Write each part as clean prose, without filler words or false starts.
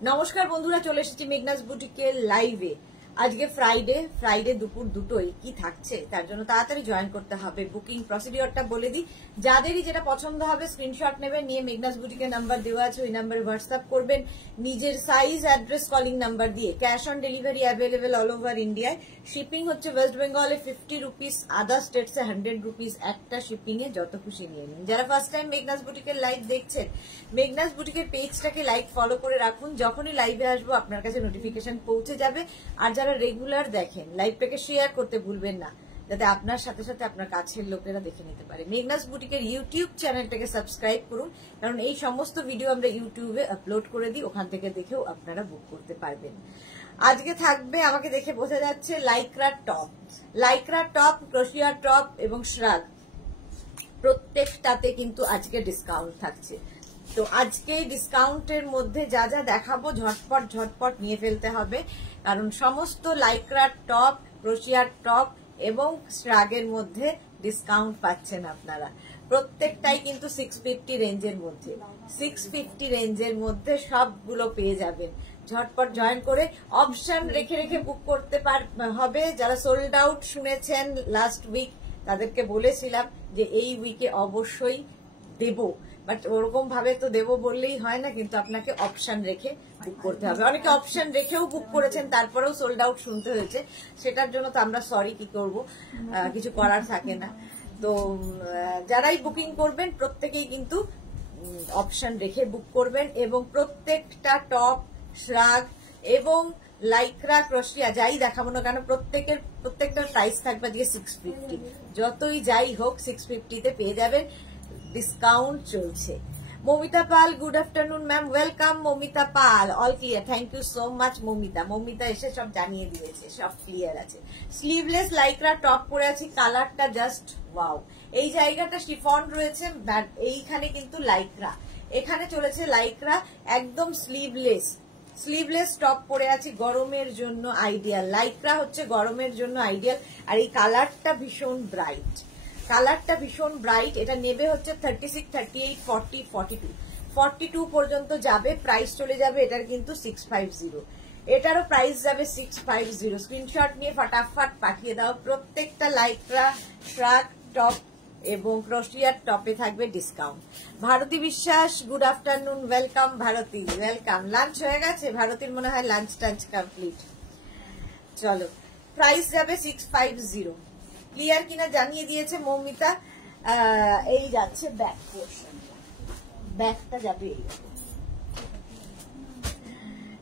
নমস্কার বন্ধুরা, চলে এসেছি মেঘনাস বুটিকের লাইভে। আজকে ফ্রাইডে দুপুর 2টোয় কি থাকছে তার জন্য তাড়াতাড়ি জয়েন করতে হবে। বুকিং প্রসিডিওরটা বলে দিই, যাদেরই যেটা পছন্দ হবে স্ক্রিনশট নেবেন, নিয়ে মেঘনাস বুটিকের নাম্বার দেওয়া আছে, ওই নাম্বারে হোয়াটসঅ্যাপ করবেন নিজের সাইজ, অ্যাড্রেস, কলিং নাম্বার দিয়ে। Cash on delivery available all over ইন্ডিয়ায়। শিপিং হচ্ছে ওয়েস্ট বেঙ্গলে 50 রুপিস, আদার স্টেটসে 100 রুপিস। একটা শিপিং এ যত খুশি নিয়ে নিন। যারা ফার্স্ট টাইম মেঘনাস বুটিকের লাইভ দেখছেন, মেঘনাস বুটিকের পেজটাকে লাইক ফলো করে রাখুন, যখনই লাইভে আসবো আপনার কাছে নোটিফিকেশন পৌঁছে যাবে। আর যারা রেগুলার দেখেন, লাইভটাকে শেয়ার করতে ভুলবেন না, যাতে আপনার সাথে সাথে আপনার কাছের লোকেরা দেখে নিতে পারে। মেঘনাস বুটিকের ইউটিউব চ্যানেলটাকে সাবস্ক্রাইব করুন, কারণ এই সমস্ত ভিডিও আমরা ইউটিউবে আপলোড করে দিই, ওখান থেকে দেখেও আপনারা বুক করতে পারবেন। আজকে থাকবে, আমাকে দেখে বোঝা যাচ্ছে, লাইক্রা টপ, ক্রোশিয়া টপ এবং শ্রাগ, প্রত্যেকটাতে কিন্তু আজকে ডিসকাউন্ট থাকছে। তো আজকে ডিসকাউন্টের মধ্যে যা যা দেখাবো ঝটপট নিয়ে ফেলতে হবে, কারণ সমস্ত লাইক্রা টপ, ক্রোশিয়ার টপ এবং শ্রাগের মধ্যে ডিসকাউন্ট পাচ্ছেন আপনারা। প্রত্যেকটাই কিন্তু 650 রেঞ্জের মধ্যে, 650 রেঞ্জের মধ্যে সবগুলো পেয়ে যাবেন। ঝটপট জয়েন করে অপশন রেখে বুক করতে হবে। যারা সোল্ড আউট শুনেছেন লাস্ট উইক, তাদেরকে বলেছিলাম যে এই উইকে অবশ্যই দেব, বাট ওরকম ভাবে তো দেবো বললেই হয় না, কিন্তু আপনাকে অপশন রেখে বুক করতে হবে। অনেকে অপশন রেখেও বুক করেছেন, তারপরেও সোল্ড আউট শুনতে হয়েছে, সেটার জন্য তো আমরা সরি, কি করব, কিছু করার থাকে না। তো যারাই বুকিং করবেন প্রত্যেকেই কিন্তু অপশন রেখে বুক করবেন, এবং প্রত্যেকটা টপ, শ্রাগ এবং লাইক্রা, ক্রোশিয়া যাই দেখাবো না কেন, প্রত্যেকটার প্রাইস থাকবে দিয়ে 650। যতই যাই হোক 650-তে পেয়ে যাবেন, ডিসকাউন্ট চলছে। Mamita Pal, good afternoon ma'am, welcome Mamita Pal. All clear, thank you so much Mamita এসে সব জানিয়ে দিয়েছে, সব ক্লিয়ার আছে। স্লিভলেস লাইক্রা টপ পরে আছি, কালারটা জাস্ট ওয়াও। এই জায়গাটা শিফন রয়েছে, এইখানে কিন্তু লাইক্রা, এখানে চলেছে লাইক্রা, একদম স্লিভলেস টপ পরে আছি, গরমের জন্য আইডিয়াল। লাইক্রা হচ্ছে গরমের জন্য আইডিয়াল। আর এই কালারটা ভীষণ ব্রাইট, এটা নেবে হচ্ছে 36, 38, 40, 42 পর্যন্ত যাবে। প্রাইস চলে যাবে এটার কিন্তু 650, এটারও প্রাইস যাবে 650। স্ক্রিনশট নিয়ে ফাটাফাট পাঠিয়ে দাও। প্রত্যেকটা লাইক্রা, শ্রাগ টপ এবং ক্রোশিয়ার টপে থাকবে discount. Bharati Biswas, good afternoon, welcome Bharati, welcome. Lunch হয়ে গেছে ভারতীর, মনে হয় লাঞ্চ টাঞ্চ কমপ্লিট। চলো, প্রাইস যাবে 650। ক্লিয়ার কিনা জানিয়ে দিয়েছে মৌমিতা। এই যাচ্ছে ব্যাক পোর্শন, ব্যাকটা যাবে এইরকম।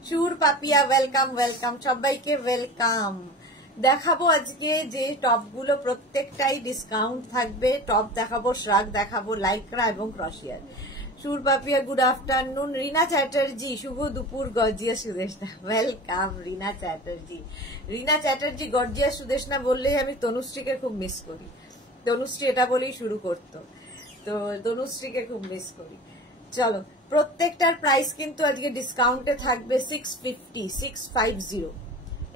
সুর পাপিয়া, ওয়েলকাম সবাইকে, ওয়েলকাম। দেখাবো আজকে যে টপগুলো, প্রত্যেকটাই ডিসকাউন্ট থাকবে। টপ দেখাবো, শ্রাগ দেখাবো, লাইক্রা এবং ক্রোশিয়ার। সুর পাপিয়া, গুড আফটারনুন। রীনা চ্যাটার্জি, শুভ দুপুর গর্জিয়াস সুদেশনা, ওয়েলকাম রিনা চ্যাটার্জি। গর্জিয়াস সুদেশনা বললেই আমি তনুশ্রীকে খুব মিস করি। তনুশ্রী এটা বলেই শুরু করতো, তো তনুশ্রীকে খুব মিস করি। চলো, প্রত্যেকটার প্রাইস কিন্তু আজকে ডিসকাউন্টে থাকবে 650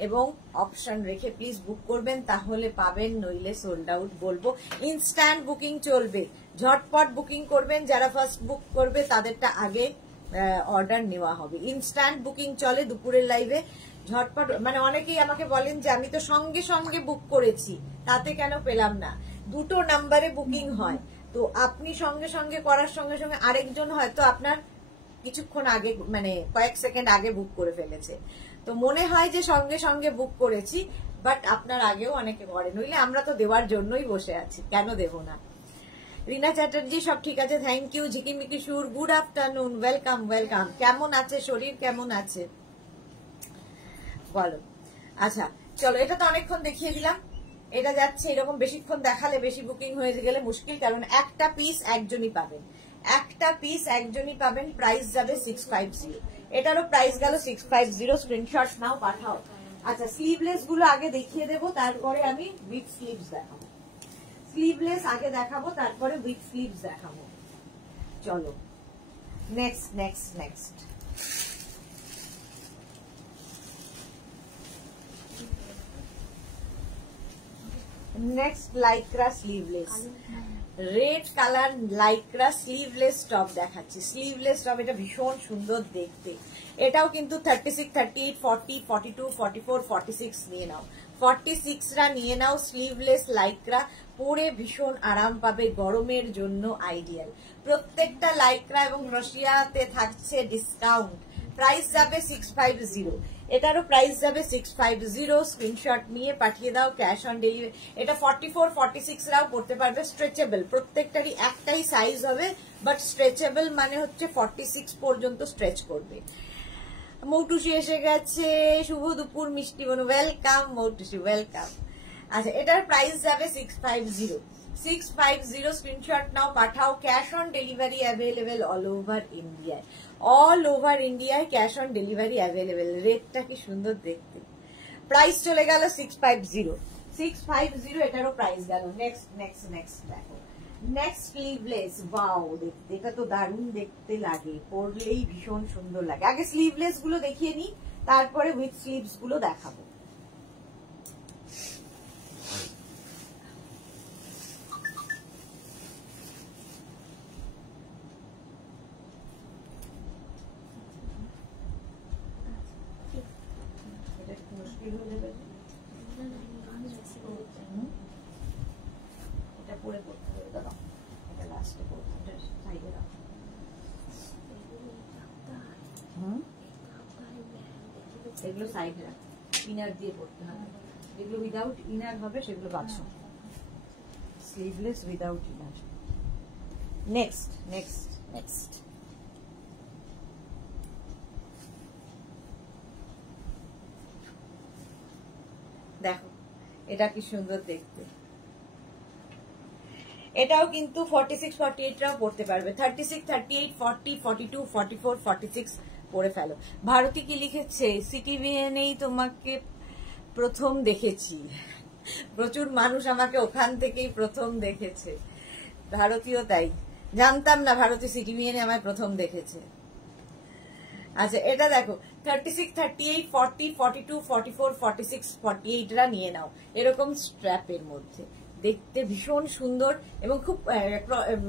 এবং অপশন রেখে প্লিজ বুক করবেন, তাহলে পাবেন, নইলে সোল্ড আউট বলবো। ইনস্ট্যান্ট বুকিং চলবে, ঝটপট বুকিং করবেন। যারা ফার্স্ট বুক করবে তাদেরটা আগে অর্ডার নেওয়া হবে। ইনস্ট্যান্ট বুকিং চলে দুপুরের লাইভে, ঝটপট। মানে অনেকেই আমাকে বলেন যে আমি তো সঙ্গে বুক করেছি, তাতে কেন পেলাম না। দুটো নাম্বারে বুকিং হয়, তো আপনি সঙ্গে করার সঙ্গে আরেকজন হয়তো আপনার কিছুক্ষণ আগে, মানে কয়েক সেকেন্ড আগে বুক করে ফেলেছে, তো মনে হয় যে সঙ্গে বুক করেছি, বাট আপনার আগেও অনেকে করে। নইলে আমরা তো দেওয়ার জন্যই বসে আছি, কেন দেব না। রীনা চ্যাটার্জি, সব ঠিক আছে, থ্যাংক ইউ। ঝিকিমিকি সুর, গুড আফটারনুন, ওয়েলকাম। কেমন আছে শরীর, কেমন আছে বলো। আচ্ছা চলো, এটা তো অনেকক্ষণ দেখিয়ে দিলাম, এটা যাচ্ছে এরকম। বেশিক্ষণ দেখালে, বেশি বুকিং হয়ে গেলে মুশকিল, কারণ একটা পিস একজনই পাবেন। প্রাইস যাবে 650, এটারও প্রাইস গেল 650। স্ক্রিনশট নাও, পাঠাও। আচ্ছা, স্লিভলেস গুলো আগে দেখিয়ে দেবো, তারপরে আমি উইথ স্লিভস দেখাবো। স্লিভলেস আগে দেখাবো, তারপরে উইথ স্লিভস দেখাবো। চলো, next Lycra sleeveless. Red colour Lycra sleeveless top দেখাচ্ছি। স্লিভলেস টপ, এটা ভীষণ সুন্দর দেখতে। এটাও কিন্তু 36, 38, 40, 42, 44, 46 নিয়ে নাও। 46রা নিয়ে নাও। স্লিভলেস লাইক্রা পরে ভীষণ আরাম পাবে, গরমের জন্য আইডিয়াল। প্রত্যেকটা লাইক্রা এবং রশিয়াতে থাকছে ডিসকাউন্ট। প্রাইস যাবে 650। এটারও প্রাইস যাবে 650। স্ক্রিনশট নিয়ে পাঠিয়ে দাও, ক্যাশ অন ডেলিভারি। এটা 44, 46রাও পড়তে পারবে, স্ট্রেচেবল। প্রত্যেকটারই একটাই সাইজ হবে, বাট স্ট্রেচেবল মানে হচ্ছে 46 পর্যন্ত স্ট্রেচ করবে। মৌটুসি এসে গেছে, শুভ দুপুর মিষ্টি বনু, ওয়েলকাম মৌটুসি, ওয়েলকাম। আচ্ছা, এটার প্রাইস যাবে 650। 650 স্ক্রিনশট নাও, পাঠাও। Cash on delivery available all over ইন্ডিয়ায়। অল ওভার ইন্ডিয়ায় ক্যাশ অন ডেলিভারি অ্যাভেলেবেল। রেটটা কি সুন্দর দেখতে। প্রাইস চলে গেল 650। 650 এটারও প্রাইস গেল। নেক্সট নেক্সট নেক্সট দেখো, নেক্সট স্লিভলেস। ওয়াও, দেখতে এটা তো দারুণ দেখতে লাগে, পরলেই ভীষণ সুন্দর লাগে। আগে স্লিভলেস গুলো দেখিয়ে নি, তারপরে উইথ স্লিভস গুলো দেখাবো। এটা পরে পড়তে হবে, দাঁড়াও, এটা লাস্টে পড়তে, এটা সাইডে রাখো। এগুলো সাইডে রাখো, ইনার দিয়ে পড়তে হবে। যেগুলো উইদাউট ইনার হবে সেগুলো বাছো। Sleeveless without inner. Next next next, দেখো এটা কি সুন্দর দেখতে। এটাও কিন্তু 46, 48রাও পড়তে পারবে। 36, 38, 40, 42, 44, 46 পড়ে ফেলো। ভারতী কি লিখেছে, সিটিভিএনেই তোমাকে প্রথম দেখেছি। প্রচুর মানুষ আমাকে ওখান থেকেই প্রথম দেখেছে। ভারতীয় তাই জানতাম না ভারতী সিটিভিএনে আমায় প্রথম দেখেছে। আচ্ছা, এটা দেখো 36, 38, 40, 42, 44, 46, 48রা নিয়ে নাও। এরকম স্ট্র্যাপের মধ্যে দেখতে ভীষণ সুন্দর এবং খুব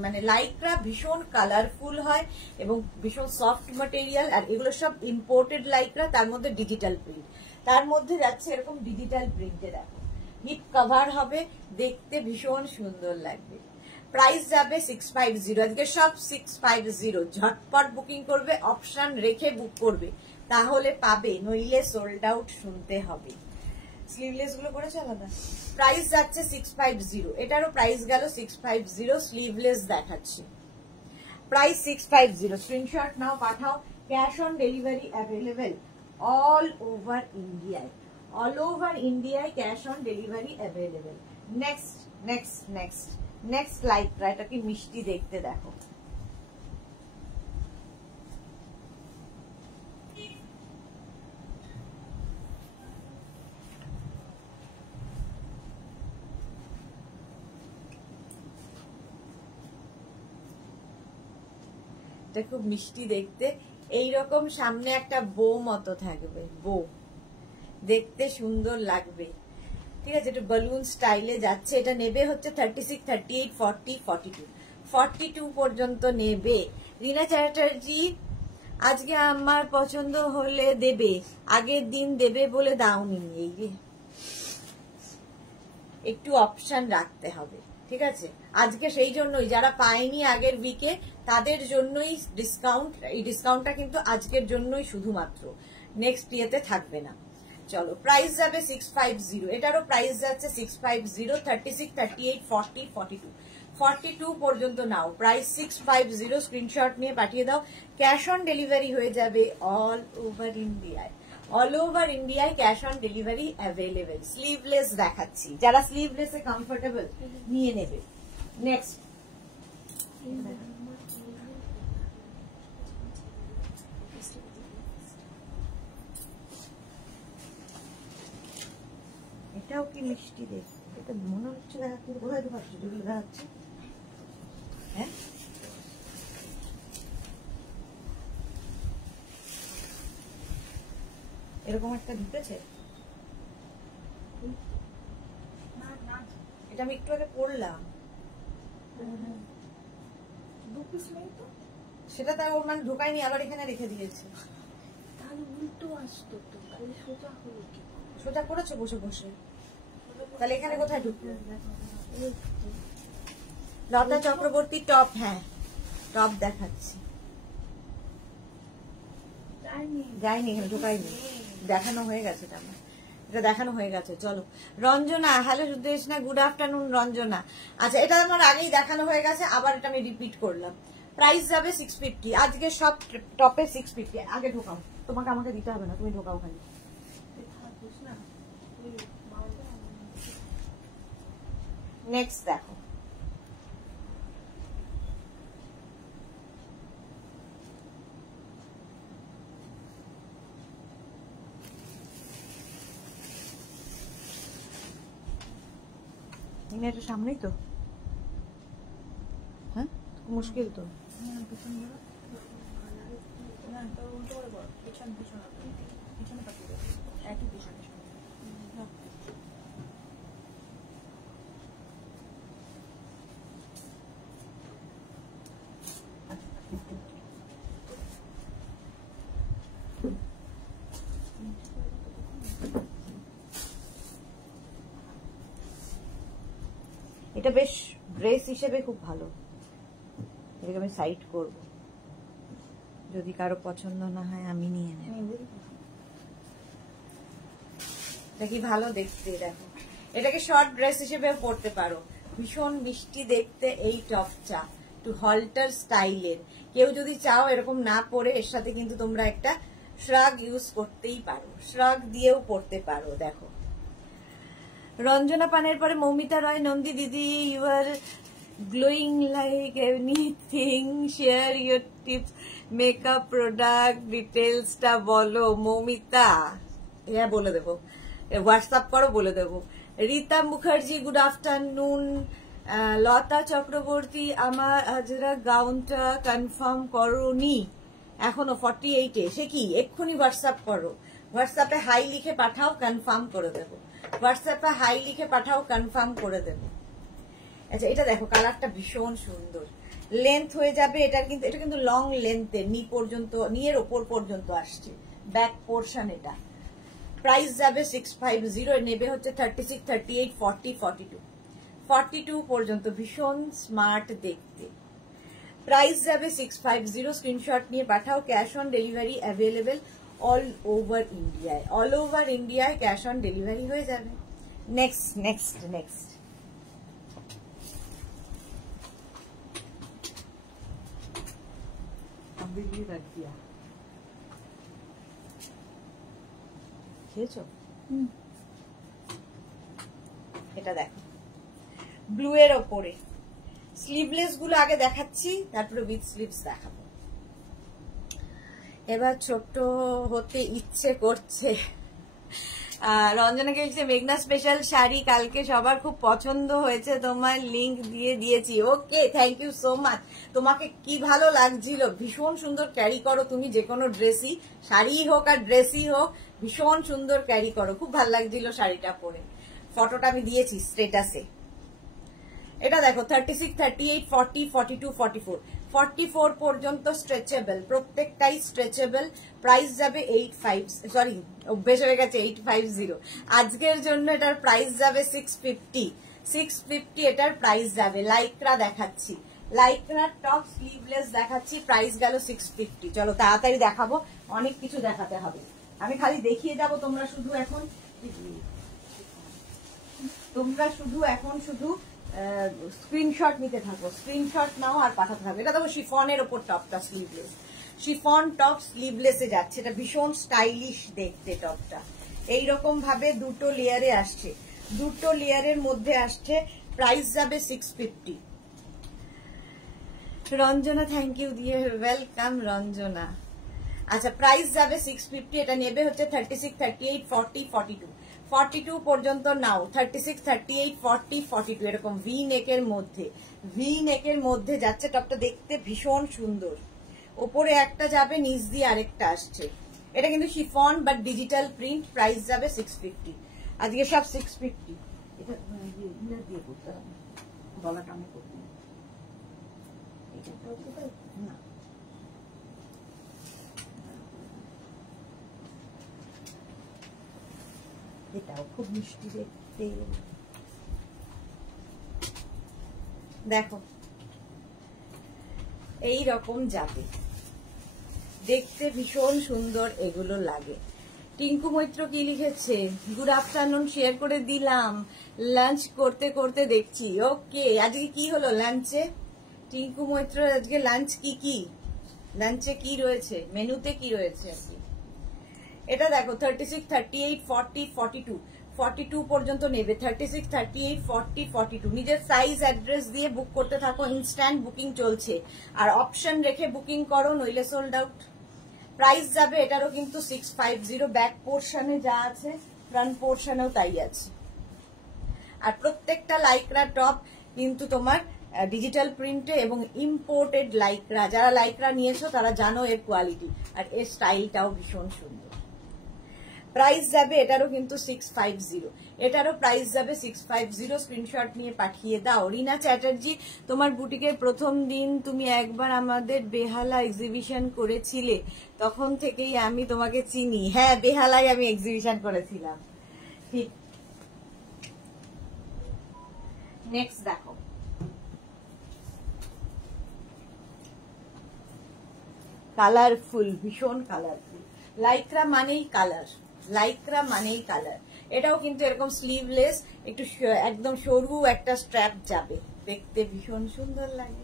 মানে লাইকরা ভীষণ কালারফুল হয় এবং ভীষণ সফট ম্যাটেরিয়াল। আর এগুলো সব ইম্পোর্টেড লাইকরা, তার মধ্যে ডিজিটাল প্রিন্ট। তার মধ্যে যাচ্ছে এরকম ডিজিটাল প্রিন্টে, দেখো হিপ কভার হবে, দেখতে ভীষণ সুন্দর লাগবে। প্রাইস যাবে 650। আজকে সব 650। ঝটপট বুকিং করবে, অপশন রেখে বুক করবে, তাহলে পাবে, নইলে সোল্ড আউট শুনতে হবে। স্লিভলেস গুলো করেছে আলাদা। প্রাইস যাচ্ছে 650। এটারও প্রাইস গেল 650। স্লিভলেস দেখাচ্ছি, প্রাইস 650। স্ক্রিনশট নাও, পাঠাও। Cash on delivery available all over ইন্ডিয়ায়। অল ওভার ইন্ডিয়ায় cash on delivery available. Next next next next lycra, এটা কি মিষ্টি দেখতে, দেখো। এটা খুব মিষ্টি দেখতে। এইরকম সামনে একটা বো মতো থাকবে, বো, দেখতে সুন্দর লাগবে। ঠিক আছে, এটা বালুন স্টাইলে যাচ্ছে। এটা নেবে হচ্ছে 36, 38, 40, 42, 42 পর্যন্ত নেবে। রিনা চ্যাটার্জি, আজকে আমার পছন্দ হলে দেবে, আগের দিন দেবে বলে দাওনি। এই যে একটু অপশন রাখতে হবে, ঠিক আছে। আজকে সেই জন্যই যারা পায়নি আগের উইকে, তাদের জন্যই ডিসকাউন্ট। এই ডিসকাউন্টটা কিন্তু আজকের জন্যই শুধুমাত্র, নেক্সট ইয়েতে থাকবে না। চলো, প্রাইস যাবে 650। এটারও প্রাইস যাচ্ছে 650। 36, 38, 40, 42, 42 পর্যন্ত নাও। প্রাইস 650। স্ক্রিনশট নিয়ে পাঠিয়ে দাও। ক্যাশ অন ডেলিভারি হয়ে যাবে অল ওভার ইন্ডিয়ায়। অল ওভার ইন্ডিয়ায় cash on delivery available. Sleeveless দেখাচ্ছি, যারা স্লিভলেস এ কমফোর্টেবল নিয়ে নেবে। নেক্সট, এটাও কি মিষ্টি দেখ, এটা মনে হচ্ছে দেখাচ্ছে, কোথায় দেখাচ্ছে, যেগুলো দেখাচ্ছে। হ্যাঁ, এরকম একটা ঢুকেছে। এটা আমি একটু আগে পড়লাম। সেটা তাই ওর মানে ঢোকায়নি, আবার এখানে রেখে দিয়েছে। তাহলে উল্টো আসতো তো, তাহলে সোজা হলো কি? সোজা করেছো বসে বসে, তাহলে এখানে কোথায় ঢুকবে? লতা চক্রবর্তী টপ, হ্যাঁ টপ দেখাচ্ছি। যাইনি, এখানে ঢোকাইনি, দেখানো হয়ে গেছে। এটা দেখানো হয়ে গেছে। চলো Ranjana, hello Sudeshna, good afternoon Ranjana. আচ্ছা, এটা আমার আগেই দেখানো হয়ে গেছে, আবার এটা আমি রিপিট করলাম। প্রাইস যাবে 650। আজকে সব টপে 650। আগে ঢোকাও, তোমাকে আমাকে দিতে হবে না, তুমি ঢোকাও খালি। নেক্সট দেখো, এটা সামনেই তো, হ্যাঁ মুশকিল তো। এটা বেশ ড্রেস হিসেবে খুব ভালো, এটাকে আমি সাইড করব, যদি কারো পছন্দ না হয় আমি নিয়ে নেব। এটা কি ভালো দেখতে, দেখো এটাকে শর্ট ড্রেস হিসেবেও পরতে পারো, ভীষণ মিষ্টি দেখতে এই টপটা, একটু হল্টার স্টাইলের। কেউ যদি চাও এরকম না পরে, এর সাথে কিন্তু তোমরা একটা শ্রাগ ইউজ করতেই পারো, শ্রাগ দিয়েও পরতে পারো। দেখো রঞ্জনা পানের পরে মৌমিতা রয়, নন্দী দিদি, you are glowing like anything, share your tips, makeup product ডিটেলসটা বলো। মৌমিতা, হ্যাঁ বলে দেবো, হোয়াটসঅ্যাপ করো বলে দেবো। Rita Mukherjee, good afternoon. লতা চক্রবর্তী, আমার হাজরা গাউনটা কনফার্ম করোনি এখনো 48-এ, সে কি? এক্ষুনি হোয়াটসঅ্যাপ করো, হোয়াটসঅ্যাপে হাই লিখে পাঠাও, কনফার্ম করে দেবো। হোয়াটসঅ্যাপে হাই লিখে পাঠাও, কনফার্ম করে দেবো। আচ্ছা, এটা দেখো কালারটা ভীষণ সুন্দর, লেন্থ হয়ে যাবে এটার, কিন্তু এটা কিন্তু লং লেন্থে, নি পর্যন্ত, নিয়ের ওপর পর্যন্ত আসছে ব্যাক পোর্শন। এটা প্রাইস যাবে 650, নেবে হচ্ছে 36, 38, 40, 42, 42 পর্যন্ত, ভীষণ স্মার্ট দেখতে। প্রাইস যাবে 650, স্ক্রিনশট নিয়ে পাঠাও। Cash on delivery available all over ইন্ডিয়ায়, অল ওভার ইন্ডিয়ায় ক্যাশ অন ডেলিভারি হয়ে যাবে। নেক্সট নেক্সট নেক্সট, খেয়েছো? এটা দেখো ব্লু এর ওপরে, স্লিভলেস গুলো আগে দেখাচ্ছি, তারপরে উইথ স্লিভস দেখাবো। এবার ছোট হতে ইচ্ছে করছে। রঞ্জনাকে বলছে মেঘনা স্পেশাল শাড়ি কালকে সবার খুব পছন্দ হয়েছে, তোমার লিংক দিয়ে দিয়েছি। ওকে, থ্যাংক ইউ সো মাচ। তোমাকে কি ভালো লাগছিল, ভীষণ সুন্দর ক্যারি করো তুমি, যে কোনো ড্রেসই, শাড়ি হোক আর ড্রেসই হোক, ভীষণ সুন্দর ক্যারি করো, খুব ভালো লাগছিল শাড়িটা পরে। ফটোটা আমি দিয়েছি স্টেটাসে। এটা দেখো 36, 38, 40, 42, 44, 44 পর্যন্ত স্ট্রেচেবল, প্রত্যেকটাই স্ট্রেচেবল। প্রাইস যাবে 85, সরি অভ্যেস হয়ে গেছে 850। আজকের জন্য এটার প্রাইস যাবে 650, 650 এটার প্রাইস যাবে। লাইক্রা দেখাচ্ছি, লাইক্রা টপ স্লিভলেস দেখাচ্ছি, প্রাইস গেল 650। চলো তাড়াতাড়ি দেখাবো, অনেক কিছু দেখাতে হবে, আমি খালি দেখিয়ে যাবো। তোমরা শুধু এখন স্ক্রিনশট নিতে থাকো, স্ক্রিনশট নাও আর পাঠাতে থাকো। এটা দেখো শিফনের ওপর টপটা, স্লিভলেস, শিফন টপ স্লিভলেসে যাচ্ছে, এটা ভীষণ স্টাইলিশ দেখতে টপটা। এইরকম ভাবে দুটো লেয়ারে আসছে, দুটো লেয়ারের মধ্যে আসছে। প্রাইস যাবে 650। রঞ্জনা থ্যাংক ইউ দিয়ে, ওয়েলকাম রঞ্জনা। আচ্ছা, প্রাইস যাবে 650, এটা নেবে হচ্ছে 36, 38, 40, 42, 42 পর্যন্ত নাও। 36, 38, 40, 42 এরকম ভি নেকের মধ্যে, ভি নেকের মধ্যে যাচ্ছে টপটা, দেখতে ভীষণ সুন্দর। ওপরে একটা যাবে, নিচ দিয়ে আরেকটা আসছে। এটা কিন্তু chiffon but digital print, price যাবে 650। আজকে সব 650। এটা দিয়ে করতে হবে, গলাটা আমি করতে না, এটাও খুব মিষ্টি দেখতে। দেখো এই রকম যাবে, দেখতে ভীষণ সুন্দর এগুলো লাগে। টিঙ্কু মৈত্র কি লিখেছে, গুড আফটারনুন, শেয়ার করে দিলাম। লাঞ্চ করতে করতে দেখছি। ওকে, আজকে কি হলো লাঞ্চে? টিঙ্কু মৈত্র আজকে লাঞ্চ কি লাঞ্চে কি রয়েছে, মেনুতে কি রয়েছে আজকে? এটা দেখো 36, 38, 40, 42, 42 পর্যন্ত নেবে। 36, 38, 40, 42 নিজের সাইজ অ্যাড্রেস দিয়ে বুক করতে থাকো, ইনস্ট্যান্ট বুকিং চলছে। আর অপশন রেখে বুকিং করো, নইলে সোল্ড আউট। প্রাইস যাবে এটারও কিন্তু 650, ব্যাক পোর্শনে যা আছে ফ্রন্ট পোর্শনেও তাই আছে। আর প্রত্যেকটা লাইক্রা টপ কিন্তু তোমার ডিজিটাল প্রিন্টে এবং ইম্পোর্টেড লাইক্রা। যারা লাইক্রা নিয়েছো তারা জানো এর কোয়ালিটি, আর এর স্টাইলটাও ভীষণ সুন্দর। প্রাইস যাবে এটারও কিন্তু 650, এটারও প্রাইস যাবে 650। স্ক্রিনশট নিয়ে পাঠিয়ে দাও। রিনা চ্যাটার্জি, তোমার বুটিকের প্রথম দিন তুমি একবার আমাদের বেহালা এক্সিবিশন করেছিলে, তখন থেকেই আমি তোমাকে চিনি। হ্যাঁ, বেহালায় আমি এক্সিবিশন করেছিলাম, ঠিক। নেক্সট দেখো, কালারফুল, ভীষণ কালারফুল। লাইক্রা মানেই কালার, লাইক্রা মানেই কালার। এটাও কিন্তু এরকম স্লিভলেস, একটু একদম সরু একটা স্ট্র্যাপ যাবে, দেখতে ভীষণ সুন্দর লাগে।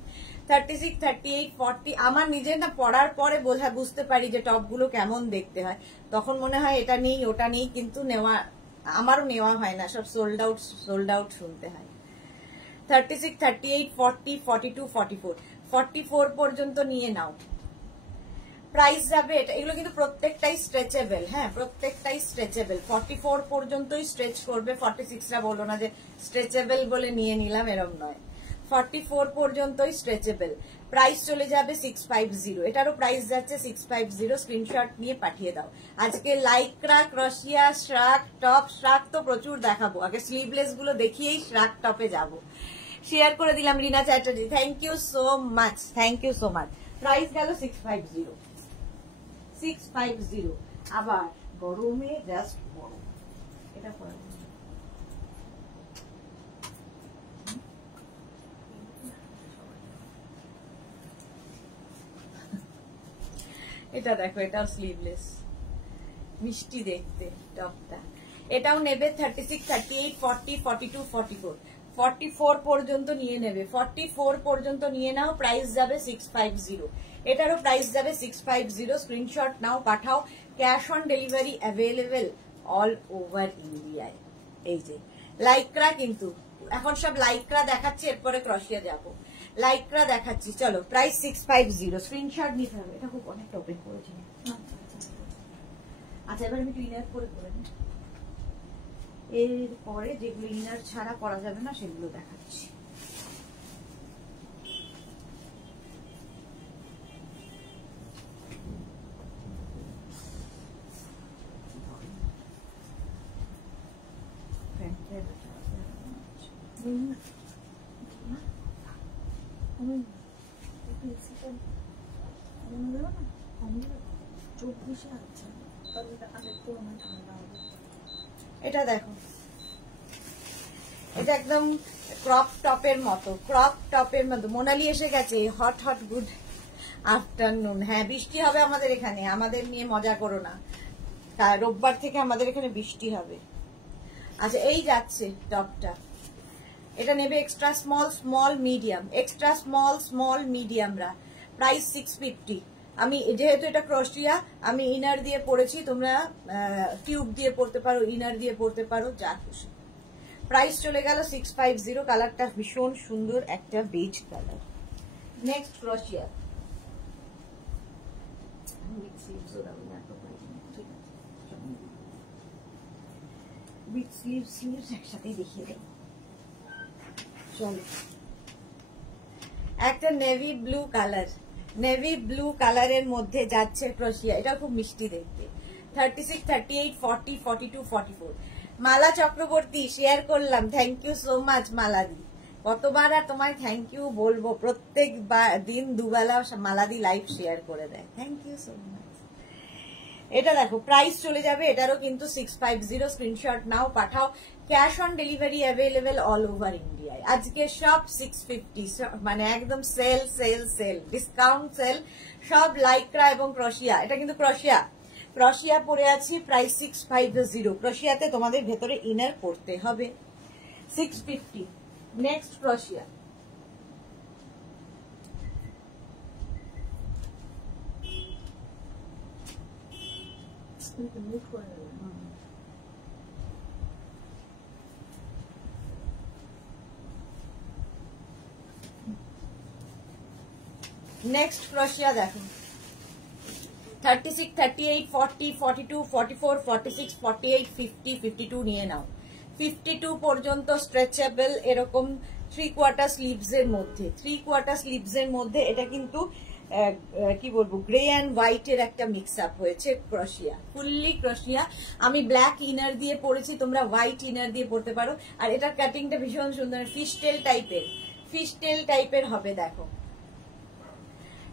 36, 38, 40 আমার নিজের না পরার পরে বুঝতে পারি যে টপগুলো কেমন দেখতে হয়। তখন মনে হয় এটা নেই ওটা নেই, কিন্তু আমারও নেওয়া হয় না, সব সোল্ড আউট শুনতে হয়। 36, 38, 40, 42, 44, 44 পর্যন্ত নিয়ে নাও। প্রাইস যাবে এটা, এগুলো কিন্তু প্রত্যেকটাই স্ট্রেচেবল। হ্যাঁ, প্রত্যেকটাই স্ট্রেচেবল। 44 পর্যন্তই স্ট্রেচ করবে, 46টা বলো না যে স্ট্রেচেবল বলে নিয়ে নিলাম, এরম নয়। 44 পর্যন্তই স্ট্রেচেবল। প্রাইস চলে যাবে 650, এটারও প্রাইস যাচ্ছে 650। স্ক্রিনশট নিয়ে পাঠিয়ে দাও। আজকে লাইক্রা, ক্রশিয়া, শ্রাক টপ, শ্রাক তো প্রচুর দেখাবো, আগে স্লিভলেস গুলো দেখিয়েই শ্রাক টপে যাব। শেয়ার করে দিলাম Rina Chatterjee, thank you so much, thank you so much. Price গেল 650, 650। আবার গরমে জাস্ট গরম, এটা পরে এটা দেখো, এটাও স্লিভলেস, মিষ্টি দেখতে টপটা। এটাও নেবে 36, 38, 40, 42, 44, 44 পর্যন্ত নিয়ে নেবে। 44 পর্যন্ত নিয়ে নাও, প্রাইস যাবে 650। এটারও প্রাইস যাবে 650। স্ক্রিনশট নাও, পাঠাও। Cash on delivery available all over ইন্ডিয়ায়। এই যে লাইক্রা, কিন্তু এখন সব লাইক্রা দেখাচ্ছি, এরপরে ক্রশিয়া যাব। লাইক্রা দেখাচ্ছি, চলো। প্রাইস 650, স্ক্রিনশট নিতে হবে। এটা খুব অনেকটা ওপেন করেছি। আচ্ছা, এবার আমি ক্লিনার করে নিই। এরপরে যেগুলো ইনার ছাড়া করা যাবে না সেগুলো দেখাচ্ছি। এটা দেখো, এটা একদম ক্রপ টপের মতো, ক্রপ টপের মতো। মোনালি এসে গেছে, হট হট গুড আফটারনুন। হ্যাঁ, বৃষ্টি হবে আমাদের এখানে, আমাদের নিয়ে মজা করো না। রোববার থেকে আমাদের এখানে বৃষ্টি হবে। আচ্ছা, এই যাচ্ছে টপটা। এটা নেবে extra small, small, medium, extra small, small, মিডিয়ামরা। প্রাইস 650। আমি যেহেতু এটা ক্রশিয়া, আমি ইনার দিয়ে পরেছি, তোমরা টিউব দিয়ে পরতে পারো, ইনার দিয়ে পরতে পারো, যা খুশি। প্রাইস চলে গেল 650। কালারটা ভীষণ সুন্দর, একটা beige colour. Next crochet. With sleeves একসাথেই দেখিয়ে দেব। চলো, একটা navy blue colour, navy blue কালারের মধ্যে যাচ্ছে ক্রশিয়া। এটা খুব মিষ্টি দেখতে। 36, 38, 40, 42, 44। মালা চক্রবর্তী শেয়ার করলাম, থ্যাংক ইউ সো মাচ মালাদি। কতবার আর তোমায় থ্যাংক ইউ বলবো, প্রত্যেক দিন দুবেলা মালাদি লাইভ শেয়ার করে দেয়, থ্যাংক ইউ সো মাচ। এটা দেখো প্রাইস চলে যাবে, এটারও কিন্তু 650, স্ক্রিনশট নাও পাঠাও। Cash on delivery available all over ইন্ডিয়ায়। আজকে সব 650, মানে একদম sale sale sale, discount sale, সব লাইক্রা এবং ক্রোশিয়া। এটা কিন্তু ক্রোশিয়া পরে আছি, প্রাইস 650। ক্রোশিয়াতে তোমাদের ভেতরে ইনার পড়তে হবে। 650। নেক্সট ক্রোশিয়া। মুভ করে দেবে। নেক্সট ক্রোশিয়া দেখো 36, 38, 40, 42, 44, 46, 48, 50, 52 নিয়ে নাও। 52 পর্যন্ত স্ট্রেচেবল, এরকম 3/4 স্লিভস এর মধ্যে, 3/4 স্লিভস এর মধ্যে। এটা কিন্তু কি বলবো, গ্রে অ্যান্ড হোয়াইট এর একটা মিক্স আপ হয়েছে। ক্রোশিয়া, ফুললি ক্রোশিয়া। আমি ব্ল্যাক ইনার দিয়ে পরেছি, তোমরা হোয়াইট ইনার দিয়ে পরতে পারো। আর এটার কাটিংটা ভীষণ সুন্দর, ফিশ টেল টাইপের হবে দেখো,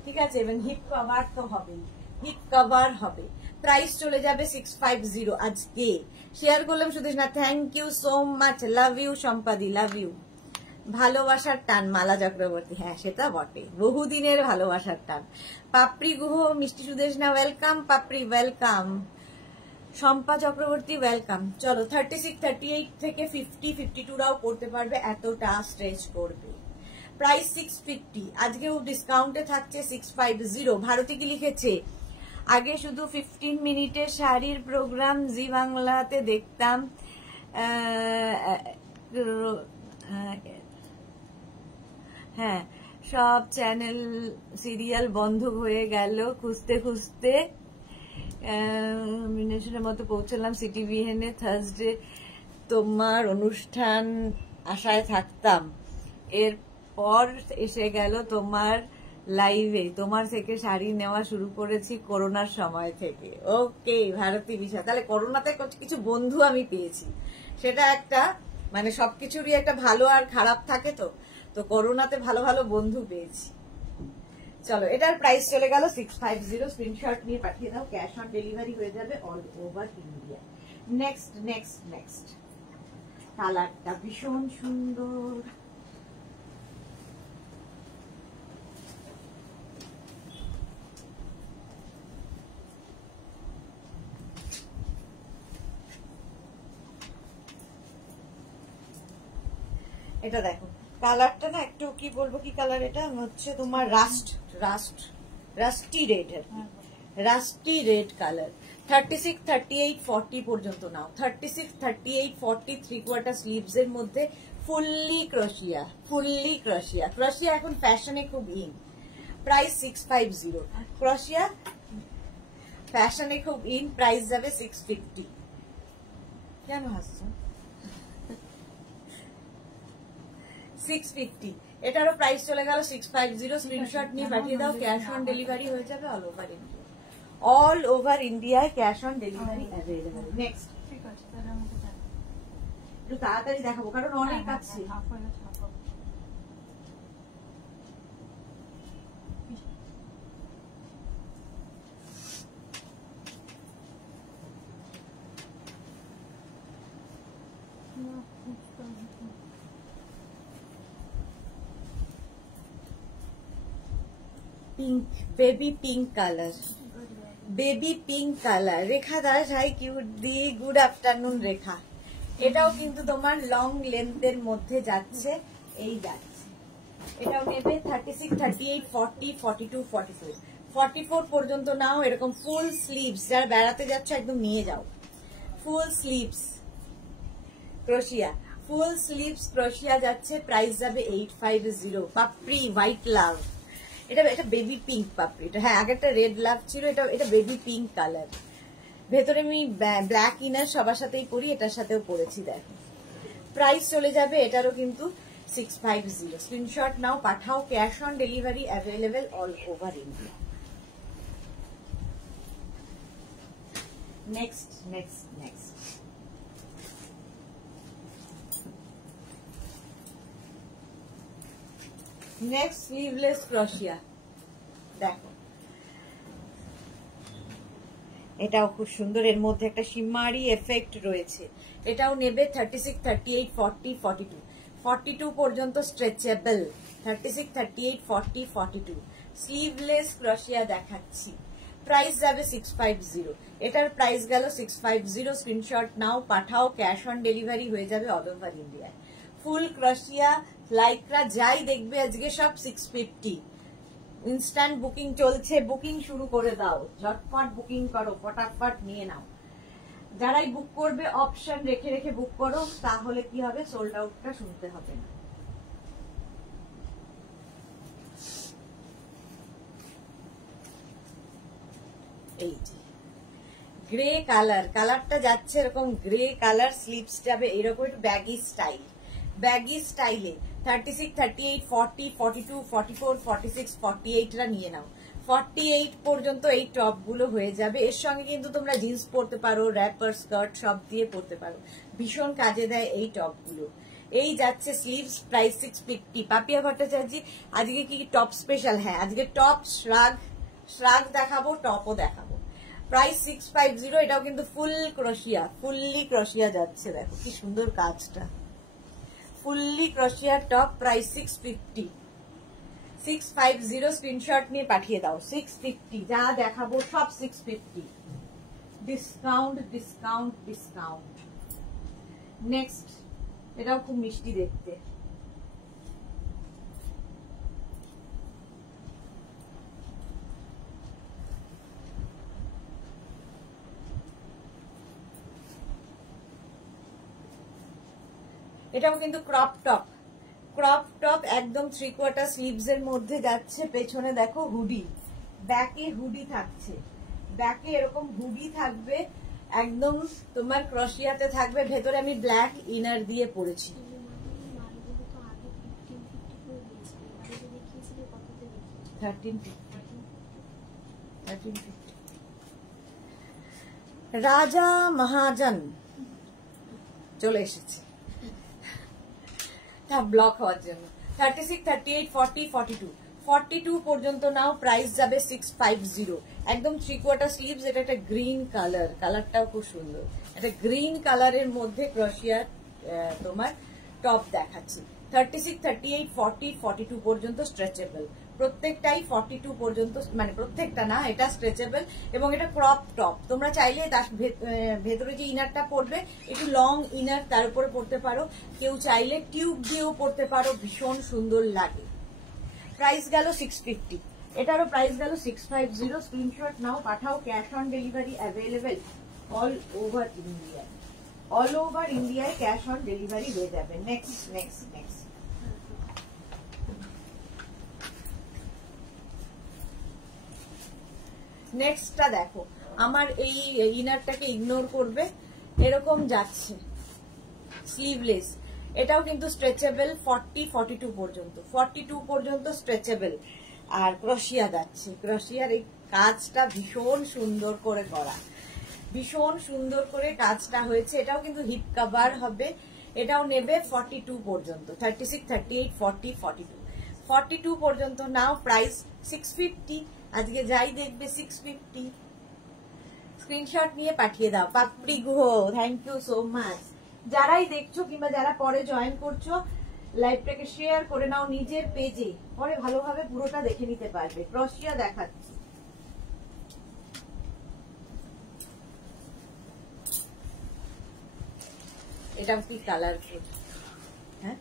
ঠিক আছে। এবং হিপ কভার তো হবেই, হিপ কভার হবে। প্রাইস চলে যাবে 650। আজকে শেয়ার করলাম শুধু না, thank you so much, love you সম্পাদি, লাভ ইউ। ভালোবাসার টান মালা চক্রবর্তী, হ্যাঁ সেটা বটে, বহুদিনের ভালোবাসার টান। পাপড়ি গুহ, মিষ্টি সুদেশনা ওয়েলকাম, পাপড়ি ওয়েলকাম, শম্পা চক্রবর্তী ওয়েলকাম। চলো 36, 38 থেকে 50, 52রাও পড়তে পারবে, এতটা স্ট্রেচ করবে। প্রাইস 650, আজকেও ডিসকাউন্টে থাকছে 650। ভারতী কি লিখেছে, আগে শুধু 15 মিনিটের শাড়ির প্রোগ্রাম জি বাংলাতে দেখতাম, হ্যাঁ সব চ্যানেল সিরিয়াল বন্ধ হয়ে গেল, খুঁজতে খুঁজতে মিনেশনের মতো পৌঁছলাম সিটিভিএনে। থার্সডে তোমার অনুষ্ঠান আশায় থাকতাম, এরপর এসে গেল তোমার লাইভে, তোমার থেকে শাড়ি নেওয়া শুরু করেছি করোনার সময় থেকে। ওকে ভারতী বিষা, তাহলে করোনাতে কিছু বন্ধু আমি পেয়েছি, সেটা একটা মানে সবকিছুরই একটা ভালো আর খারাপ থাকে, তো করোনাতে ভালো ভালো বন্ধু পেয়েছি। চলো এটার প্রাইস চলে গেল 650, স্ক্রিনশট নিয়ে পাঠিয়ে দাও, ক্যাশ অন ডেলিভারি হয়ে যাবে all over India. Next next next, কালারটা ভীষণ সুন্দর, এটা দেখো কালারটা না একটু কি বলবো, কি কালার এটা হচ্ছে তোমার rusty red, rusty red colour. 36, 38, 40 পর্যন্ত নাও। 36, 38, 40 3/4 স্লিভস এর মধ্যে, ফুললি ক্রোশিয়া, ক্রোশিয়া এখন ফ্যাশনে খুব ইন। প্রাইস 650, ক্রোশিয়া ফ্যাশনে খুব ইন, প্রাইস যাবে 650। কেন হাসছো? 650, এটারও প্রাইস চলে গেল 650। স্ক্রিনশট নিয়ে পাঠিয়ে দাও, ক্যাশ অন ডেলিভারি হয়ে যাবে all over India, all over ইন্ডিয়ায় cash on delivery available. Next, ঠিক আছে, তাহলে আমাকে দেন। একটু তাড়াতাড়ি দেখাবো কারণ অনেক আছে। Pink, baby pink colour, baby pink colour. Rekha Das, hi cute দি, গুড আফটারনুন রেখা। এটাও কিন্তু তোমার লং লেন্থের মধ্যে যাচ্ছে, এই যাচ্ছে। এটাও নেবে 36, 38, 40, 42, 44, 44 পর্যন্ত নাও। এরকম ফুল স্লিভস, যারা বেড়াতে যাচ্ছে একদম নিয়ে যাও। ফুল স্লিভস ক্রোশিয়া, ফুল স্লিভস ক্রোশিয়া যাচ্ছে, প্রাইস যাবে 850। পাপড়ি হোয়াইট লাভ, এটা বেবি পিঙ্ক পাপড়ি, হ্যাঁ আগেরটা রেড লাভ ছিল, এটা বেবি পিঙ্ক কালার। ভেতরে আমি ব্ল্যাক ইনার সবার সাথেই পরি, এটার সাথেও পরেছি দেখো। প্রাইস চলে যাবে এটারও কিন্তু 650। স্ক্রিনশট নাও পাঠাও, cash on delivery available all over India. Next next next, next sleeveless crochet দেখো, এটাও খুব সুন্দর, এর মধ্যে একটা শিমারি এফেক্ট রয়েছে। এটাও নেবে 36, 38, 40, 42, 42 পর্যন্ত স্ট্রেচেবল। 36, 38, 40, 42 স্লিভলেস ক্রোশিয়া দেখাচ্ছি। প্রাইস যাবে 650। এটার প্রাইস গেল 650। স্ক্রিনশট নাও, পাঠাও, ক্যাশ অন ডেলিভারি হয়ে যাবে অল ওভার ইন্ডিয়ায়। ফুল ক্রোশিয়া লাইকরা যাই দেখবে আজকে সব 650। ইনস্ট্যান্ট বুকিং চলছে, বুকিং শুরু করে দাও, ঝটপট বুকিং করো, ফটাফট নিয়ে নাও। যারাই বুক করবে অপশন রেখে রেখে বুক করো, তাহলে কি হবে, সোল্ড আউটটা শুনতে হবে না। এই যে গ্রে কালার, কালারটা যাচ্ছে এরকম গ্রে কালার, স্লিভস যাবে এরকম একটু ব্যাগি স্টাইল, ব্যাগি স্টাইলে 36, 38, 40, 42, 44, 46, 48রা নিয়ে নাও। 48 পর্যন্ত এই টপ গুলো হয়ে যাবে। এর সঙ্গে কিন্তু তোমরা জিন্স পরতে পারো, র্যাপার, স্কার্ট সব দিয়ে পরতে পারো, ভীষণ কাজে দেয় এই টপ গুলো। এই যাচ্ছে স্লিভস, প্রাইস 650। পাপিয়া ভট্টাচার্য আজকে কি টপ স্পেশাল? হ্যাঁ, আজকে টপ, শ্রাগ দেখাবো, টপও দেখাবো। প্রাইস 650। এটাও কিন্তু ফুল ক্রোশিয়া, ফুললি ক্রোশিয়া যাচ্ছে, দেখো কি সুন্দর কাজটা। Fully crochet top, price 650। 650 screenshot নিয়ে পাঠিয়ে দাও। 650 যা দেখাবো সব 650। Discount, discount, discount. নেক্সট, এটাও খুব মিষ্টি দেখতে। এটাও কিন্তু ক্রপ টপ, ক্রপ টপ একদম 3/4 স্লিভস এর মধ্যে যাচ্ছে। পেছনে দেখো হুডি, ব্যাকে হুডি থাকছে, ব্যাকে এরকম হুডি থাকবে, একদম তোমার ক্রোশিয়াতে থাকবে। ভেতরে আমি ব্ল্যাক ইনার দিয়ে পরেছি। 1350। রাজা মহাজন চলে এসেছে ব্লক হওয়ার জন্য। 36, 38, 40, 42, 42 পর্যন্ত নাও। প্রাইস যাবে 650। একদম 3/4 স্লিভস। এটা একটা গ্রিন কালার, কালারটাও খুব সুন্দর। এটা গ্রিন কালারের মধ্যে ক্রোশিয়ার তোমার টপ দেখাচ্ছি। 36, 38, 40, 42 পর্যন্ত স্ট্রেচেবল। প্রত্যেকটাই 42 পর্যন্ত, মানে প্রত্যেকটা না, এটা স্ট্রেচেবল এবং এটা ক্রপ টপ। তোমরা চাইলে তার ভেতরে যে ইনারটা পরবে একটু লং ইনার তার উপরে পরতে পারো, কেউ চাইলে টিউব দিয়েও পরতে পারো, ভীষণ সুন্দর লাগে। প্রাইস গেল 650। এটারও প্রাইস গেল 650। স্ক্রিনশট নাও, পাঠাও, cash on delivery available all over India. All over ইন্ডিয়ায় ক্যাশ অন ডেলিভারি হয়ে যাবে। নেক্সট নেক্সট নেক্সট নেক্সটটা দেখো। আমার এই ইনারটাকে ইগনোর করবে, এরকম যাচ্ছে স্লিভলেস। এটাও কিন্তু স্ট্রেচেবল 40, 42 পর্যন্ত, 42 পর্যন্ত স্ট্রেচেবল। আর ক্রোশিয়া যাচ্ছে, ক্রোশিয়ার এই কাজটা ভীষণ সুন্দর করে করা, ভীষণ সুন্দর করে কাজটা হয়েছে। এটাও কিন্তু হিপ কভার হবে। এটাও নেবে 42 পর্যন্ত, 36, 38, 40, 42, 42 পর্যন্ত নাও। প্রাইস 650। আজকে যাই দেখবে 650। স্ক্রিনশট নিয়ে পাঠিয়ে দাও। Papri Guha, thank you so much. যারাই দেখছো কিংবা যারা পরে জয়েন করছো, লাইভটাকে শেয়ার করে নাও নিজের পেজে, পরে ভালোভাবে পুরোটা দেখে নিতে পারবে। ক্রোশিয়া দেখাচ্ছি। এটা কি কালারফুল, হ্যাঁ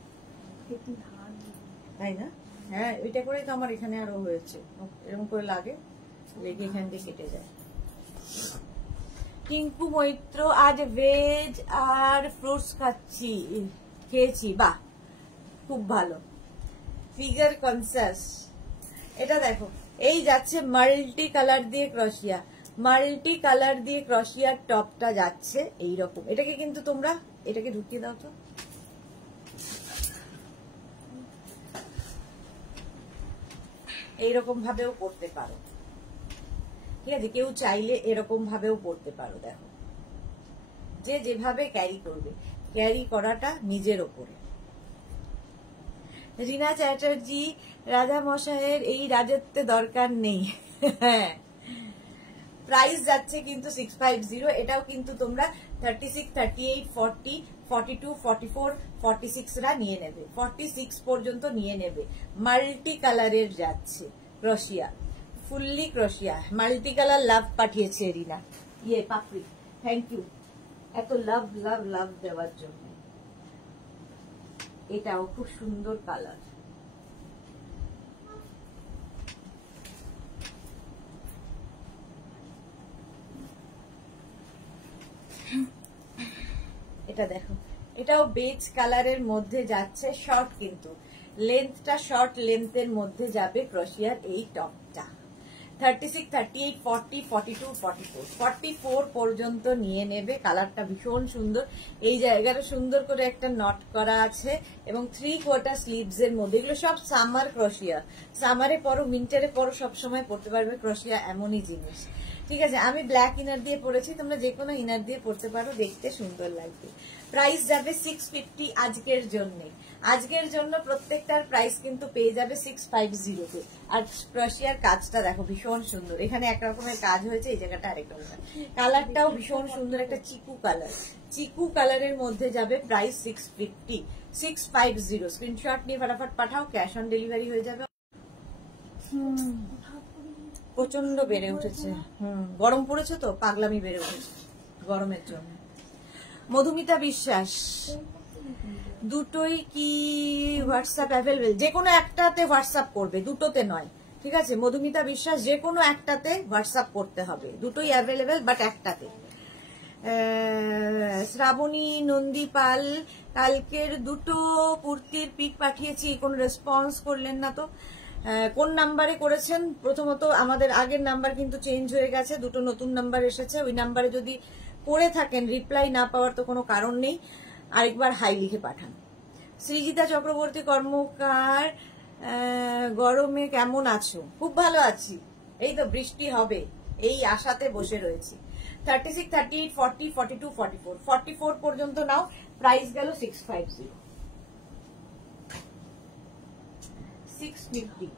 তাই না? হ্যাঁ, ওইটা করেই তো আমার এখানে আরো হয়েছে, এরকম করে লাগে, লেগে এখান দিয়ে কেটে যায়। টিঙ্কু মৈত্র, আজ ভেজ আর ফ্রুটস খেয়েছি, বাহ খুব ভালো। Figure conscious. এটা দেখো, এই যাচ্ছে মাল্টি কালার দিয়ে ক্রোশিয়া, মাল্টি কালার দিয়ে ক্রোশিয়ার টপটা যাচ্ছে এইরকম। এটাকে কিন্তু তোমরা এটাকে ঢুকিয়ে দাও তো, এইরকম ভাবেও পড়তে পারো, ঠিক আছে? কেউ চাইলে এরকম ভাবেও পড়তে পারো। দেখো, যে যেভাবে ক্যারি করবে, ক্যারি করাটা নিজের ওপরে। রিনা চ্যাটার্জি, রাজা মশাইয়ের এই রাজত্বে দরকার নেই। প্রাইস যাচ্ছে কিন্তু 650। এটাও কিন্তু তোমরা 36, 38, 40, 42, 44, 46 রা নিয়ে নেবে, 46 পর্যন্ত নিয়ে নেবে। মাল্টি কালারের যাচ্ছে ক্রোশিয়া, ফুললি ক্রোশিয়া, মাল্টি কালার লাভ পাঠিয়েছে রিনা, পাপড়ি, থ্যাংক ইউ এত লাভ লাভ লাভ দেওয়ার জন্য। এটাও খুব সুন্দর কালার। এটা দেখো, এটাও বেজ কালারের মধ্যে যাচ্ছে, শর্ট কিন্তু লেন্থটা শর্ট লেন্থের মধ্যে যাবে ক্রোশিয়ার এই টপটা। 36, 38, 40, 42, 44, 44 পর্যন্ত নিয়ে নেবে। কালারটা ভীষণ সুন্দর, এই জায়গাটা সুন্দর করে একটা নট করা আছে এবং 3/4 স্লিভস এর মধ্যে। এগুলো সব সামার ক্রোশিয়া, সামারে পরো উইন্টারে পরো সবসময় পরতে পারবে ক্রোশিয়া, এমনই জিনিস। ঠিক আছে, আমি ব্ল্যাক ইনার দিয়ে পরেছি, তোমরা যে কোনো ইনার দিয়ে পরতে পারো, দেখতে সুন্দর লাগবে। প্রাইস যাবে 650 আজকের জন্য। আজকের জন্য প্রত্যেকটার প্রাইস কিন্তু পেয়ে যাবে 650 তে। আর ক্রোশিয়ার কাজটা দেখো ভীষণ সুন্দর, এখানে এক রকমের কাজ হয়েছে, এই জায়গাটা আরেক রকমের। কালারটাও ভীষণ সুন্দর, একটা চিকু কালার, চিকু কালারের মধ্যে যাবে। প্রাইস 650, 650। স্ক্রিনশট নিয়ে ফটাফট পাঠাও, ক্যাশ অন ডেলিভারি হয়ে যাবে। প্রচন্ড বেড়ে উঠেছে, গরম পড়েছে তো, পাগলামি বেড়ে উঠেছে গরমের জন্য। মধুমিতা বিশ্বাস, দুটোই কি হোয়াটসঅ্যাপ অ্যাভেলেবেল? যে কোনো একটাতে হোয়াটসঅ্যাপ করবে, দুটোতে নয়, ঠিক আছে? মধুমিতা বিশ্বাস, যে কোনো একটাতে হোয়াটসঅ্যাপ করতে হবে, দুটোই অ্যাভেলেবেল বাট একটাতে। শ্রাবণী নন্দী পাল, কালকের দুটো কুর্তির পিক পাঠিয়েছি, কোনো রেসপন্স করলেন না তো। কোন নাম্বারে করেছেন? প্রথমত আমাদের আগের নাম্বার কিন্তু চেঞ্জ হয়ে গেছে, দুটো নতুন নাম্বার এসেছে। ওই নাম্বারে যদি করে থাকেন, রিপ্লাই না পাওয়ার তো কোনো কারণ নেই, আরেকবার হাই লিখে পাঠান। সৃজিতা চক্রবর্তী কর্মকার, গরমে কেমন আছো? খুব ভালো আছি, এই তো বৃষ্টি হবে এই আশাতে বসে রয়েছি। 36, 38, 40, 42, 44, 44 পর্যন্ত নাও। প্রাইস গেল 650, 650।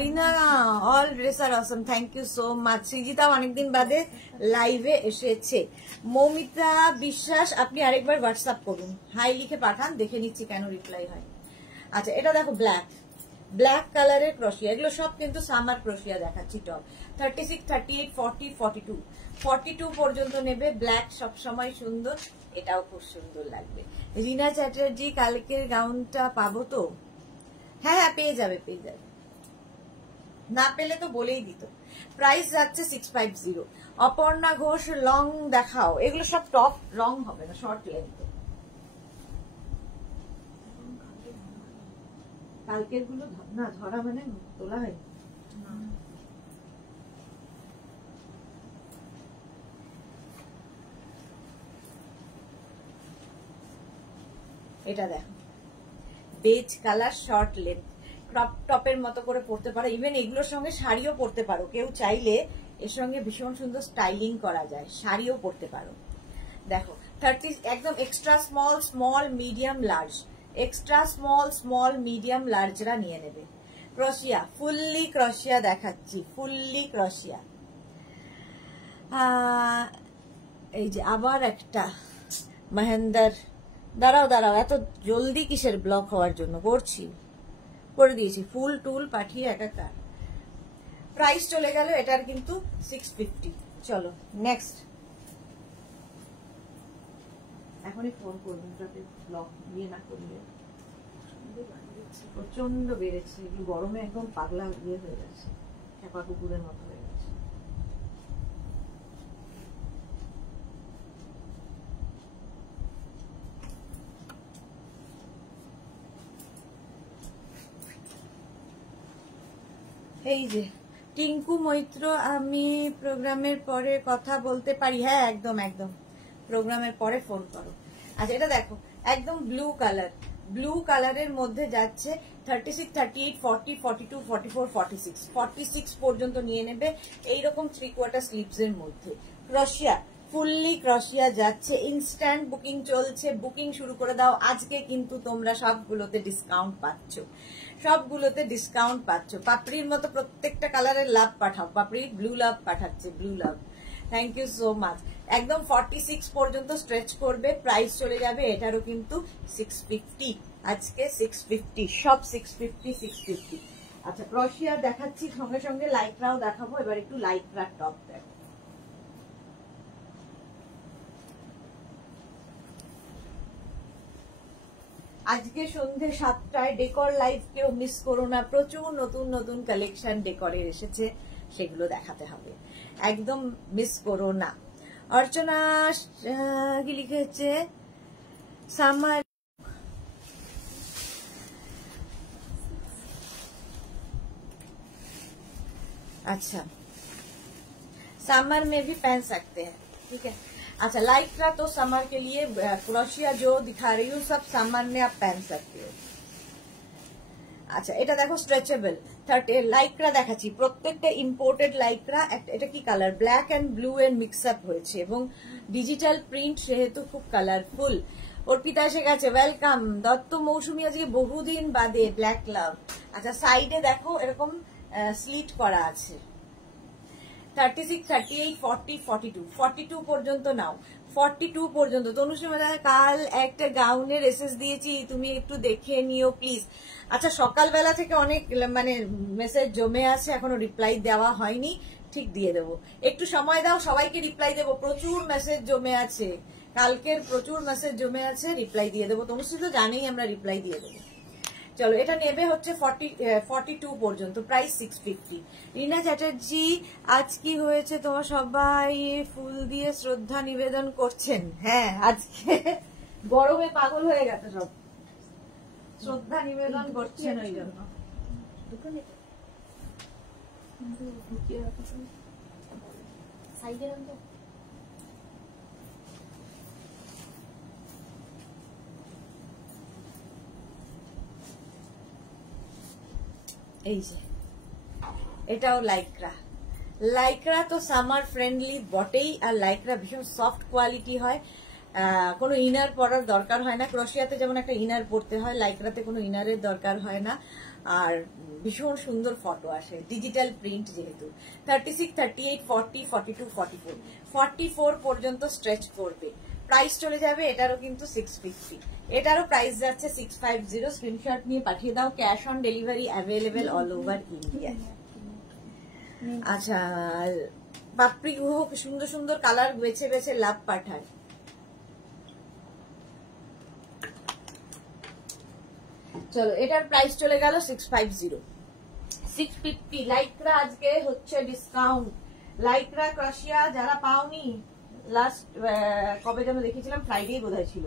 রিনা অল ড্রেস আর Assam, thank you so much. Srijita অনেকদিন বাদে লাইভে এসেছে। মৌমিতা বিশ্বাস, আপনি আরেকবার হোয়াটসঅ্যাপ করুন, হাই লিখে পাঠান, দেখে নিচ্ছি কেন রিপ্লাই হয়। আচ্ছা, এটা দেখো ব্ল্যাক, ব্ল্যাক কালারের ক্রোশিয়া, এগুলো সব কিন্তু সামার ক্রোশিয়া দেখাচ্ছি। টপ 36, 38, 40, 42, 42 পর্যন্ত নেবে। ব্ল্যাক সবসময় সুন্দর, এটাও খুব সুন্দর লাগবে। রিনা চ্যাটার্জি, কালকের গাউনটা পাবো তো? হ্যাঁ হ্যাঁ, পেয়ে যাবে, পেয়ে যাবে, না পেলে তো বলেই দিত। প্রাইস যাচ্ছে 650। অপর্ণা ঘোষ, লং দেখাও। এগুলো সব টপ, লং হবে না, শর্ট লেন্থ। কালকের গুলো না ধরা মানে তোলা হয়। এটা দেখো, beige colour, short length, crop টপের মতো করে পরতে পারো। ইভেন এগুলোর সঙ্গে শাড়িও পরতে পারো, কেউ চাইলে এর সঙ্গে ভীষণ সুন্দর স্টাইলিং করা যায়, শাড়িও পরতে পারো। দেখো 30, একদম extra small, small, medium, large, extra small, small, medium, লার্জরা নিয়ে নেবে। ক্রোশিয়া, ফুললি ক্রোশিয়া দেখাচ্ছি, ফুললি ক্রোশিয়া। এই যে আবার একটা মহেন্দার, দাঁড়াও দাঁড়াও, এত জলদি কিসের ব্লক হওয়ার জন্য? করছি, করে দিয়েছি, ফুল টুল পাঠিয়ে একাকার। প্রাইস চলে গেল এটার কিন্তু 650। চলো নেক্সট। এখনই ফোন করবেন যাতে ব্লক ইয়ে না করলে, প্রচন্ড বেড়েছে, গরমে একদম পাগলা ইয়ে হয়ে গেছে, খেপা কুকুরের মতো হয়ে গেছে। এই যে টিঙ্কু মৈত্র, আমি প্রোগ্রামের পরে কথা বলতে পারি? হ্যাঁ একদম একদম, প্রোগ্রামের পরে ফোন করো। আচ্ছা এটা দেখো একদম ব্লু কালারের মধ্যে যাচ্ছে 36, 38, 40, 42, 44, 46, 46 পর্যন্ত নিয়ে নেবে। এইরকম 3/4 স্লিভস এর মধ্যে ক্রোশিয়া, ফুললি ক্রোশিয়া যাচ্ছে। ইনস্ট্যান্ট বুকিং চলছে, বুকিং শুরু করে দাও। আজকে কিন্তু তোমরা সবগুলোতে ডিসকাউন্ট পাচ্ছ। পাপড়ির মতো প্রত্যেকটা কালারের লাভ পাঠাও। পাপড়ি ব্লু লাভ পাঠাচ্ছে, blue love. Thank you so much. একদম 46 পর্যন্ত স্ট্রেচ করবে। প্রাইস চলে যাবে এটারও কিন্তু 650। আজকে 650, সব 650। আচ্ছা ক্রোশিয়া দেখাচ্ছি, সঙ্গে সঙ্গে লাইক্রাও দেখাবো। এবার একটু লাইক্রা টপ দেখো। আজকে সন্ধ্যে 7টায় ডেকর লাইভ কেউ মিস করো না। প্রচুর নতুন কালেকশন ডেকরের এসেছে, সেগুলো দেখাতে হবে, একদম মিস করো না। অর্চনা কি লিখেছে? সামার, अच्छा समर में भी पहन सकते हैं, ठीक है। अच्छा लाइक्रा तो समर के लिए, क्रोशिया जो दिखा रही हूँ सब समर में आप पहन सकते हो। আচ্ছা এটা দেখো স্ট্রেচেবল 30 লাইক্রা দেখাচ্ছি, প্রত্যেকটা ইম্পোর্টেড লাইক্রা। এটা কি কালার? ব্ল্যাক এন্ড ব্লু এর মিক্স আপ হয়েছে এবং ডিজিটাল প্রিন্ট, সেহেতু খুব কালারফুল। অর্পিতা এসে গেছে, ওয়েলকাম। দত্ত মৌসুমী আজকে বহুদিন বাদে, ব্ল্যাক লাভ। আচ্ছা সাইডে দেখো এরকম স্লিট করা আছে। 36, 38, 40, 42, 42 পর্যন্ত নাও। 42 পর্যন্ত। তনুশ্রী কাল একটা গাউনের এসএস দিয়েছি, তুমি একটু দেখে নিও প্লিজ। আচ্ছা সকালবেলা থেকে অনেক মানে মেসেজ জমে আছে, এখনো রিপ্লাই দেওয়া হয়নি, ঠিক দিয়ে দেবো। একটু সময় দাও, সবাইকে রিপ্লাই দেবো। প্রচুর মেসেজ জমে আছে, কালকের প্রচুর মেসেজ জমে আছে, রিপ্লাই দিয়ে দেবো। তনুশ্রী তো জানেই আমরা রিপ্লাই দিয়ে দেবো। চলো এটা নেবে হচ্ছে 42 পর্যন্ত, প্রাইস 650। রিনা চ্যাটার্জি, আজ কি হয়েছে? তোমার সবাই ফুল দিয়ে শ্রদ্ধা নিবেদন করছেন। হ্যাঁ আজকে গরমে পাগল হয়ে গেছে সব, শ্রদ্ধা নিবেদন করছেন ওই জন্য। এই যে এটাও লাইক্রা তো সামার ফ্রেন্ডলি বটেই। আর লাইক্রা ভীষণ সফট কোয়ালিটি হয়, কোনো ইনার পরার দরকার হয় না। ক্রোশিয়াতে যেমন একটা ইনার পরতে হয়, লাইক্রাতে কোনো ইনারের দরকার হয় না। আর ভীষণ সুন্দর ফটো আসে, ডিজিটাল প্রিন্ট যেহেতু। 36, 38, 40, 42, 44, 44 পর্যন্ত স্ট্রেচ করবে। প্রাইস চলে যাবে এটারও কিন্তু 650। এটারও প্রাইস যাচ্ছে 650। স্ক্রিনশট নিয়ে পাঠিয়ে দাও। Cash on delivery available all over India. আচ্ছা পাপড়ি গুহ সুন্দর সুন্দর কালার বেছে বেছে লাভ পাঠায়। চলো এটার প্রাইস চলে গেল 650। 650 লাইক্রা আজকে হচ্ছে ডিসকাউন্ট। লাইক্রা ক্রোশিয়া যারা পাওনি, লাস্ট কবে যেন দেখেছিলাম, ফ্রাইডে বোধহয় ছিল,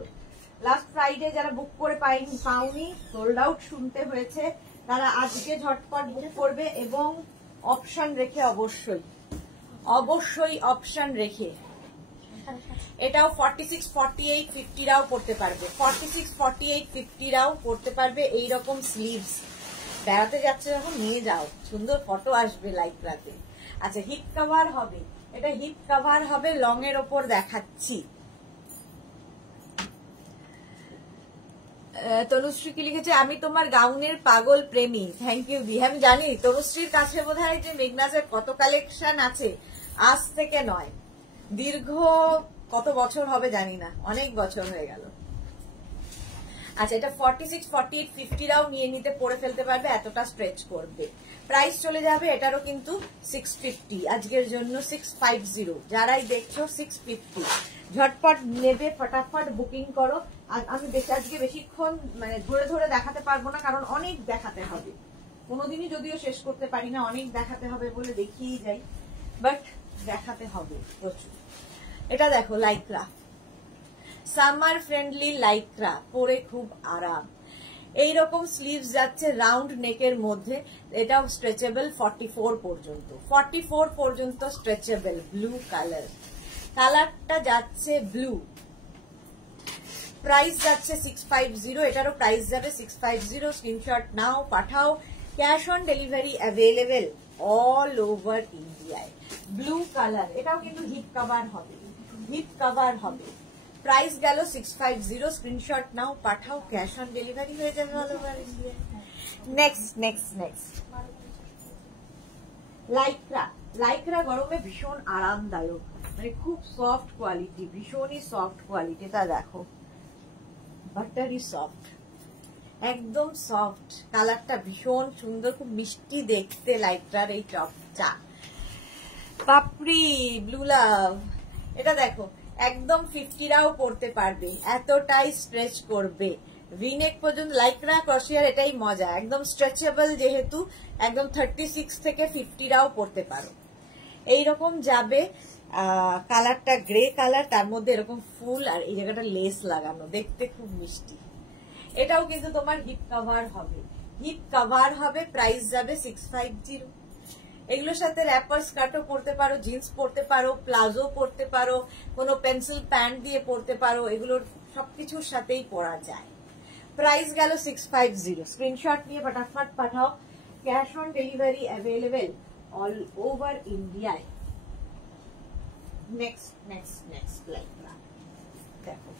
লাস্ট ফ্রাইডে যারা বুক করে পাওনি, সোল্ড আউট শুনতে হয়েছে, তারা আজকে ঝটপট বুক করবে। এবং অপশন রেখে, অবশ্যই অপশন রেখে। এটাও 46, 48, 50 রাও পড়তে পারবে। 46, 48, 50 রাও পড়তে পারবে। এইরকম স্লিভস বেড়াতে যাচ্ছে যখন নিয়ে যাও, সুন্দর ফটো আসবে লাইক্রাতে। আচ্ছা হিপ কভার হবে, এটা হিপ কভার হবে, লং এর ওপর দেখাচ্ছি। তনুশ্রী কি লিখেছে? আমি তোমার গাউনের পাগল প্রেমী। থ্যাংক ইউ দি। আমি জানি তনুশ্রীর কাছে বোধহয় যে মেঘনাজের কত কালেকশন আছে, আজ থেকে নয়, দীর্ঘ কত বছর হবে জানি না, অনেক বছর হয়ে গেল। আচ্ছা এটা 46, 48, 50 রাও নিয়ে নিতে, পরে ফেলতে পারবে, এতটা স্ট্রেচ করবে। প্রাইস চলে যাবে এটারও কিন্তু 650। আজকের জন্য 650। যারাই দেখছো 650, ঝটপট নেবে, ফটাফট বুকিং করো। আমি আজকে বেশিক্ষণ মানে ধরে ধরে দেখাতে পারবো না, কারণ অনেক দেখাতে হবে। কোনোদিনই যদিও শেষ করতে পারি না, অনেক দেখাতে হবে বলে দেখিয়ে যাই, বাট দেখাতে হবে প্রচুর। এটা দেখো লাইক্রা, সামার ফ্রেন্ডলি লাইক্রা, পরে খুব আরাম। এইরকম স্লিভস যাচ্ছে রাউন্ড নেকের মধ্যে। এটাও স্ট্রেচেবল 44 পর্যন্ত, 44 পর্যন্ত স্ট্রেচেবল। ব্লু কালার কালারটা যাচ্ছে ব্লু, প্রাইস যাচ্ছে 650, এটারও প্রাইস যাবে 650। স্ক্রিনশট নাও, পাঠাও। Cash on delivery available all over ইন্ডিয়ায়। ব্লু কালার, এটাও কিন্তু হিপ কভার হবে, হিপ কভার হবে। প্রাইস গেল 650। স্ক্রিনশট নাও, পাঠাও। ক্যাশ অন ডেলিভারি হয়ে যাবে অল ওভার ইন্ডিয়ায়। Next next next Lycra. Lycra গরমে ভীষণ আরামদায়ক, মানে খুব সফট কোয়ালিটি, ভীষণই সফট কোয়ালিটি। তা দেখো, বাটারি সফট, একদম সফট। কালারটা ভীষণ সুন্দর, খুব মিষ্টি দেখতে লাইক্রার এই টপটা। পাপড়ি ব্লু লাভ, এটা দেখো একদম 50রাও পরতে পারবে, এতটাই স্ট্রেচ করবে ভিনেক পর্যন্ত। লাইক্রা ক্রশিয়ার এটাই মজা, একদম স্ট্রেচেবল, যেহেতু একদম 36 থেকে 50রাও পরতে পারো। এইরকম যাবে। কালারটা গ্রে কালার, তার মধ্যে এরকম ফুল আর এই জায়গাটা লেস লাগানো, দেখতে খুব মিষ্টি। এটাও কিন্তু তোমার হিপ কভার হবে, হিপ কভার হবে। প্রাইস যাবে 650। এগুলোর সাথে র্যাপার স্কার্টও পরতে পারো, জিন্স পরতে পারো, প্লাজো পরতে পারো, কোনো পেন্সিল প্যান্ট দিয়ে পরতে পারো, এগুলোর সবকিছুর সাথেই পরা যায়। প্রাইস গেল 650। স্ক্রিনশট নিয়ে ফটাফট পাঠাও। Cash on delivery available all over ইন্ডিয়ায়। নেক্সট নেক্সট নেক্সট লাইক্রা দেখো,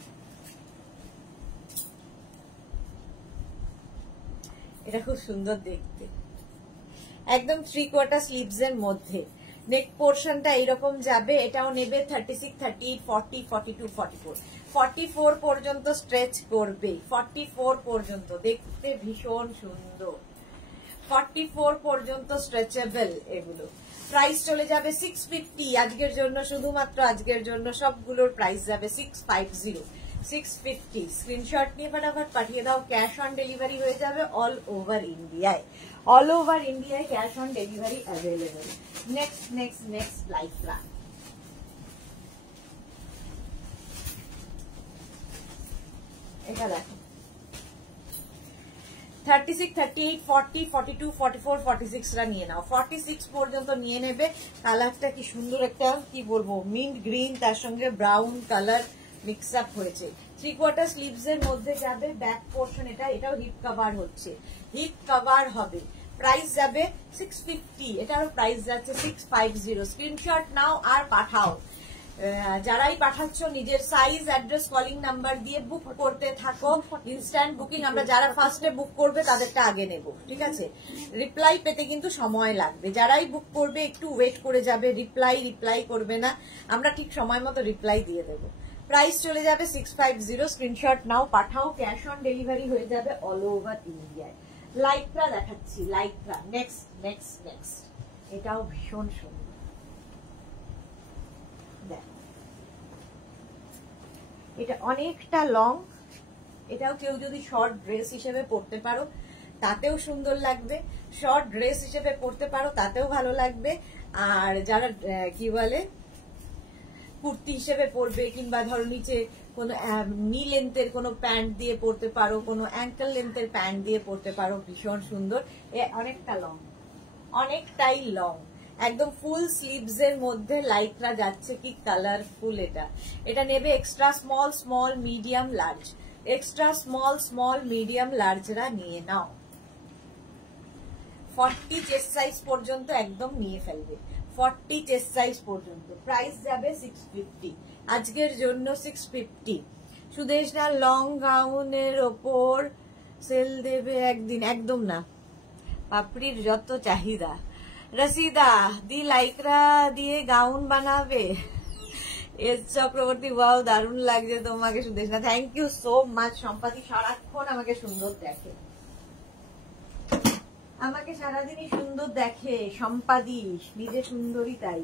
এটা খুব সুন্দর দেখতে, একদম 3/4 স্লিভস এর মধ্যে। নেক পোর্শনটা এইরকম যাবে, এটাও নেবে 36, 38, 40, 42, 44, 44 পর্যন্ত স্ট্রেচ করবে, 44 পর্যন্ত। দেখতে ভীষণ সুন্দর, 44 পর্যন্ত স্ট্রেচেবল এগুলো। প্রাইস চলে যাবে 650 আজকের জন্য, শুধুমাত্র আজকের জন্য সবগুলোর প্রাইস যাবে 650, 650। স্ক্রিনশট নিয়ে ফটাফট পাঠিয়ে দাও। ক্যাশ অন ডেলিভারি হয়ে যাবে অল ওভার ইন্ডিয়ায়, অল ওভার ইন্ডিয়ায় cash on delivery available. Next next next Lycra. এটা দেখো 36, 38, 40, 42, 44, 46 রা নিয়ে নাও, 46 পর্যন্ত নিয়ে নেবে। কালারটা কি সুন্দর, একটা কি বলবো মিন্ট গ্রিন, তার সঙ্গে ব্রাউন কালার মিক্স আপ হয়েছে। 3/4 স্লিভস এর মধ্যে যাবে। ব্যাক পোর্শন এটাও হিপ কভার হচ্ছে, হিপ কভার হবে। প্রাইস যাবে 650, এটারও প্রাইস যাচ্ছে 650। স্ক্রিনশট নাও আর পাঠাও। যারাই পাঠাচ্ছ নিজের সাইজ, অ্যাড্রেস, কলিং নাম্বার দিয়ে বুক করতে থাকো। ইনস্ট্যান্ট বুকিং, আমরা যারা ফার্স্টে বুক করবে তাদেরটা আগে নেব, ঠিক আছে? রিপ্লাই পেতে কিন্তু সময় লাগবে, যারাই বুক করবে একটু ওয়েট করে যাবে। রিপ্লাই করবে না, আমরা ঠিক সময় মতো রিপ্লাই দিয়ে দেবো। প্রাইস চলে যাবে 650। স্ক্রিনশট নাও, পাঠাও। ক্যাশ অন ডেলিভারি হয়ে যাবে অল ওভার ইন্ডিয়ায়। লাইক্রা দেখাচ্ছি, লাইক্রা। নেক্সট নেক্সট নেক্সট, এটাও ভীষণ সুন্দর। এটা অনেকটা লং, এটাও কেউ যদি শর্ট ড্রেস হিসেবে পরতে পারো তাতেও সুন্দর লাগবে, শর্ট ড্রেস হিসেবে পরতে পারো তাতেও ভালো লাগবে। আর যারা কি বলে কুর্তি হিসেবে পরবে, কিংবা ধরো নিচে কোনো নি লেন্থের কোনো প্যান্ট দিয়ে পরতে পারো, কোনো অ্যাঙ্কেল লেন্থের প্যান্ট দিয়ে পরতে পারো, ভীষণ সুন্দর। অনেকটা লং, অনেকটাই লং, একদম ফুল স্লিভস এর মধ্যে লাইক্রা যাচ্ছে, কি কালারফুল। এটা নেবে extra small, small, medium, large. Extra small, small, medium, লার্জরা নিয়ে নাও। 40 চেস্ট সাইজ পর্যন্ত একদম নিয়ে ফেলবে, 40 চেস্ট সাইজ পর্যন্ত। প্রাইস যাবে 650 আজকের জন্য, 650। সুদেশনা লং গাউনের ওপর সেল দেবে একদিন, একদম না। পাপড়ির যত চাহিদা, রসিদা দি লাইক্রা দিয়ে গাউন বানাবে। এস চক্রবর্তী, ওয়াও দারুণ লাগছে তোমাকে Sudeshna, thank you so much. সম্পাতি সারাক্ষণ আমাকে সুন্দর দেখে, আমাকে সারাদিনই সুন্দর দেখে সম্পাদি, নিজে সুন্দরী তাই।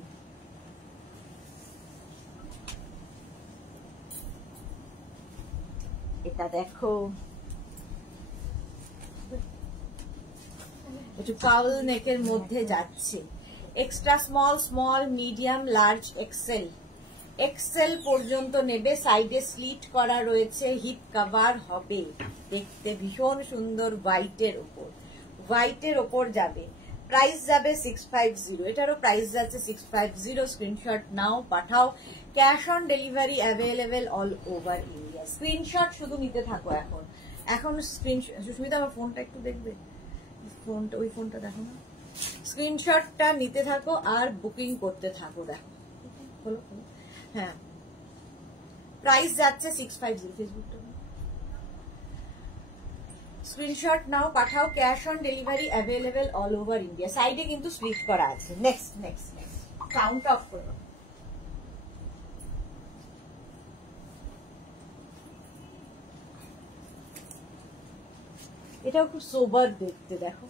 এটা দেখো, একটু কাউল নেকের মধ্যে যাচ্ছে। Extra small, small, medium, large, XL. XL পর্যন্ত নেবে। সাইডে স্লিট করা রয়েছে, হিপ কভার হবে, দেখতে ভীষণ সুন্দর। হোয়াইটের ওপর, হোয়াইটের ওপর যাবে। প্রাইস যাবে 650, এটারও প্রাইস যাচ্ছে 650। স্ক্রিনশট নাও, পাঠাও। Cash on delivery available all over India. Screenshot শুধু নিতে থাকো। এখন স্ক্রিনশট, সুস্মিতা আমার ফোনটা একটু দেখবে, ফোনটা, ওই ফোনটা দেখো না। স্ক্রিনশটটা নিতে থাকো আর বুকিং করতে থাকো। দেখো হলো, হ্যাঁ প্রাইস যাচ্ছে 650। ফেসবুকটা স্ক্রিনশট নাও, পাঠাও। Cash on delivery available all over India. সাইডে কিন্তু স্লিপ করা আছে। Next next next count of করো। এটাও খুব সোবার দেখতে, দেখো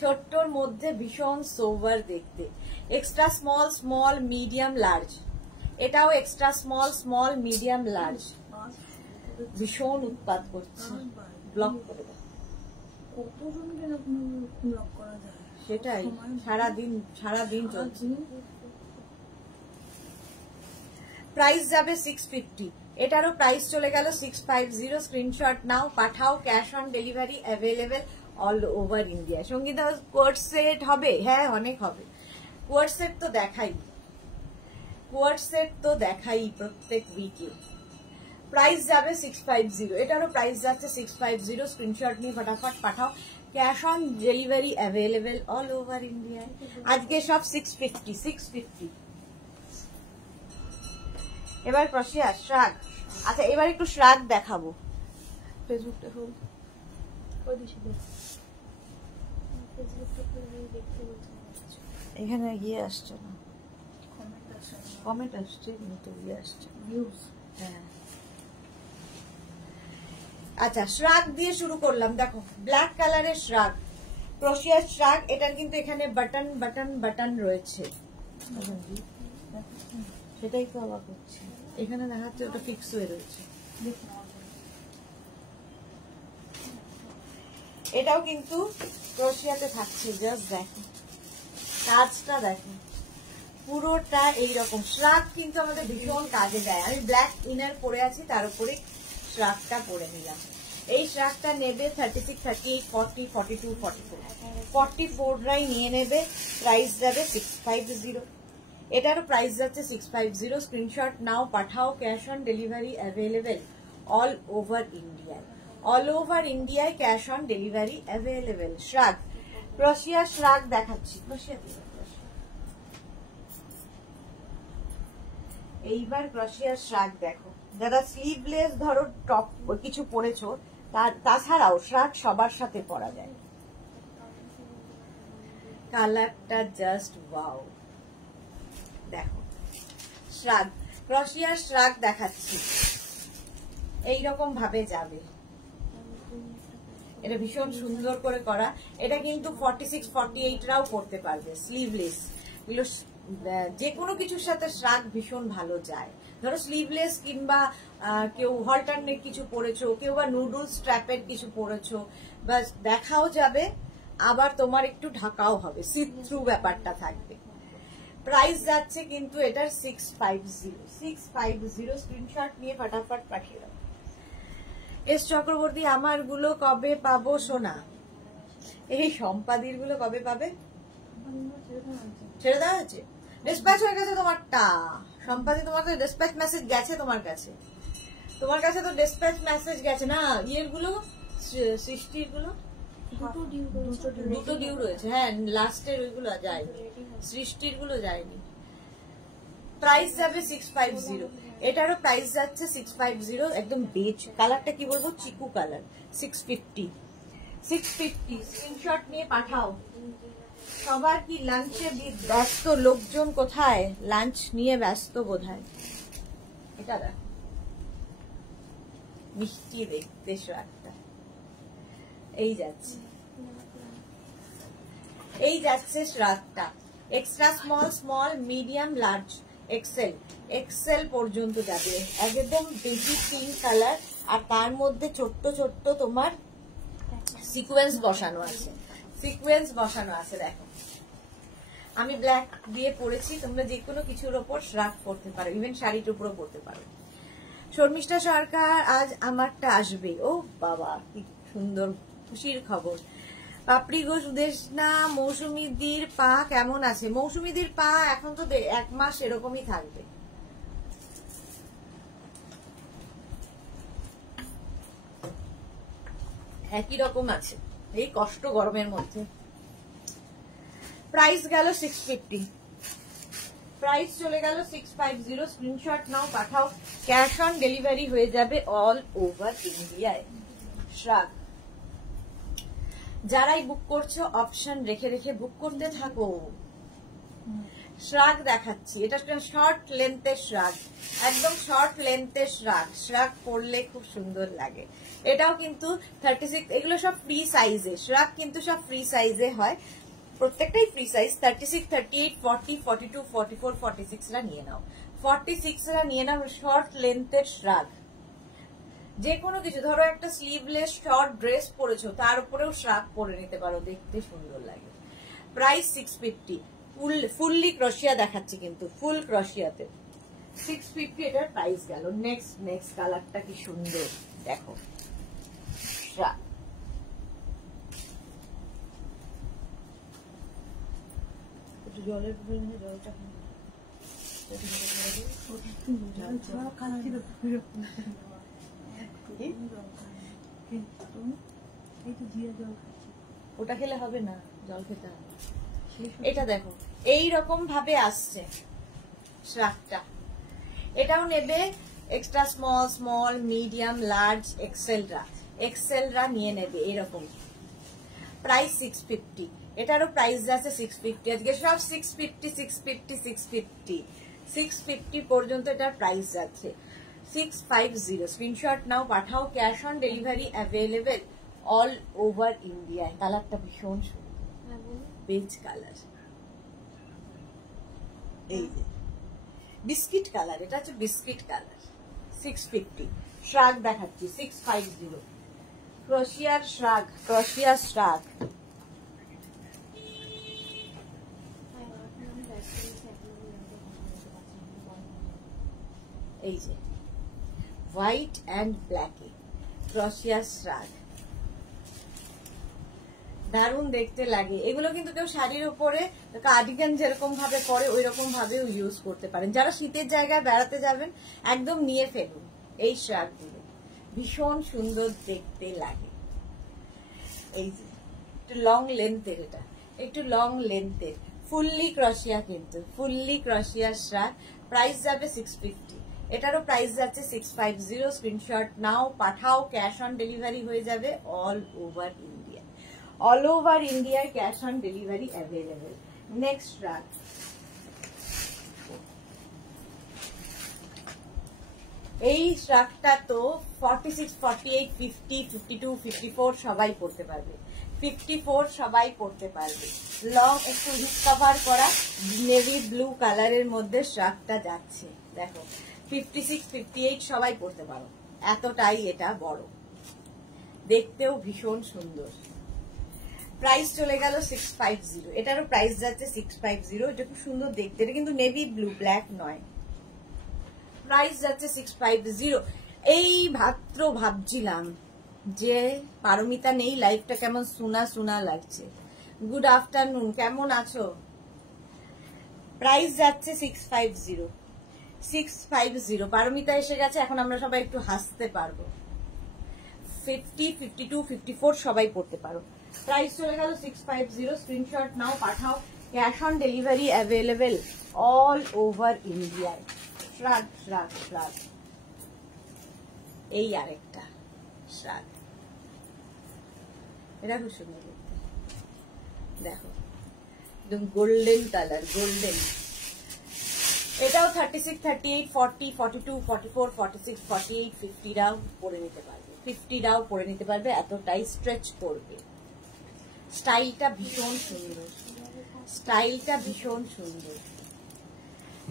ছোট্টর মধ্যে ভীষণ সোবার দেখতে। Extra small, small, medium, large. এটাও extra small, small, medium, large. ভীষণ উৎপাত করছে, ব্লক করে দাও। কতজনকে এরকম ব্লক করা যায়? সেটাই, সারাদিন চলছে। প্রাইস যাবে 650, এটারও প্রাইস চলে গেল 650। স্ক্রিনশট নাও, পাঠাও। Cash on delivery available all over India. Sangeeta coord set হবে? হ্যাঁ অনেক হবে। কোয়ার্ড সেট তো দেখাই প্রত্যেক উইকে। প্রাইস যাবে 650, এটারও প্রাইস যাচ্ছে 650। স্ক্রিনশট নিয়ে ফটাফট পাঠাও। Cash on delivery available all over India. আজকে সব 650। এবার ক্রোশিয়া শ্রাগ। আচ্ছা এবার একটু শ্রাগ দেখাবো। ফেসবুকটা হোক, এখানে গিয়ে আসছে না, কমেন্ট আসছে কিন্তু গিয়ে আসছে ভিউজ। হ্যাঁ আচ্ছা, শ্রাগ দিয়ে শুরু করলাম। দেখো ব্ল্যাক কালারের শ্রাগ, ক্রোশিয়ার শ্রাগ। এটার কিন্তু এখানে বাটন বাটন বাটন রয়েছে, সেটাই তো অবাক হচ্ছে। এখানে দেখাচ্ছে ওটা ফিক্স হয়ে রয়েছে। এটাও কিন্তু ক্রোশিয়াতে থাকছে। জাস্ট দেখো কাজটা, দেখো পুরোটা এইরকম। শ্রাগ কিন্তু আমাদের ভীষণ কাজে দেয়। আমি ব্ল্যাক ইনার পরে আছি, তার উপরে শ্রাগটা পরে নিলাম। এই শ্রাগটা নেবে 36, 38, 40, 42, 44, 44রাই নিয়ে নেবে। প্রাইস যাবে 650। এটারও প্রাইস যাচ্ছে 650। স্ক্রিনশট নাও, পাঠাও। Cash on delivery available all over ইন্ডিয়ায়। অল ওভার ইন্ডিয়ায় cash on delivery available. Shrug, crochet shrug দেখাচ্ছি। এইবার ক্রোশিয়ার শ্রাগ দেখো। যারা স্লিভলেস ধরো টপ কিছু পরেছো, তাছাড়াও শ্রাগ সবার সাথে পরা যায়। কালারটা জাস্ট ওয়াও। দেখো শ্রাগ, ক্রোশিয়ার শ্রাগ দেখাচ্ছি। এইরকম ভাবে যাবে। এটা ভীষণ সুন্দর করে করা। এটা কিন্তু 46, 48রাও পরতে পারবে। স্লিভলেস এগুলো যে কোনো কিছুর সাথে শ্রাগ ভীষণ ভালো যায়। ধরো স্লিভলেস কিংবা কেউ হলটারনেট কিছু পরেছো, কেউ বা নুডলস স্ট্র্যাপের কিছু পরেছো, বা দেখাও যাবে, আবার তোমার একটু ঢাকাও হবে, সি থ্রু ব্যাপারটা থাকবে। প্রাইস যাচ্ছে কিন্তু এটার 650। স্ক্রিনশট নিয়ে ফটাফট পাঠিয়ে দাও। এস চক্রবর্তী, আমার গুলো কবে পাবো সোনা? এই সম্পাদির গুলো কবে পাবে? ছেড়ে দেওয়া হয়েছে, ডিসপ্যাচ হয়ে গেছে তোমারটা। সম্পাদি, তোমার তো ডিসপ্যাচ মেসেজ গেছে তোমার কাছে তো ডিসপ্যাচ মেসেজ গেছে না। ইয়ের গুলো, সৃষ্টির গুলো দুটো ডিউ রয়েছে। হ্যাঁ লাস্টের ওইগুলো যায়নি, সৃষ্টির গুলো যায়নি। প্রাইস যাবে 650। এটারও প্রাইস যাচ্ছে 650। একদম বেজ কালারটা, কি বলবো, চিকু কালার। 650। স্ক্রিনশট নিয়ে পাঠাও। সবার কি লাঞ্চে ব্যস্ত? লোকজন কোথায়? লাঞ্চ নিয়ে ব্যস্ত বোধহয়। এটা দেখ, মিষ্টি দেখতে শ্রাগটা। এই যাচ্ছে শ্রাগটা। Extra small, small, medium, large, XL পর্যন্ত যাবে। একদম বেবি পিঙ্ক কালার, আর তার মধ্যে ছোট্ট ছোট্ট তোমার সিকোয়েন্স বসানো আছে। দেখো আমি ব্ল্যাক দিয়ে পরেছি, তোমরা যে কোনো কিছুর ওপর শ্রাগ পরতে পারো, ইভেন শাড়ির উপরও পরতে পারো। শর্মিষ্ঠা সরকার, আজ আমারটা আসবে। ও বাবা, কি সুন্দর খুশির খবর। পাপড়ি ঘোষ উদেশনা মৌসুমীদির পা কেমন আছে? মৌসুমীদির পা এখন তো 1 মাস এরকমই থাকবে। একই রকম আছে, এই কষ্ট গরমের মধ্যে। প্রাইস গেল 650, প্রাইস চলে গেল 650। স্ক্রিনশট নাও, পাঠাও, ক্যাশ অন ডেলিভারি হয়ে যাবে অল ওভার ইন্ডিয়ায়। শ্রাগ যারাই বুক করছো অপশন রেখে রেখে বুক করতে থাকো। শ্রাগ দেখাচ্ছি, এটা শর্ট লেন্থের শ্রাগ, একদম শর্ট লেন্থের শ্রাগ। শ্রাগ পরলে খুব সুন্দর লাগে। এটাও কিন্তু 36, এগুলো সব ফ্রি সাইজে। শ্রাগ কিন্তু সব ফ্রি সাইজে হয়, প্রত্যেকটাই ফ্রি সাইজ। 36, 38, 40, 42, 44, 46 রা নিয়ে নাও, 46 রা নিয়ে নাও। শর্ট লেন্থের শ্রাগ, যে কোনো কিছু, ধরো একটা স্লিভলেস শর্ট ড্রেস পরেছো, তার উপরেও শ্রাগ পরে নিতে পারো, দেখতে সুন্দর লাগে। প্রাইস 650। ফুললি ক্রোশিয়া দেখাচ্ছি কিন্তু, ফুল ক্রোশিয়াতে 650 এটার প্রাইস গেল। নেক্সট কালারটা কি সুন্দর দেখো, শ্রাগ। জলের জলটা ওটা খেলে হবে না, জল খেতে হবে। এটা দেখো এই রকম ভাবে আসছে শ্রাগটা। এটাও নেবে extra small, small, medium, large, এক্সেলরা নিয়ে নেবে এরকম। প্রাইস 650, এটারও প্রাইস আছে 650। আজকে সব 650, 650, 650, 650 পর্যন্ত এটার প্রাইস আছে। 650, স্ক্রিনশট নাও, পাঠাও, cash on delivery available all over ইন্ডিয়ায়। কালারটা ভীষণ সুন্দর, বেজ কালার, এই যে বিস্কিট কালার, এটা হচ্ছে বিস্কিট কালার। 650। শ্রাগ দেখাচ্ছি 650, ক্রোশিয়ার শ্রাগ, ক্রোশিয়ার শ্রাগ। এই যে হোয়াইট অ্যান্ড ব্ল্যাকে ক্রোশিয়ার শ্রাগ, দারুণ দেখতে লাগে। এগুলো কিন্তু কেউ শাড়ির উপরে কার্ডিগান যেরকম ভাবে পরে ওই রকম ভাবেও ইউজ করতে পারেন। যারা শীতের জায়গায় বেড়াতে যাবেন একদম নিয়ে ফেলুন এই শ্রাগগুলো, ভীষণ সুন্দর দেখতে লাগে। এই যে একটু লং লেন্থের, এটা একটু লং লেন্থের, ফুললি ক্রোশিয়া কিন্তু, ফুললি ক্রোশিয়ার শ্রাগ। প্রাইস যাবে 650, এটারও প্রাইস যাচ্ছে 650। স্ক্রিনশট নাও, পাঠাও, ক্যাশ অন ডেলিভারি হয়ে যাবে all over India. All over ইন্ডিয়ায় cash on delivery available. Next shrug, এই শ্রাগটা তো 46, 48, 50, 52, 54 সবাই পড়তে পারবে। 54 সবাই পড়তে পারবে। লং একটু হিপ কভার করা নেভি ব্লু কালারের মধ্যে শ্রাগটা যাচ্ছে দেখো। 56, 58 সবাই পড়তে পারো, এতটাই এটা বড়, দেখতেও ভীষণ সুন্দর। প্রাইস চলে গেল 650, এটারও প্রাইস যাচ্ছে 650। এটা খুব সুন্দর দেখতে, এটা কিন্তু নেভি ব্লু, ব্ল্যাক নয়। প্রাইস যাচ্ছে 650। এই মাত্র ভাবছিলাম যে পারমিতা নেই, লাইফটা কেমন শোনা শোনা লাগছে। গুড আফটারনুন, কেমন আছো? প্রাইস যাচ্ছে 650, 650। পারমিতা এসে গেছে, এখন আমরা সবাই একটু হাসতে পারবো। 50, 52, 54 সবাই পড়তে পারো। প্রাইস চলে গেল 650। স্ক্রিনশট নাও, পাঠাও, cash on delivery available all over ইন্ডিয়ায়। শ্রাগ, শ্রাগ, শ্রাগ। এই আরেকটা শ্রাগ, এটা খুব সুন্দর দেখতে, দেখো একদম গোল্ডেন কালার, গোল্ডেন। এটাও 36, 38, 40, 42, 44, 46, 48, 50 রাও পরে নিতে পারবে, 50 রাও পরে নিতে পারবে, এতটাই স্ট্রেচ করবে। স্টাইলটা ভীষণ সুন্দর, স্টাইলটা ভীষণ সুন্দর।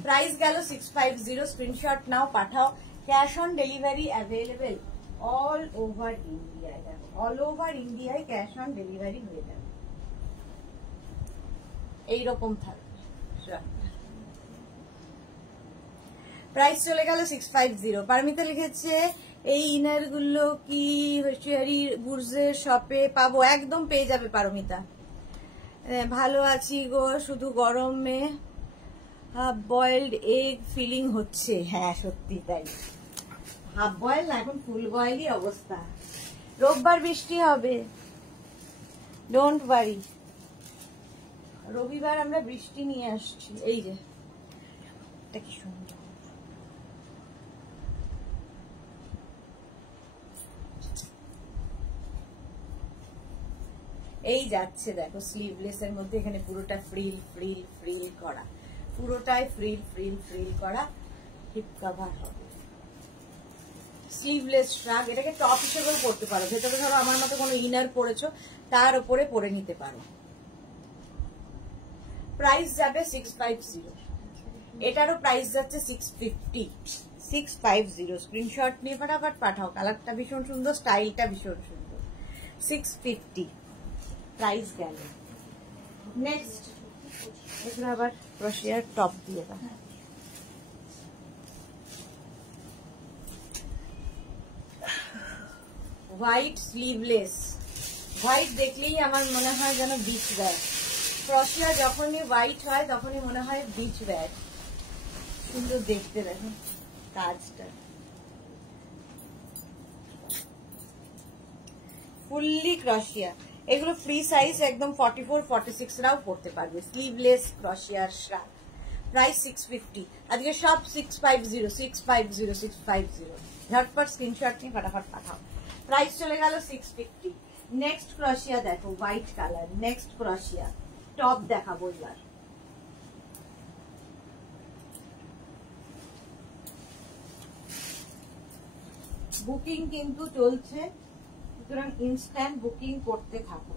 প্রাইস গেল 650। স্ক্রিনশট নাও, পাঠাও, cash on delivery available all over ইন্ডিয়ায়। দেখো অল ওভার ইন্ডিয়ায় ক্যাশ অন ডেলিভারি হয়ে যাবে, এইরকম থাকবে। প্রাইস চলে গেল 650। পারমিতা লিখেছে এই ইনার গুলো কি হোশিয়ারি বুর্জের শপে পাবো? একদম পেয়ে যাবে পারমিতা। ভালো আছি গো, শুধু গরমে হাফ বয়েলড এগ ফিলিং হচ্ছে। হ্যাঁ সত্যি তাই, হাফ বয়েল না, এখন ফুল বয়েলই অবস্থা। রোববার বৃষ্টি হবে, ডোন্ট ওয়ারি। রবিবার আমরা বৃষ্টি নিয়ে আসছি। এই যে এটা কি সুন্দর, এই যাচ্ছে দেখো স্লিভলেস এর মধ্যে, এখানে পুরোটা ফ্রিল ফ্রিল ফ্রিল করা, পুরোটাই ফ্রিল ফ্রিল ফ্রিল করা, হিপ কভার হবে। স্লিভলেস শ্রাগ, এটাকে টপ হিসেবেও পরতে পারো। ভেতরে ধরো আমার মতো কোনো ইনার পরেছো, তার উপরে পরে নিতে পারো। প্রাইস যাবে 650, এটারও প্রাইস যাচ্ছে 650। 650 স্ক্রিনশট নিয়ে ফটাফট পাঠাও। কালারটা ভীষণ সুন্দর, স্টাইলটা ভীষণ সুন্দর। 650 প্রাইস গেল। নেক্সট এগুলো আবার ক্রোশিয়ার টপ দিয়ে দাও। হোয়াইট স্লিভলেস, হোয়াইট দেখলেই আমার মনে হয় যেন বিচ ব্যাগ। ক্রোশিয়া যখনই হোয়াইট হয় তখনই মনে হয় বিচ ব্যাগ। সুন্দর দেখতে, দেখো কাজটা ফুললি ক্রোশিয়া। এগুলো ফ্রি সাইজ, একদম 44-46 রাও পড়তে পারবে। স্লিভলেস ক্রোশিয়ার শ্রাগ, প্রাইস 650। আজকে সব 650 650 650। ঝটপট স্ক্রিনশট নিয়ে ফটাফট পাঠাও। প্রাইস চলে গেল 650। নেক্সট ক্রোশিয়া দেখো, হোয়াইট কালার। নেক্সট ক্রোশিয়া টপ দেখাবো এবার। বুকিং কিন্তু চলছে, সুতরাং ইনস্ট্যান্ট বুকিং করতে থাকো।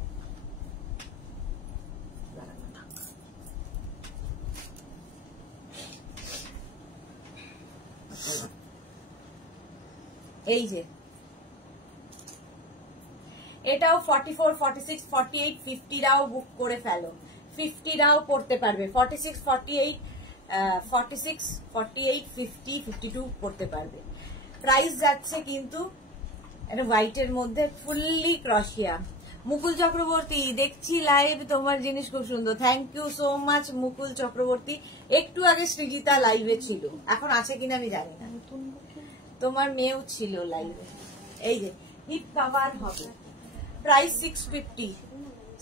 এই যে এটাও 44, 46, 48, 50 রাও বুক করে ফেলো। 50 রাও পড়তে পারবে। 46, 48, 46, 48, 50, 52 পড়তে পারবে। প্রাইস যাচ্ছে কিন্তু এটা হোয়াইটের মধ্যে, ফুললি ক্রোশিয়া। মুকুল চক্রবর্তী, দেখছি লাইভ, তোমার জিনিস খুব সুন্দর। থ্যাংক ইউ সো মাচ মুকুল চক্রবর্তী। একটু আগে সৃজিতা লাইভে ছিল, এখন আছে কিনা আমি জানি না। তোমার মেয়েও ছিল লাইভে। এই যে হিপ কভার হবে, প্রাইস 650।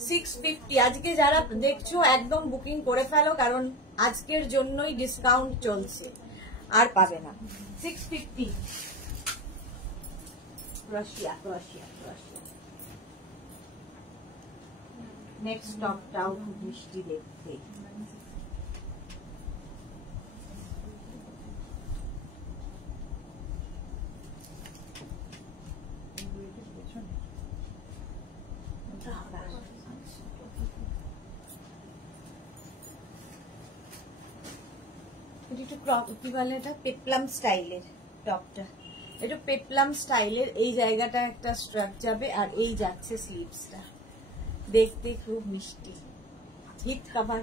650 আজকে যারা দেখছো একদম বুকিং করে ফেলো, কারণ আজকের জন্যই ডিসকাউন্ট চলছে, আর পাবে না। 650 ক্রোশিয়া ক্রোশিয়া ক্রোশিয়া। নেক্সট টপটাও খুব মিষ্টি দেখতে। কি বলে এটা, পেপলাম স্টাইলের টপটা। এটা পেপলাম স্টাইলের, এই জায়গাটা একটা স্ট্রাক যাবে, আর এই যাচ্ছে স্লিভসটা। দেখতে খুব মিষ্টি। হিপ কভার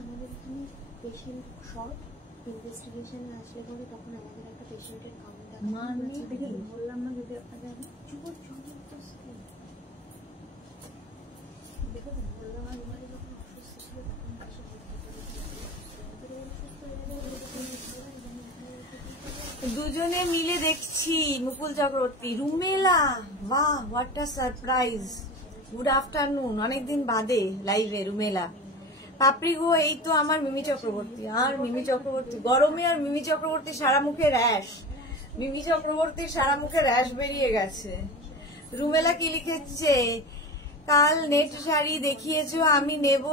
আমাদের এখানে পেশেন্ট শর্ট ইনভেস্টিগেশনে আসলে পরে তখন আমাদের একটা পেশেন্টের কাউন্টার বললাম না যদি আপনাদের চুপ চুপ দুজনে মিলে দেখছি। মুকুল চক্রবর্তী, রুমেলা, বাহ what a surprise. Good afternoon, অনেকদিন বাদে লাইভে রুমেলা। পাপড়ি গো, এই তো আমার মিমি চক্রবর্তী। আর মিমি চক্রবর্তী গরমে, আর মিমি চক্রবর্তী সারা মুখে র্যাশ। মিমি চক্রবর্তীর সারা মুখে র্যাশ বেরিয়ে গেছে। রুমেলা কি লিখেছে, কাল নেট শাড়ি দেখিয়েছো, আমি নেব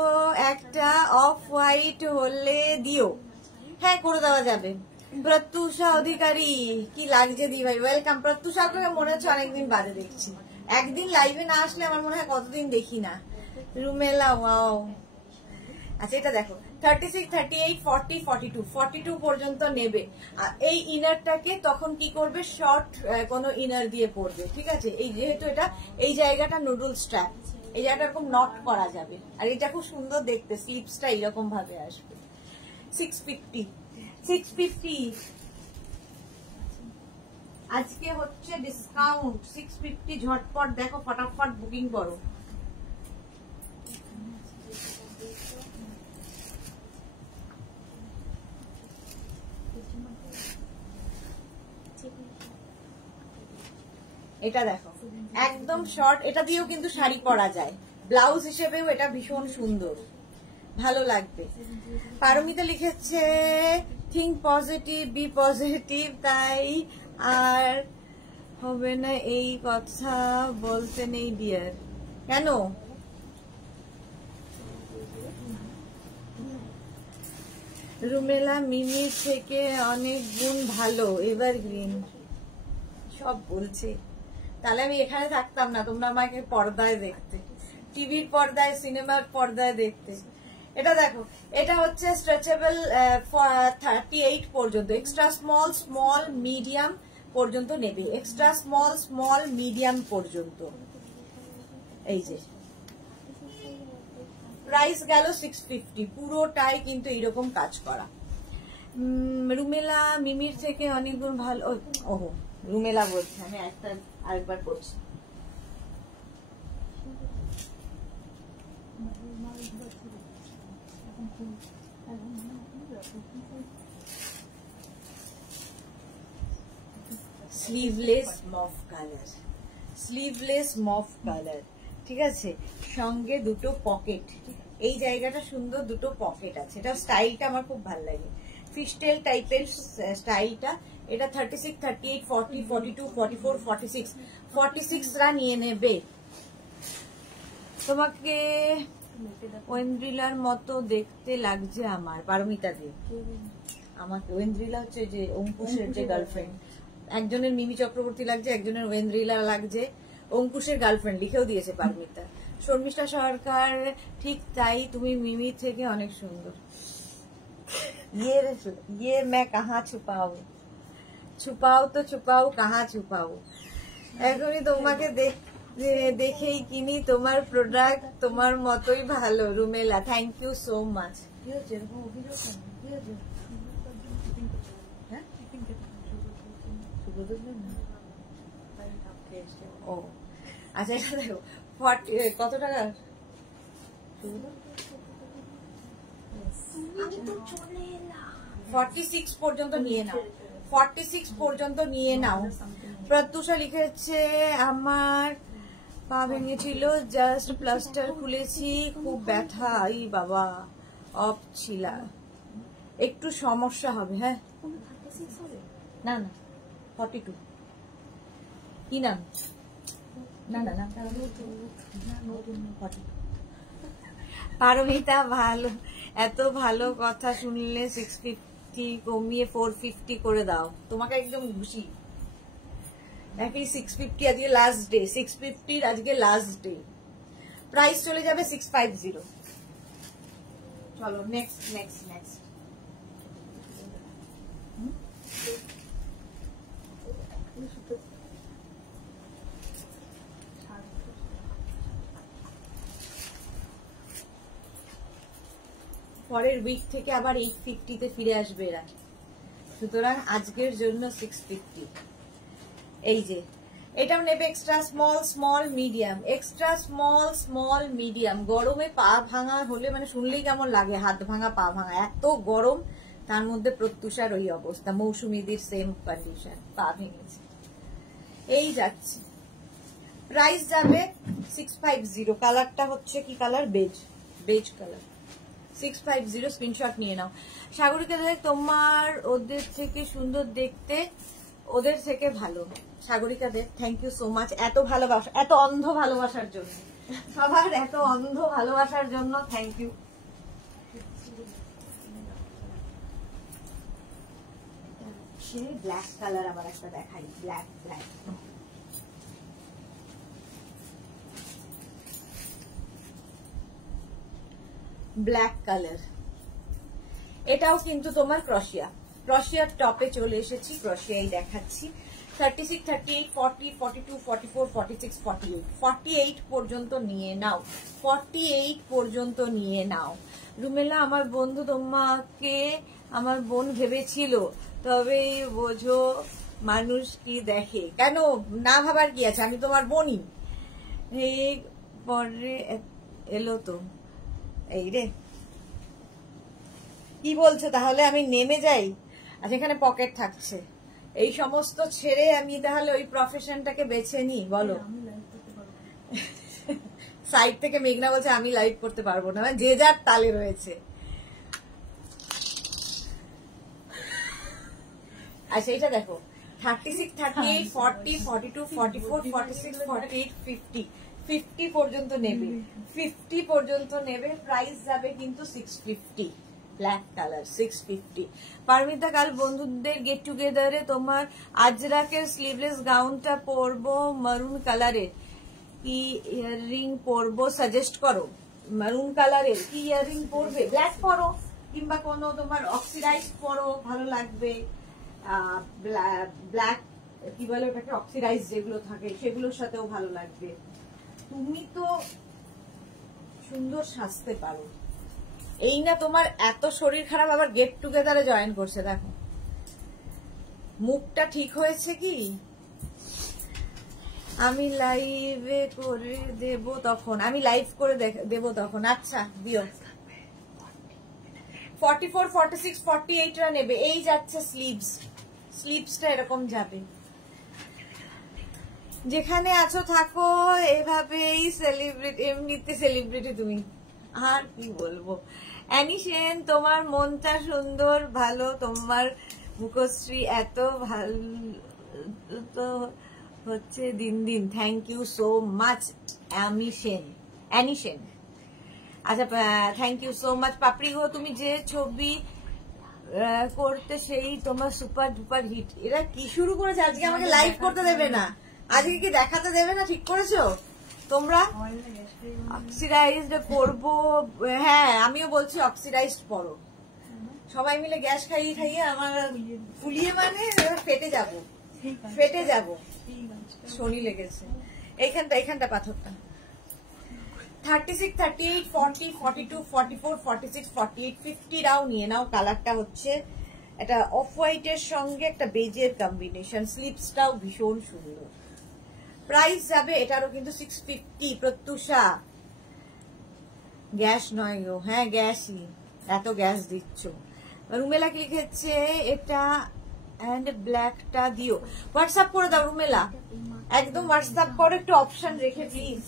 একটা, অফ হোয়াইট হলে দিও। হ্যাঁ করে দেওয়া যাবে। প্রত্যুষা অধিকারী, কি লাগছে দি ভাই, ওয়েলকাম। প্রত্যুষাকে মনে হচ্ছে অনেকদিন বাদে দেখছি, একদিন লাইভে না আসলে আমার মনে হয় কতদিন দেখি না। রুমেলা, ওয়াও। আচ্ছা এটা দেখো, 36, 38, 40, 42, 42 পর্যন্ত নেবে। এই ইনারটাকে তখন কি করবে, শর্ট কোনো ইনার দিয়ে পরবে, ঠিক আছে। এই যেহেতু এটা এই জায়গাটা নুডল স্ট্র্যাপ, এই জায়গাটা এরকম নট করা যাবে, আর এটা খুব সুন্দর দেখতে, স্লিপসটা এইরকম ভাবে আসবে। 650 আজকে হচ্ছে ডিসকাউন্ট 650 ঝটপট দেখো ফটাফট বুকিং করো। এটা দেখো একদম শর্ট, এটা দিয়েও কিন্তু শাড়ি পরা যায়, ব্লাউজ হিসেবেও এটা ভীষণ সুন্দর, ভালো লাগবে। পারমিতা লিখেছে থিঙ্ক পজিটিভ, বি পজিটিভ, তাই আর হবে না এই কথা বলতে নেই ডিয়ার। কেন? রুমেলা মিমির থেকে অনেক গুণ ভালো, এভারগ্রিন সব বলছে। তাহলে আমি এখানে থাকতাম না, তোমরা আমাকে পর্দায় দেখতে, টিভির পর্দায়, সিনেমার পর্দায় দেখতে। এটা দেখো, এটা হচ্ছে স্ট্রেচেবল 38 পর্যন্ত, এক্সট্রা স্মল, স্মল, মিডিয়াম পর্যন্ত নেবে, এক্সট্রা স্মল, স্মল, মিডিয়াম পর্যন্ত। এই যে প্রাইস গেল 650, পুরোটাই কিন্তু এইরকম কাজ করা। রুমেলা মিমির থেকে অনেক গুণ ভালো। ওহো, রুমেলা বলছে, আমি আরেকবার পড়ছি। স্লিভলেস মফ কালার, স্লিভলেস মফ কালার, ঠিক আছে, সঙ্গে দুটো পকেট, এই জায়গাটা সুন্দর, দুটো পকেট আছে। এটা স্টাইলটা আমার খুব ভালো লাগে, ফিশটেল টাইপের স্টাইলটা। এটা 36, 38, 40, 42, 44, 46, 46রা নিয়ে নেবে। তোমাকে ওয়েন্দ্রিলার মতো দেখতে লাগছে আমার, পারমিতা দে। আমাকে ওয়েন্দ্রিলা হচ্ছে যে অঙ্কুশের যে গার্লফ্রেন্ড, একজনের মিমি চক্রবর্তী লাগছে, একজনের ওয়েন্দ্রিলা লাগছে, অঙ্কুশের গার্লফ্রেন্ড লিখেও দিয়েছে পারমিতা। শর্মিষ্ঠা সরকার, ঠিক তাই, তুমি মিমি থেকে অনেক সুন্দর। ये मैं कहाँ छुपाऊ, छुपाও তো ছুপাও, কাহা ছুপাও। এখনই তোমাকে দেখেই কিনি তোমার প্রোডাক্ট, তোমার মতোই ভালো। Rumela, thank you so much. কি হচ্ছে এরকম অভিযোগ? কি হচ্ছে? ও আচ্ছা, এটা দেখো কত টাকা, 46 পর্যন্ত নিয়ে নাও, 46 পর্যন্ত নিয়ে নাও। প্রত্যুষা লিখেছে আমার পা ভেঙেছিল, জাস্ট প্লাস্টার খুলেছি, খুব ব্যথা, এই বাবা, অফ ছিলা, একটু সমস্যা হবে। হ্যাঁ, না না 42, কি নাম? না না নামটা পারমিতা, ভালো, এত ভালো কথা শুনলে 650 কমিয়ে 450 করে দাও, তোমাকে একদম খুশি। একই 650 আজকে লাস্ট ডে, 650 আজকে লাস্ট ডে, প্রাইস চলে যাবে 650। চলো নেক্সট নেক্সট নেক্সট। পরের উইক থেকে আবার 850-তে ফিরে আসবে এরা, সুতরাং আজকের জন্য 650। এই যে এটাও নেবে extra small, small, medium, extra small, small, medium. গরমে পা ভাঙা হলে মানে শুনলেই কেমন লাগে, হাত ভাঙা, পা ভাঙা, এত গরম, তার মধ্যে প্রত্যুষার ওই অবস্থা, মৌসুমীদির সেম কন্ডিশন, পা ভেঙেছে। এই যাচ্ছে, প্রাইস যাবে 650। কালারটা হচ্ছে কি colour? Beige, beige colour, 650। Screenshot নিয়ে নাও। সাগরিকা দেখ, তোমার ওদের থেকে সুন্দর দেখতে, ওদের থেকে ভালো। সাগরিকা দেখ, থ্যাংক ইউ সো মাচ, এত ভালোবাসা, এত অন্ধ ভালোবাসার জন্য, সবার এত অন্ধ ভালোবাসার জন্য থ্যাংক ইউ। ব্ল্যাক কালার আবার একটা দেখাই, ব্ল্যাক ব্ল্যাক, ব্ল্যাক কালার। এটাও কিন্তু তোমার ক্রশিয়া, ক্রশিয়ার টপে চলে এসেছি, ক্রশিয়াই দেখাচ্ছি। 36, 38, 40, 42, 44, 46, 48, 48 পর্যন্ত নিয়ে নাও, 48 পর্যন্ত নিয়ে নাও। রুমেলা, আমার বন্ধু তোমাকে আমার বোন ভেবেছিল, তবে বোঝো মানুষ কি দেখে। কেন না ভাবার কি আছে, আমি তোমার বোনই। এই পরে এলো তো, এই রে কি বলছো তাহলে, আমি নেমে যাই? আর এখানে পকেট থাকছে, এই সমস্ত ছেড়ে আমি তাহলে ওই প্রফেশনটাকে বেছে নিই? বলো। সাইড থেকে মেঘনা বলছে আমি লাইভ করতে পারবো না, যে যার তালে রয়েছে। আচ্ছা এইটা দেখো, 36, 38, 40, 42, 44, 46, 48, 50, 50 পর্যন্ত নেবে, 50 পর্যন্ত নেবে। প্রাইস যাবে কিন্তু 650, ব্ল্যাক কালার 650। পারমিতা, কাল বন্ধুদের গেট টুগেদারে তোমার আজরাকের স্লিভলেস গাউনটা পরবো মারুন কালারের, কি ইয়াররিং পরবো সাজেস্ট করো? মারুন কালারের কি ইয়াররিং পরবে? ব্ল্যাক পরো, কিংবা কোনো তোমার অক্সিডাইজ পরো, ভালো লাগবে। ব্ল্যাক কি বলে ওটাকে, অক্সিডাইজ যেগুলো থাকে সেগুলোর সাথেও ভালো লাগবে। তুমি তো সুন্দর সাজতে পারো, এই না তোমার এত শরীর খারাপ, আবার গেট টুগেদারে জয়েন করছে। দেখো মুখটা ঠিক হয়েছে কি? আমি লাইভে করে দেব তখন, আমি লাইভ করে দেব তখন। আচ্ছা দিও। 44, 46, 48 রা নেবে। এই যাচ্ছে স্লিভস, স্লিভসটা এরকম যাবে। যেখানে আছো থাকো এভাবেই সেলিব্রিটি, এমনিতে সেলিব্রিটি তুমি, আর কি বলবো। অ্যানি সেন, তোমার মনটা সুন্দর, ভালো, তোমার মুখশ্রী এত ভালো তো হচ্ছে দিন দিন। Thank you so much Annie Sen, Annie Sen. আচ্ছা thank you so much. Papri গো, তুমি যে ছবি করতে সেই তোমার সুপার ডুপার হিট। এরা কি শুরু করেছে আজকে, আমাকে লাইভ করতে দেবে না, আজকে কি দেখাতে দেবে না? ঠিক করেছো তোমরা। অক্সিডাইজড পরবো, হ্যাঁ আমিও বলছি অক্সিডাইজড পরো। সবাই মিলে গ্যাস খাইয়ে খাইয়ে আমার ফুলিয়ে মানে ফেটে যাব, ফেটে যাব, শনি লেগেছে। এইখানটা পাথরটা। 36, 38, 40, 42, 44, 46, 48, 50 রাও নিয়ে নাও। কালারটা হচ্ছে এটা অফ হোয়াইটের সঙ্গে একটা বেজের কম্বিনেশন, স্লিপসটাও ভীষণ সুন্দর। প্রাইস যাবে এটারও কিন্তু 650। প্রত্যুষা, গ্যাস নয় গো, হ্যাঁ গ্যাসই, এত গ্যাস দিচ্ছ। রুমেলা কি লিখেছে, এটা এন্ড ব্ল্যাকটা দিও। হোয়াটসঅ্যাপ করে দাও রুমেলা, একদম হোয়াটসঅ্যাপ করো, একটু অপশন রেখে প্লিজ।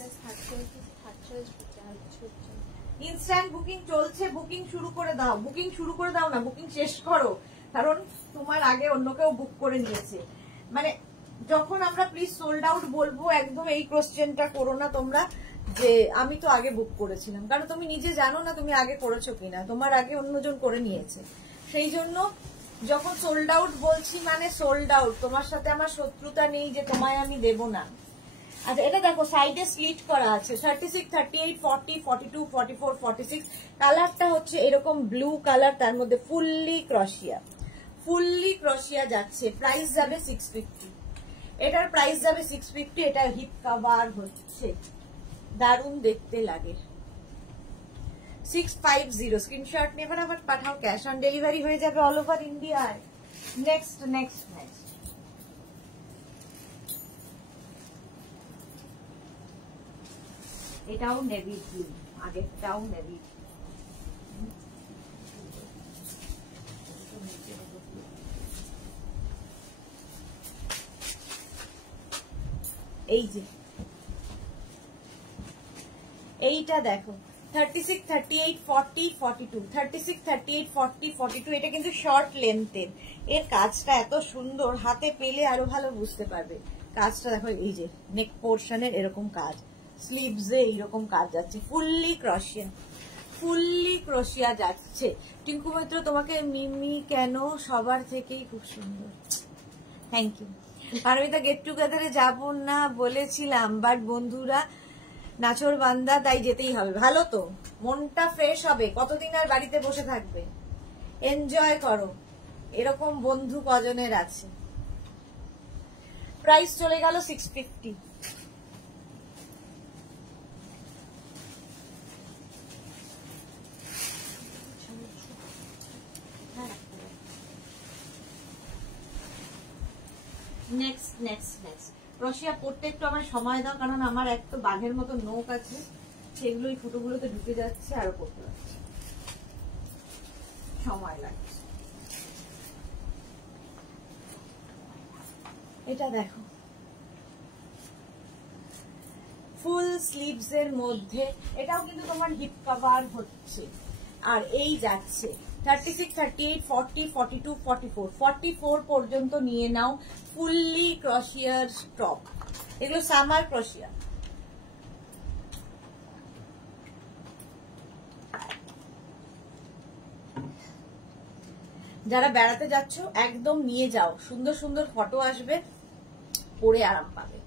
ইনস্ট্যান্ট বুকিং চলছে, বুকিং শুরু করে দাও। বুকিং শুরু করে দাও না, বুকিং শেষ করো, কারণ তোমার আগে অন্য কেউ বুক করে নিয়েছে। মানে যখন আমরা প্লিজ সোল্ড আউট বলবো, একদম এই কোশ্চেনটা করো না তোমরা যে আমি তো আগে বুক করেছিলাম, কারণ তুমি নিজে জানো না তুমি আগে করেছো কিনা, তোমার আগে অন্যজন করে নিয়েছে। সেই জন্য যখন সোল্ড আউট বলছি মানে সোল্ড আউট, তোমার সাথে আমার শত্রুতা নেই যে তোমায় আমি দেব না। আচ্ছা এটা দেখো সাইডে স্লিট করা আছে, 36, 38, 40, 42, 44, 46। কালারটা হচ্ছে এরকম ব্লু কালার, তার মধ্যে ফুললি ক্রশিয়া, ফুললি ক্রশিয়া যাচ্ছে। প্রাইস যাবে 650, এটার প্রাইস যাবে 650। এটা হিপ কাভার হচ্ছে, দারুণ দেখতে লাগে। 650 স্ক্রিনশট নিয়ে আবার পাঠাও, ক্যাশ অন ডেলিভারি হয়ে যাবে অল ওভার ইন্ডিয়ায়। নেক্সট নেক্সট নেক্সট, এটাও নেভি ব্লু, আগেরটাও নেভি। এই যে এইটা দেখো 36, 38, 40, 42, 36, 38, 40, 42। এটা কিন্তু শর্ট লেন্থের, এর কাজটা এত সুন্দর, হাতে পেলে আরো ভালো বুঝতে পারবে। কাজটা দেখো, এই যে নেক পোর্শনের এরকম কাজ, স্লিভসে এইরকম কাজ যাচ্ছে, ফুললি ক্রশিয়া, ফুললি ক্রশিয়া যাচ্ছে। টিঙ্কু মিত্র, তোমাকে মিমি কেন সবার থেকেই খুব সুন্দর, থ্যাংক ইউ। পারমিতা, গেট টুগেদারে যাব না বলেছিলাম, বাট বন্ধুরা নাচর বান্দা, তাই যেতেই হবে। ভালো তো, মনটা ফ্রেশ হবে, কতদিন আর বাড়িতে বসে থাকবে, এনজয় করো। এরকম বন্ধু কজনের আছে। প্রাইস চলে গেল 650। নেক্সট নেক্সট নেক্সট রশিয়া পড়তে একটু আমার সময় দাও, কারণ আমার এক তো বাঘের মতো নোক আছে, সেগুলো এই ফুটোগুলোতে ঢুকে যাচ্ছে, আরো পড়তে যাচ্ছে, সময় লাগছে। এটা দেখো ফুল স্লিভস এর মধ্যে, এটাও কিন্তু তোমার হিপ কভার হচ্ছে, আর এই যাচ্ছে 36, 38, 40, 42, 44, 44 পর্যন্ত নিয়ে নাও। ফুললি ক্রোশিয়ার টপ, এগুলো সামার ক্রোশিয়া। যারা বেড়াতে যাচ্ছ একদম নিয়ে যাও, সুন্দর সুন্দর ফটো আসবে, পরে আরাম পাবে।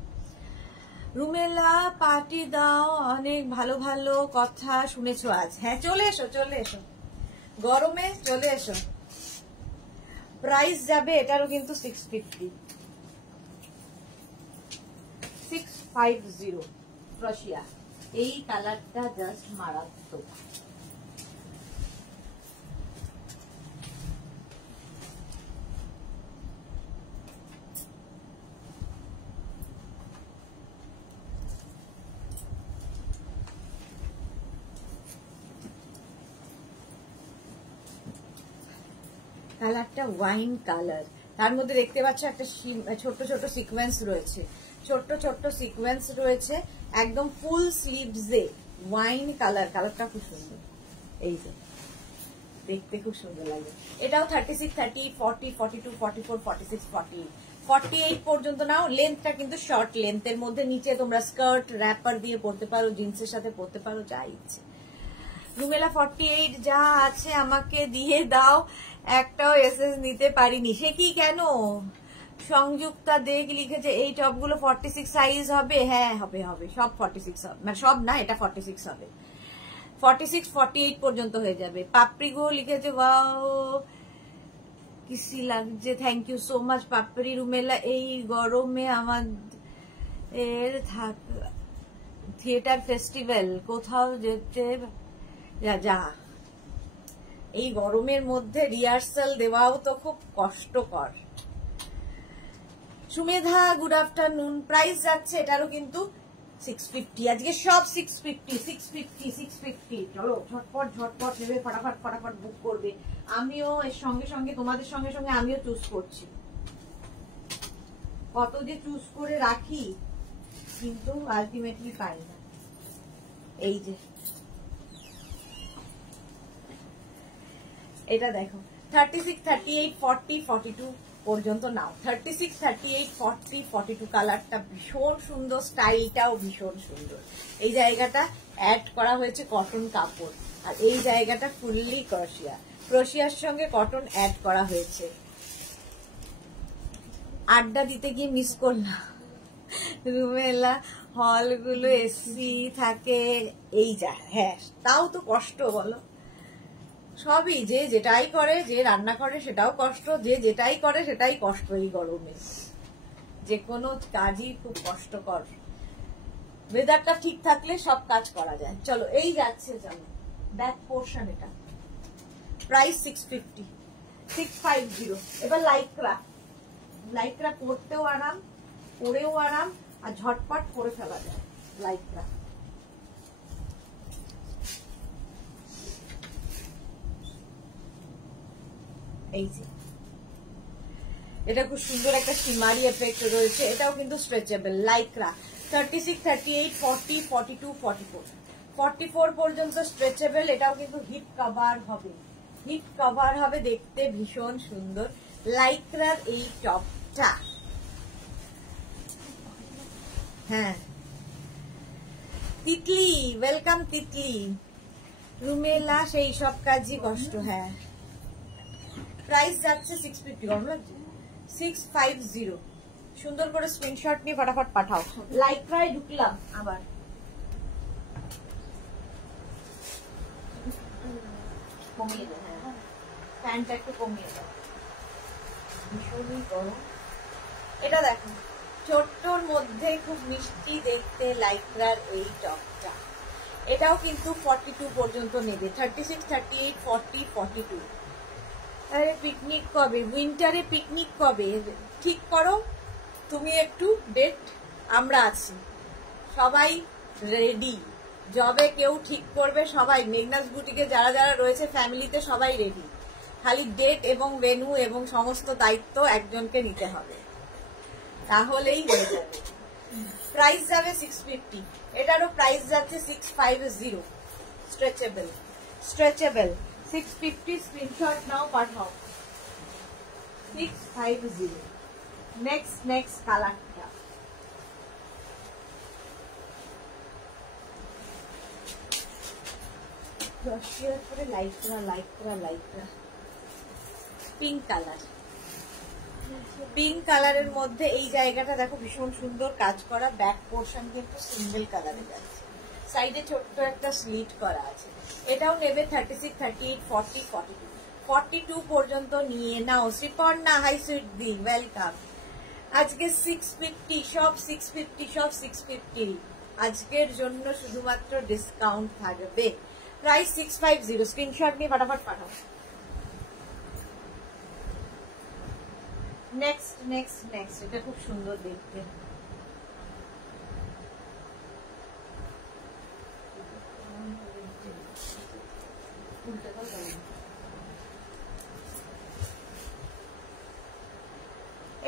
রুমেলা পার্টি দাও, অনেক ভালো ভালো কথা শুনেছো আজ। হ্যাঁ চলে এসো চলে এসো, গরমে চলে এসো। প্রাইস যাবে এটারও কিন্তু 650, 650 ক্রোশিয়া। এই কালারটা জাস্ট মারাত্মক। কালারটা ওয়াইন কালার, তার মধ্যে দেখতে পাচ্ছ একটা ছোট ছোট সিকোয়েন্স রয়েছে, ছোট্ট ছোট্ট সিকোয়েন্স রয়েছে, একদম ফুল স্লিভসে ওয়াইন কালার। কালারটা খুব সুন্দর, এই যে দেখতে খুব সুন্দর লাগে। এটাও 36, 30, 40, 42, 44, 46, 48, 48 পর্যন্ত নাও। লেন্থটা কিন্তু শর্ট লেন্থের মধ্যে, নিচে তোমরা স্কার্ট র্যাপার দিয়ে পরতে পারো, জিন্সের সাথে পরতে পারো, যা ইচ্ছে। রুমেলা 48 যা আছে আমাকে দিয়ে দাও, একটাও এসএস নিতে পারিনি। সে কি কেন? সংযুক্তা দেখ লিখেছে এই টপগুলো 46 সাইজ হবে। হ্যাঁ হবে হবে, সব 46 হবে, মানে সব না, এটা 46 হবে, 46, 48 পর্যন্ত হয়ে যাবে। পাপড়ি গো লিখেছে ওয়াও কিসি লাগছে, থ্যাংক ইউ সো মাচ পাপড়ি। রুমেলা এই গরমে আমাদের থিয়েটার ফেস্টিভ্যাল কোথাও যেতে যা, এই গরমের মধ্যে রিহার্সাল দেওয়াও তো খুব কষ্টকর। Sumedha good afternoon. প্রাইস যাচ্ছে এটারও কিন্তু 650, আজকে সব 650, 650, 650। চলো ঝটপট ঝটপট নেবে, ফটাফট ফটাফট বুক করবে। আমিও এর সঙ্গে সঙ্গে তোমাদের সঙ্গে সঙ্গে আমিও চুজ করছি, কত যে চুজ করে রাখি কিন্তু আলটিমেটলি পাই না। এই যে এটা দেখো 36, 38, 40, 42 পর্যন্ত নাও। 36, 38, 40, 42 কালারটা ভীষণ সুন্দর, স্টাইলটাও ভীষণ সুন্দর। এই জায়গাটা অ্যাড করা হয়েছে কটন কাপড়, আর এই জায়গাটা ফুললি ক্রোশিয়া, ক্রোশিয়ার সঙ্গে কটন অ্যাড করা হয়েছে। আড্ডা দিতে গিয়ে মিস করলাম। রুমেলা হলগুলো এসি থাকে, এই যা, হ্যাঁ তাও তো কষ্ট বলো। সবই যে যেটাই করে, যে রান্না করে সেটাও কষ্ট, যে যেটাই করে সেটাই কষ্ট। এই গরমে যে কোনো কাজই খুব কষ্টকর, ওয়েদারটা ঠিক থাকলে সব কাজ করা যায়। চলো এই যাচ্ছে, চলো ব্যাক পোর্শন, এটা প্রাইস 650, 650। এবার লাইক্রা, লাইক্রা পরতেও আরাম, পরেও আরাম, আর ঝটপট পরে ফেলা যায় লাইক্রা। এই যে এটা খুব সুন্দর একটা শিমারি এফেক্ট রয়েছে, এটাও কিন্তু স্ট্রেচেবল লাইক্রা। 36, 38, 40, 42, 44, 44 পর্যন্ত স্ট্রেচেবল। এটাও কিন্তু হিপ কভার হবে, হিপ কভার হবে, দেখতে ভীষণ সুন্দর লাইক্রার এই টপটা। হ্যাঁ তিতলি, ওয়েলকাম তিতলি। রুমেলা সেই সব কাজই কষ্ট। হ্যাঁ প্রাইস যাচ্ছে 650, গরম লাগছে 650। সুন্দর করে স্ক্রিনশট নিয়ে ফটাফট পাঠাও। লাইক্রায় ঢুকলাম আবার, কমিয়ে দাও, হ্যাঁ প্যান্টটা একটু কমিয়ে দাও, ভীষণই গরম। এটা দেখো ছোট্টর মধ্যে খুব মিষ্টি দেখতে লাইক্রার এই টপটা, এটাও কিন্তু 42 পর্যন্ত নেবে, 36, 38, 40, 42। আরে পিকনিক কবে, উইন্টারে পিকনিক কবে ঠিক করো তুমি একটু ডেট, আমরা আছি, সবাই রেডি। যবে কেউ ঠিক করবে সবাই, মেঘনাস বুটিকে যারা যারা রয়েছে ফ্যামিলিতে সবাই রেডি, খালি ডেট এবং ভেন্যু এবং সমস্ত দায়িত্ব একজনকে নিতে হবে, তাহলেই হয়ে যাবে। প্রাইস যাবে 650, এটারও প্রাইস যাচ্ছে 650। স্ট্রেচেবল, স্ট্রেচেবল 650, স্ক্রিনশট নাও পাঠাও। 650। নেক্সট কালারটা পিঙ্ক কালার। পিঙ্ক কালারের মধ্যে এই জায়গাটা দেখো ভীষণ সুন্দর কাজ করা, ব্যাক পোর্শন কিন্তু সিঙ্গেল কালারে যাচ্ছে, সাইডে ছোট্ট একটা স্লিট করা আছে। এটাও নেবে 36, 38, 40, 42, 42 পর্যন্ত নিয়ে নাও। শ্রীপর্ণা হাই সুইট দি, ওয়েলকাম। আজকে 650, সব 650, সব 650 আজকের জন্য শুধুমাত্র ডিসকাউন্ট থাকবে। প্রাইস 650, স্ক্রিনশট নিয়ে ফটাফট পাঠাও। নেক্সট এটা খুব সুন্দর দেখতে,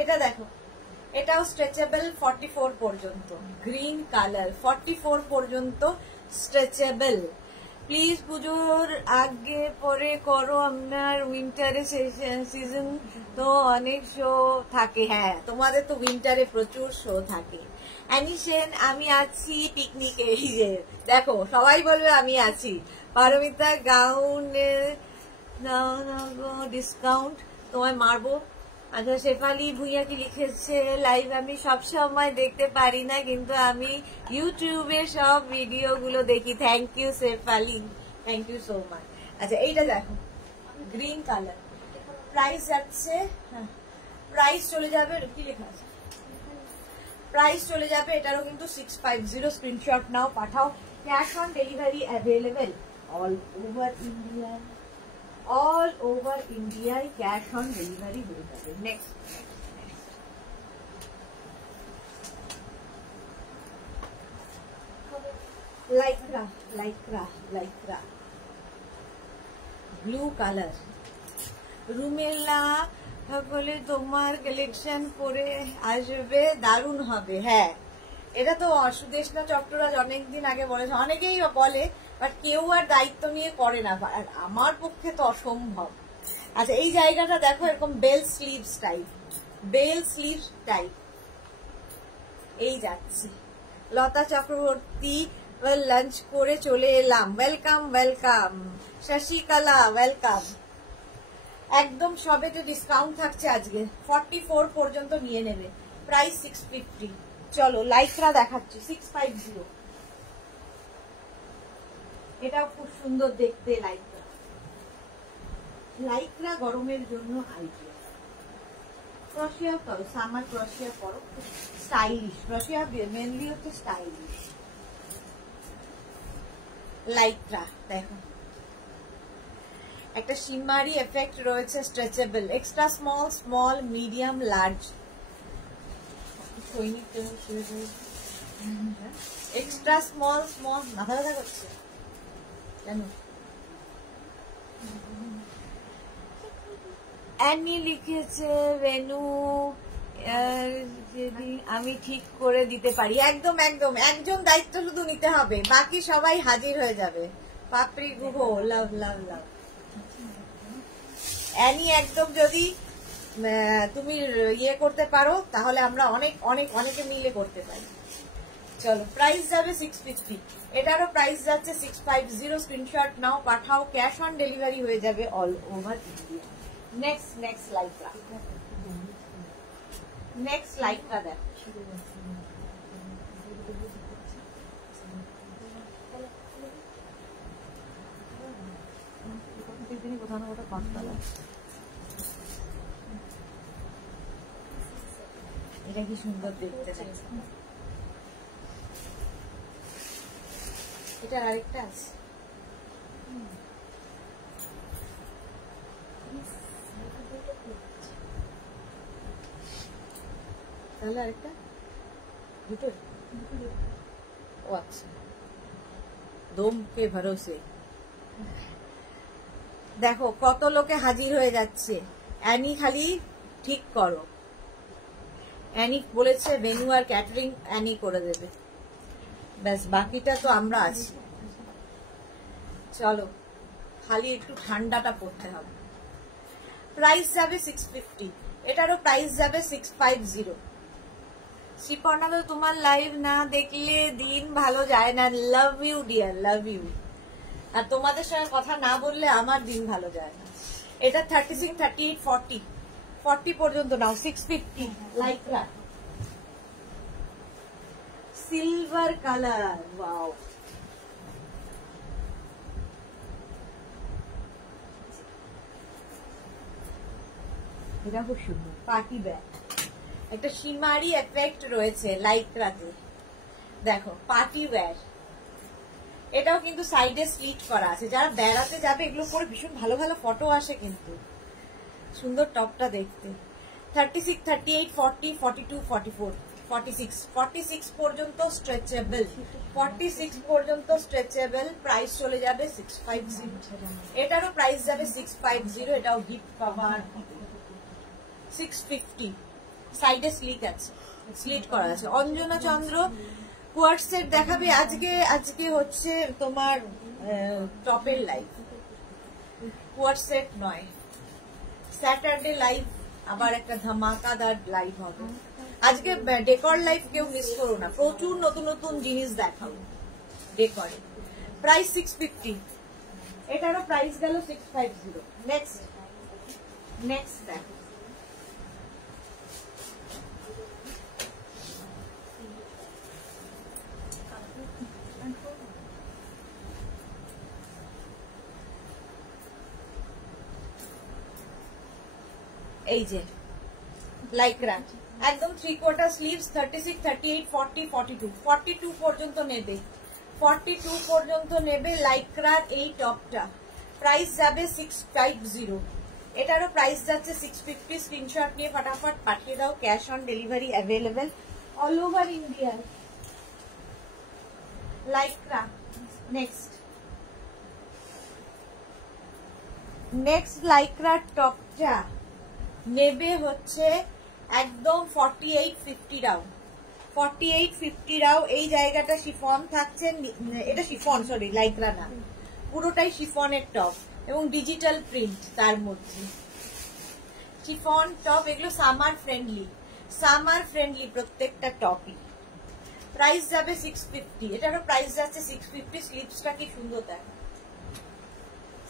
এটা দেখো, এটাও স্ট্রেচেবল 44 পর্যন্ত, গ্রিন কালার 44 পর্যন্ত স্ট্রেচেবল। প্লিজ পুজোর আগে পরে করো, আপনার উইন্টারে সিজন তো অনেক শো থাকে। হ্যাঁ, তোমাদের তো উইন্টারে প্রচুর শো থাকে। অ্যানিসেন আমি আছি পিকনিকে, এই যে দেখো সবাই বলবে আমি আছি। পারমিতা গাউনে ডিসকাউন্ট তোমায় মারবো। আচ্ছা, শেফালি ভুইয়া কি লিখেছে, লাইভ আমি সব সময় দেখতে পারি না, কিন্তু আমি ইউটিউবে সব ভিডিওগুলো দেখি। Thank you Shefali, thank you so much. আচ্ছা, এইটা দেখো গ্রিন কালার, প্রাইস যাচ্ছে, হ্যাঁ প্রাইস চলে যাবে, কি লেখা আছে, প্রাইস চলে যাবে এটারও কিন্তু 650। স্ক্রিনশট নাও পাঠাও। Cash on delivery available all over India, all over ইন্ডিয়ায় ক্যাশ অন ডেলিভারি হয়ে যাবে। Next Lycra blue colour. Rumela সকলে তোমার কালেকশন করে আসবে, দারুণ হবে। হ্যাঁ, এটা তো সুদেশনা চট্টরাজ অনেকদিন আগে বলেছে, অনেকেই বলে, বাট কেউ আর দায়িত্ব নিয়ে করে না, আর আমার পক্ষে তো অসম্ভব। আচ্ছা, এই জায়গাটা দেখো, এরকম বেল স্লিভস টাইপ এই যাচ্ছে। লতা চক্রবর্তী লাঞ্চ করে চলে এলাম, ওয়েলকাম। শশিকলা ওয়েলকাম। একদম সবে তো ডিসকাউন্ট থাকছে আজকে, 44 পর্যন্ত নিয়ে নেবে, প্রাইস 650। চলো লাইক্রা দেখাচ্ছি, 650। এটাও খুব সুন্দর দেখতে, লাইক্রা গরমের জন্য আইডিয়া। ক্রশিয়া করো, সামার ক্রশিয়া করো, স্টাইলিশ ক্রশিয়া, মেনলি হচ্ছে স্টাইলিশ। লাইক্রা দেখো, একটা শিমারি এফেক্ট রয়েছে, stretchable, extra small, medium, large. Extra small, মাথা ব্যথা করছে কেন? অ্যানি লিখেছে, ভেনু যদি আমি ঠিক করে দিতে পারি। একদম একজন দায়িত্ব শুধু নিতে হবে, বাকি সবাই হাজির হয়ে যাবে। পাপড়ি গুহ, লাভ। অ্যানি একদম যদি তুমি ইয়ে করতে পারো, তাহলে আমরা অনেকে মিলে করতে পারি। চলো, প্রাইস যাবে 650, এটারও প্রাইস যাচ্ছে 650। স্ক্রিনশট নাও পাঠাও, ক্যাশ অন ডেলিভারি হয়ে যাবে অল ওভার ইন্ডিয়া। নেক্সট লাইকটা দেখ, কোথাও না কোথাও পাঁচতলা। এটা কি সুন্দর দেখতে লাগছে। এটা আরেকটা আছে, তাহলে আরেকটা দুটো। ও আচ্ছা, দম কে ভরসে। দেখো কত লোকে হাজির হয়ে যাচ্ছে। অ্যানি খালি ঠিক করো, অ্যানি বলেছে ভেন্যু আর ক্যাটারিং অ্যানি করে দেবে, ব্যাস বাকিটা তো আমরা আছি। চলো খালি একটু ঠান্ডাটা পড়তে হবে। প্রাইস যাবে 650, এটারও প্রাইস যাবে 650। শিপর্ণা তো তোমার লাইভ না দেখলে দিন ভালো যায় না। Love you dear, love you. আর তোমাদের সঙ্গে কথা না বললে আমার দিন ভালো যায় না। এটা 36, 38, 40, 40 পর্যন্ত নাও। 650 লাইক্রা, সিলভার কালার, ওয়াও। এটা খুব সুন্দর পার্টি ব্যাগ, একটা শিমারি এফেক্ট রয়েছে লাইক্রাতে। দেখো পার্টি ওয়্যার, এটাও কিন্তু সাইডে স্লিট করা আছে। যারা বেড়াতে যাবে এগুলো পরে ভীষণ ভালো ভালো ফটো আসে কিন্তু। সুন্দর টপটা দেখতে। 36, 38, 40, 42, 44, 46, 46 পর্যন্ত স্ট্রেচেবল, 46 পর্যন্ত স্ট্রেচেবল। প্রাইস চলে যাবে 650। এটারও প্রাইস যাবে 650। এটাও হিপ কভার 650, সাইডে স্লিট আছে, স্লিট করা আছে। অঞ্জনা চন্দ্র কোয়ার্ট সেট দেখাবে আজকে। আজকে হচ্ছে তোমার টপের লাইভ, কোয়ার্ট সেট নয়। স্যাটারডে লাইভ আবার একটা ধামাকাদার লাইভ হবে। আজকে ডেকর লাইভ কেউ মিস করো না, প্রচুর নতুন নতুন জিনিস দেখাবো ডেকরে। প্রাইস 650, এটারও প্রাইস গেল 650। নেক্সট নেক্সট দেখো, এই যে লাইক্রা একদম 3/4 স্লিভস। 36, 38, 40, 42, 42 পর্যন্ত নেবে, 42 পর্যন্ত নেবে লাইক্রার এই টপটা। প্রাইস যাবে 650। এটারও প্রাইস যাচ্ছে 650। স্ক্রিনশট নিয়ে ফটাফট পাঠিয়ে দাও। Cash on delivery available all over India. Lycra. Next লাইক্রার টপটা নেবে হচ্ছে একদম 4850 রাও, 4850 রাও। এই জায়গাটা শিফন থাকছে, এটা শিফন, সরি লাইক্রা না, পুরোটাই শিফনের টপ এবং ডিজিটাল প্রিন্ট তার মধ্যে। শিফন টপ, এগুলো সামার ফ্রেন্ডলি প্রত্যেকটা টপই। প্রাইস যাবে 650, এটারও প্রাইস যাচ্ছে 650। স্লিপসটা কি সুন্দর দেখ,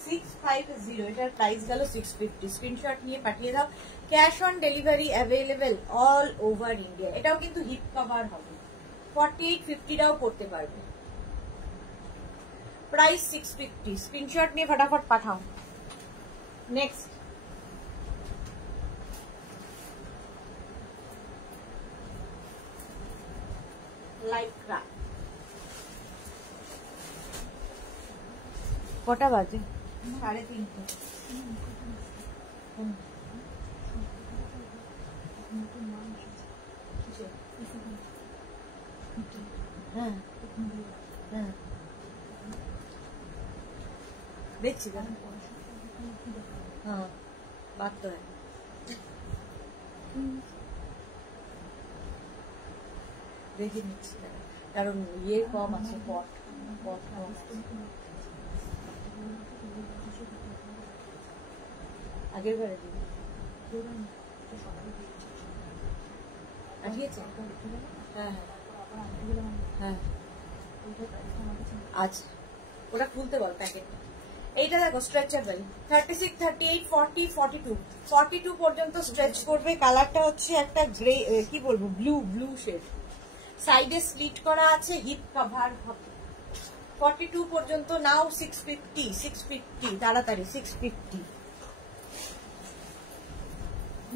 650, এটার প্রাইস গেল 650। স্ক্রিনশট নিয়ে পাঠিয়ে দাও। Cash on delivery available all over India. এটাও কিন্তু হিপ কভার হবে, 4850 টাও করতে পারবে। প্রাইস 650। স্ক্রিনশট নিয়ে ফটাফট পাঠাও। Next Lycra. কটা বাজে? 3:30। হ্যাঁ হ্যাঁ দেখছি, হ্যাঁ বাদ তো দেখে নিচ্ছি, কারণ ইয়ে কম আছে, পট কম আছে। আগের বারে দিন ঠিক আছে। হ্যাঁ হ্যাঁ আচ্ছা, ওটা খুলতে বল প্যাকেট। এইটা দেখো স্ট্রেচেবল, 36, 38, 40, 42, 42 পর্যন্ত স্ট্রেচ করবে। কালারটা হচ্ছে একটা গ্রে, কি বলবো, ব্লু শেড। সাইডে স্লিট করা আছে, হিপ কভার হবে। 42 পর্যন্ত নাও। 650, তাড়াতাড়ি 650।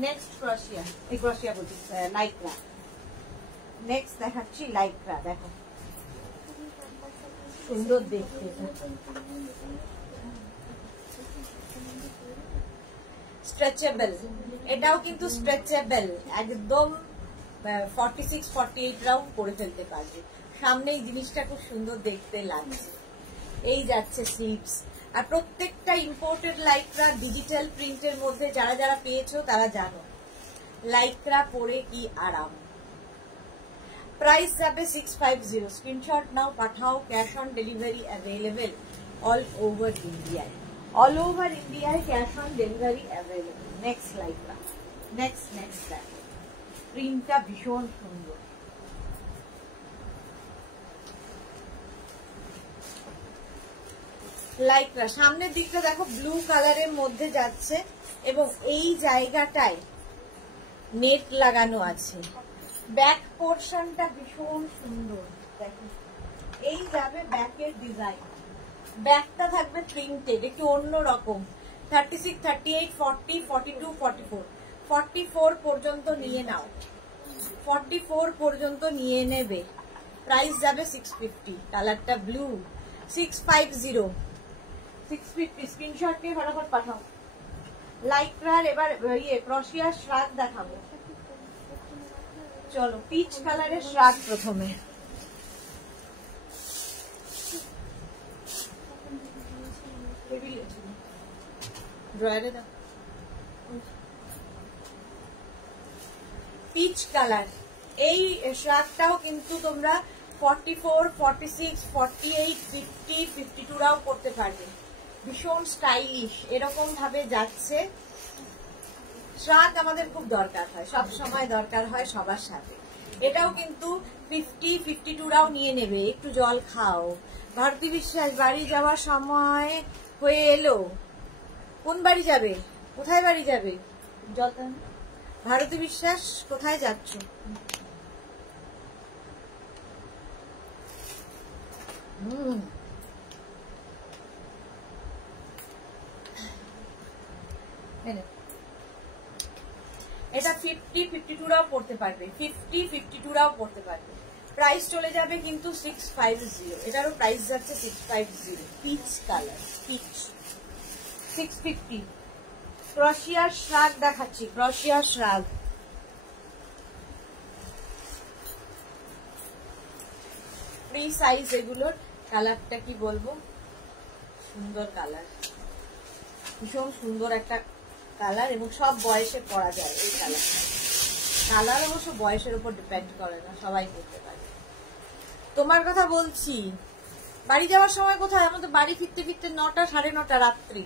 নেক্সট ক্রোশিয়া, এই ক্রোশিয়া বলছি লাইক্রা। নেক্সট দেখাচ্ছি লাইক্রা, দেখো সুন্দর দেখতে। স্ট্রেচেবল, এটাও কিন্তু স্ট্রেচেবল, একদম 46-48 রাউন্ড করে ফেলতে পারবে। সামনে এই জিনিসটা খুব সুন্দর দেখতে লাগছে। এই যাচ্ছে স্লিভস, আর প্রত্যেকটা ইম্পোর্টেড লাইক্রা ডিজিটাল প্রিন্টের মধ্যে যারা যারা পেয়েছো তারা জানো লাইক্রা পরে কি আরাম। প্রাইস যাবে 650, স্ক্রিনশট নাও, পাঠাও, cash on delivery available all over ইন্ডিয়ায়। অল ওভার ইন্ডিয়ায় cash on delivery available. Next Lycra, next দেখো, প্রিন্টটা ভীষণ সুন্দর। লাইক্রা সামনের দিকটা দেখো ব্লু কালারের মধ্যে যাচ্ছে এবং এই জায়গাটায় নেট লাগানো আছে। ব্যাক পোর্শনটা ভীষণ সুন্দর, দেখো এই যাবে ব্যাকের ডিজাইন। ব্যাকটা থাকবে প্রিন্টেড, একটু অন্যরকম। 36, 38, 40, 42, 44, 44 পর্যন্ত নিয়ে নাও, 44 পর্যন্ত নিয়ে নেবে। প্রাইস যাবে 650, কালারটা ব্লু। 650, 650, স্ক্রিনশট নিয়ে ফটাফট পাঠাও। লাইক্রার এবার ক্রশিয়ার শ্রাগ দেখাবো। চলো পিচ কালারের শ্রাগ প্রথমে। ড্রয়ারে দাও। পিচ কালার, এই শ্রাগটাও কিন্তু তোমরা 44, 46, 48, 50, 52 রাও করতে পারবে। ভীষণ স্টাইলিশ, এরকম ভাবে যাচ্ছে। শ্রাগ আমাদের খুব দরকার হয়, সব সময় দরকার হয় সবার সাথে। এটাও কিন্তু 50, 52 রাও নিয়ে নেবে। একটু জল খাও। ভারতী বিশ্বাস বাড়ি যাওয়ার সময় হয়ে এলো। কোন বাড়ি যাবে? কোথায় বাড়ি যাবে? জলটা। ভারতী বিশ্বাস কোথায় যাচ্ছ? এটা 50, 52 রাও পড়তে পারবে, 50, 52 রাও পড়তে পারবে। প্রাইস চলে যাবে কিন্তু 650, এটারও প্রাইস যাচ্ছে 650। Peach colour, peach 650। ক্রশিয়ার শ্রাগ দেখাচ্ছি, ক্রশিয়ার শ্রাগ। ফ্রি সাইজ এগুলোর। কালারটা কি বলবো, সুন্দর কালার, ভীষণ সুন্দর একটা কালার এবং সব বয়সে পরা যায় এই কালারটা। কালার অবশ্য বয়সের উপর ডিপেন্ড করে না, সবাই করতে পারে। তোমার কথা বলছি, বাড়ি যাওয়ার সময় কোথায়? আমাদের বাড়ি ফিরতে ফিরতে 9টা, 9:30 রাত্রি।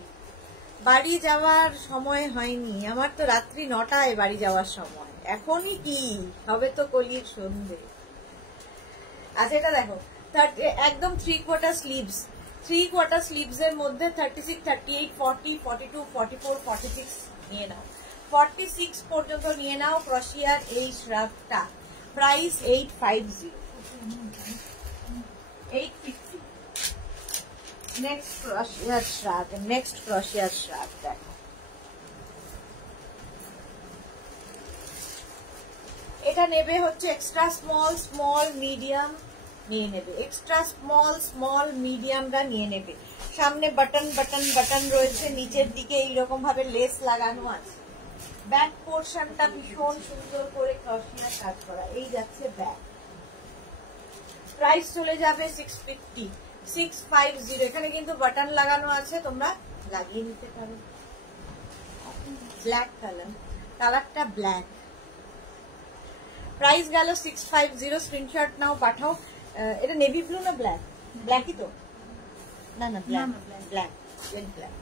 বাড়ি যাওয়ার সময় হয়নি আমার তো, রাত্রি 9টায় বাড়ি যাওয়ার সময়। এখনই কি হবে তো কলির সন্ধে। আচ্ছা এটা দেখো, একদম 3/4 স্লিভস। 3/4 স্লিভস এর মধ্যে 36, 38, 40, 42, 44, 46 নিয়ে নাও। 46 পর্যন্ত নিয়ে নাও ক্রশিয়ার এই শ্রাগটা। প্রাইস 850, 850। নেক্সট ক্রশিয়ার শ্রাগ, নেক্সট ক্রশিয়ার শ্রাগ দেখো। এটা নেবে হচ্ছে এক্সট্রা স্মল, স্মল, মিডিয়াম নিয়ে নেবে। এক্সট্রা স্মল, স্মল, মিডিয়ামটা নিয়ে নেবে। সামনে বাটন বাটন বাটন রয়েছে, নিচের দিকে এইরকম ভাবে লেস লাগানো আছে। ব্যাক পোর্শনটা ভীষণ সুন্দর করে ক্রশিয়ার কাজ করা। এই যাচ্ছে ব্যাক। প্রাইস চলে যাবে 650, 650। এখানে কিন্তু বাটন লাগানো আছে, তোমরা লাগিয়ে নিতে পারো। ব্ল্যাক কালার, কালারটা ব্ল্যাক। প্রাইস গেল 650, স্ক্রিনশট নাও, পাঠাও। এটা নেভি ব্লু না ব্ল্যাক? ব্ল্যাকই তো না? না ব্ল্যাক, ব্ল্যাক, ব্ল্যাক।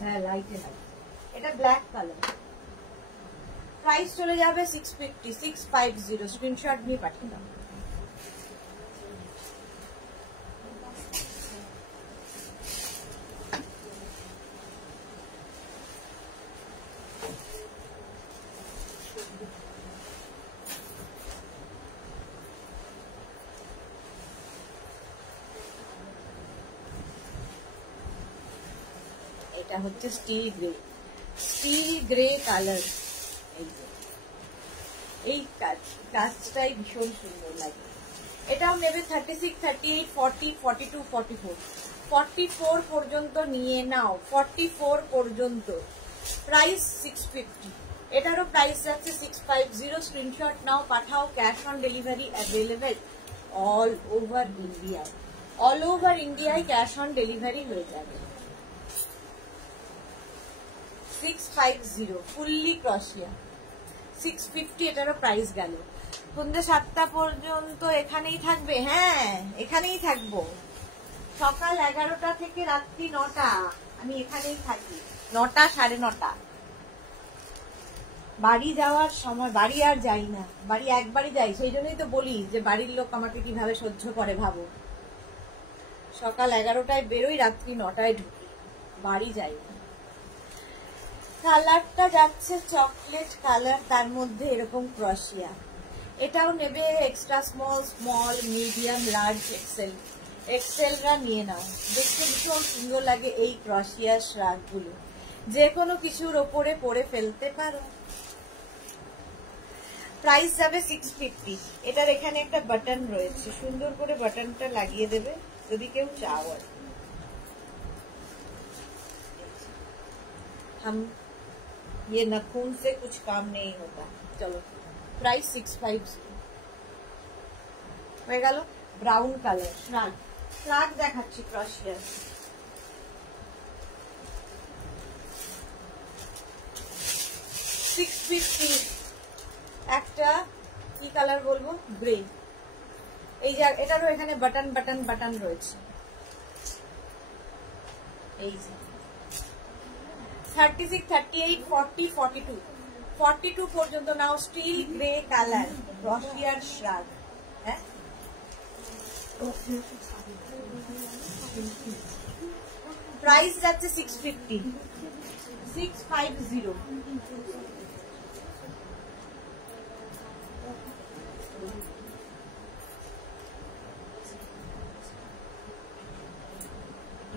হ্যাঁ লাইটে লাইট, এটা ব্ল্যাক কালার। প্রাইস চলে যাবে 650, 650, স্ক্রিনশট নিয়ে পাঠিয়ে দাও। এটা হচ্ছে still grey, still grey colour. এই কাজটাই ভীষণ সুন্দর লাগে। এটাও নেবে 36, 38, 40, 42, 44, 44 পর্যন্ত নিয়ে নাও, 44 পর্যন্ত। প্রাইস 650। এটারও প্রাইস যাচ্ছে 650। স্ক্রিনশট নাও, পাঠাও, cash on delivery available all over ইন্ডিয়ায়। অল ওভার ইন্ডিয়ায় ক্যাশ অন ডেলিভারি হয়ে যাবে। 650 ফুললি ক্রশিয়া। 650 এটারও প্রাইস গেল। সন্ধ্যে 7টা পর্যন্ত এখানেই থাকবে। হ্যাঁ, এখানেই থাকবো। সকাল 11টা থেকে রাত্রি 9টা আমি এখানেই থাকি। 9টা 9:30 বাড়ি যাওয়ার সময়। বাড়ি আর যাই না, বাড়ি একবারই যাই। সেই জন্যই তো বলি যে বাড়ির লোক আমাকে কিভাবে সহ্য করে ভাবো। সকাল 11টায় বেরোই, রাত্রি 9টায় ঢুকি, বাড়ি যাই না। কালারটা যাচ্ছে চকলেট কালার, তার মধ্যে এরকম ক্রশিয়া। এটাও নেবে extra small, small, medium, large, XL. এক্সেলরা নিয়ে নাও, দেখতে ভীষণ সুন্দর লাগে এই ক্রশিয়া শ্রাগ গুলো। যে কোনো কিছুর ওপরে পরে ফেলতে পারো। প্রাইস যাবে 650। এটার এখানে একটা বাটন রয়েছে, সুন্দর করে বাটনটা লাগিয়ে দেবে যদি কেউ চাও। हम ये नखून से कुछ काम नहीं होता। चलो, प्राइस 650 হয়ে গেল। Brown colour শ্রাগ। শ্রাগ দেখাচ্ছি ক্রশিয়া। 650। একটা কি কালার বলবো, গ্রে। এই যে এটারও এখানে বাটন বাটন বাটন রয়েছে। এই যে 36, 38, 40, 42, 42 পর্যন্ত নাও। স্টিল গ্রে কালার, ক্রশিয়ার শ্রাগ। হ্যাঁ, প্রাইস যাচ্ছে 650। 650।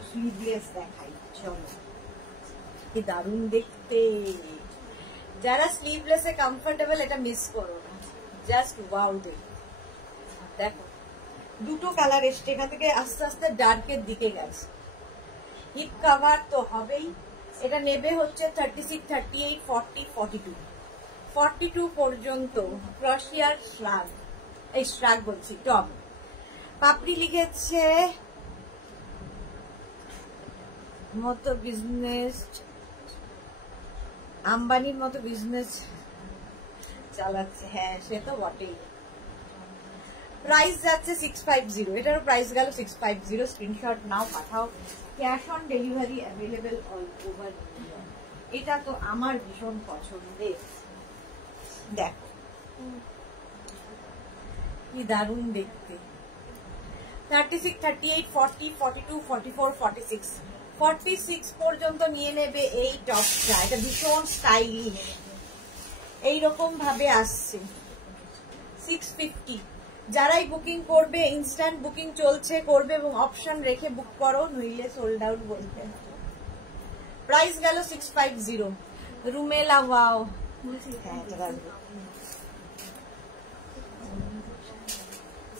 স্লিভলেস দেখাই, চলো। কি দারুণ দেখতে। যারা স্লিভলেসে কমফোর্টেবল, এটা মিস করো না, জাস্ট ওয়াও। দেখো দুটো কালার এসছে, এখান থেকে আস্তে আস্তে ডার্কের দিকে গেছে। হিপ কভার তো হবেই। এটা নেবে হচ্ছে 36, 38, 40, 42, 42 পর্যন্ত ক্রশিয়ার শ্রাগ। এই শ্রাগ বলছি, টপ। পাপড়ি লিখেছে মতো বিজনেস, আম্বানির মতো বিজনেস চালাচ্ছে। হ্যাঁ, সে তো বটেই। প্রাইস যাচ্ছে 650। এটারও প্রাইস গেল 650। স্ক্রিনশট নাও, পাঠাও, cash on delivery available all over India. এটা তো আমার ভীষণ পছন্দের। দেখো কি দারুণ দেখতে। 36, 38, 40, 42, 44, 46, 46 পর্যন্ত নিয়ে নেবে এই টপটা। এটা ভীষণ স্টাইলিশ, এইরকম ভাবে আসছে। 650। যারাই বুকিং করবে, ইনস্ট্যান্ট বুকিং চলছে, করবে এবং অপশন রেখে বুক করো, নইলে সোল্ড আউট বলতে। প্রাইস গেল 650। রুমেলা ওয়াও। হ্যাঁ,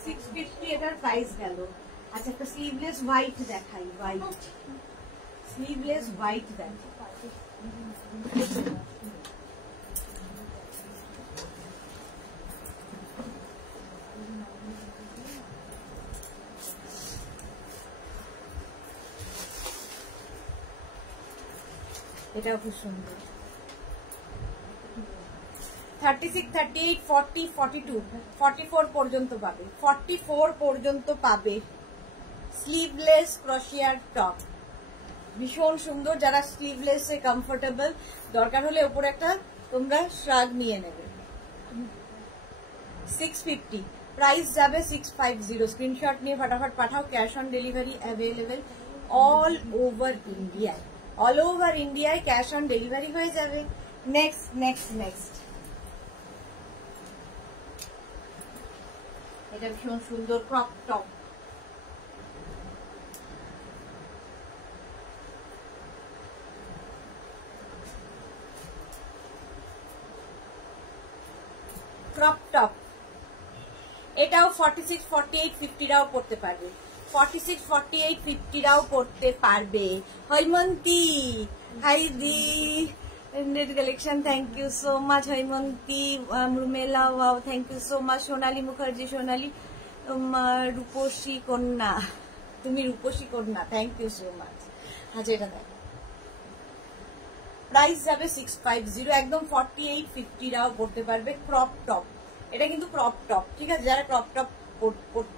650 এটার প্রাইস গেল। আচ্ছা, একটা স্লিভলেস হোয়াইট দেখাই। হোয়াইট স্লিভলেস হোয়াইট দেখো। এটাও খুব সুন্দর। 36, 38, 40, 42, 44 পর্যন্ত পাবে। 44 পর্যন্ত পাবে স্লিভলেস ক্রশিয়ার টপ। ভীষণ সুন্দর। যারা স্লিভলেসে কমফোর্টেবল, দরকার হলে উপরে একটা তোমরা শ্রাগ নিয়ে নেবে। 650। প্রাইস যাবে 650। স্ক্রিনশট নিয়ে ফটাফট পাঠাও, cash on delivery available all over India. All over ইন্ডিয়ায় ক্যাশ অন ডেলিভারি হয়ে যাবে। Next next next. এটা ভীষণ সুন্দর ক্রপ টপ। ক্রপ টপ, এটাও 46, 48, 50রাও পড়তে পারবে, 46, 48, 50রাও পড়তে পারবে। হৈমন্তী, হাই দি net collection, thank you so much Haimanti. Rumela, wow, thank you so much. Sonali Mukherjee, Sonali, রূপসী কন্যা, তুমি রূপসী কন্যা, থ্যাংক ইউ সো মাচ। আচ্ছা, এটা দেখো, প্রাইস যাবে 650, একদম 48, 50রাও পড়তে পারবে। ক্রপ টপ, এটা কিন্তু ক্রপ টপ, ঠিক আছে? যারা ক্রপ টপ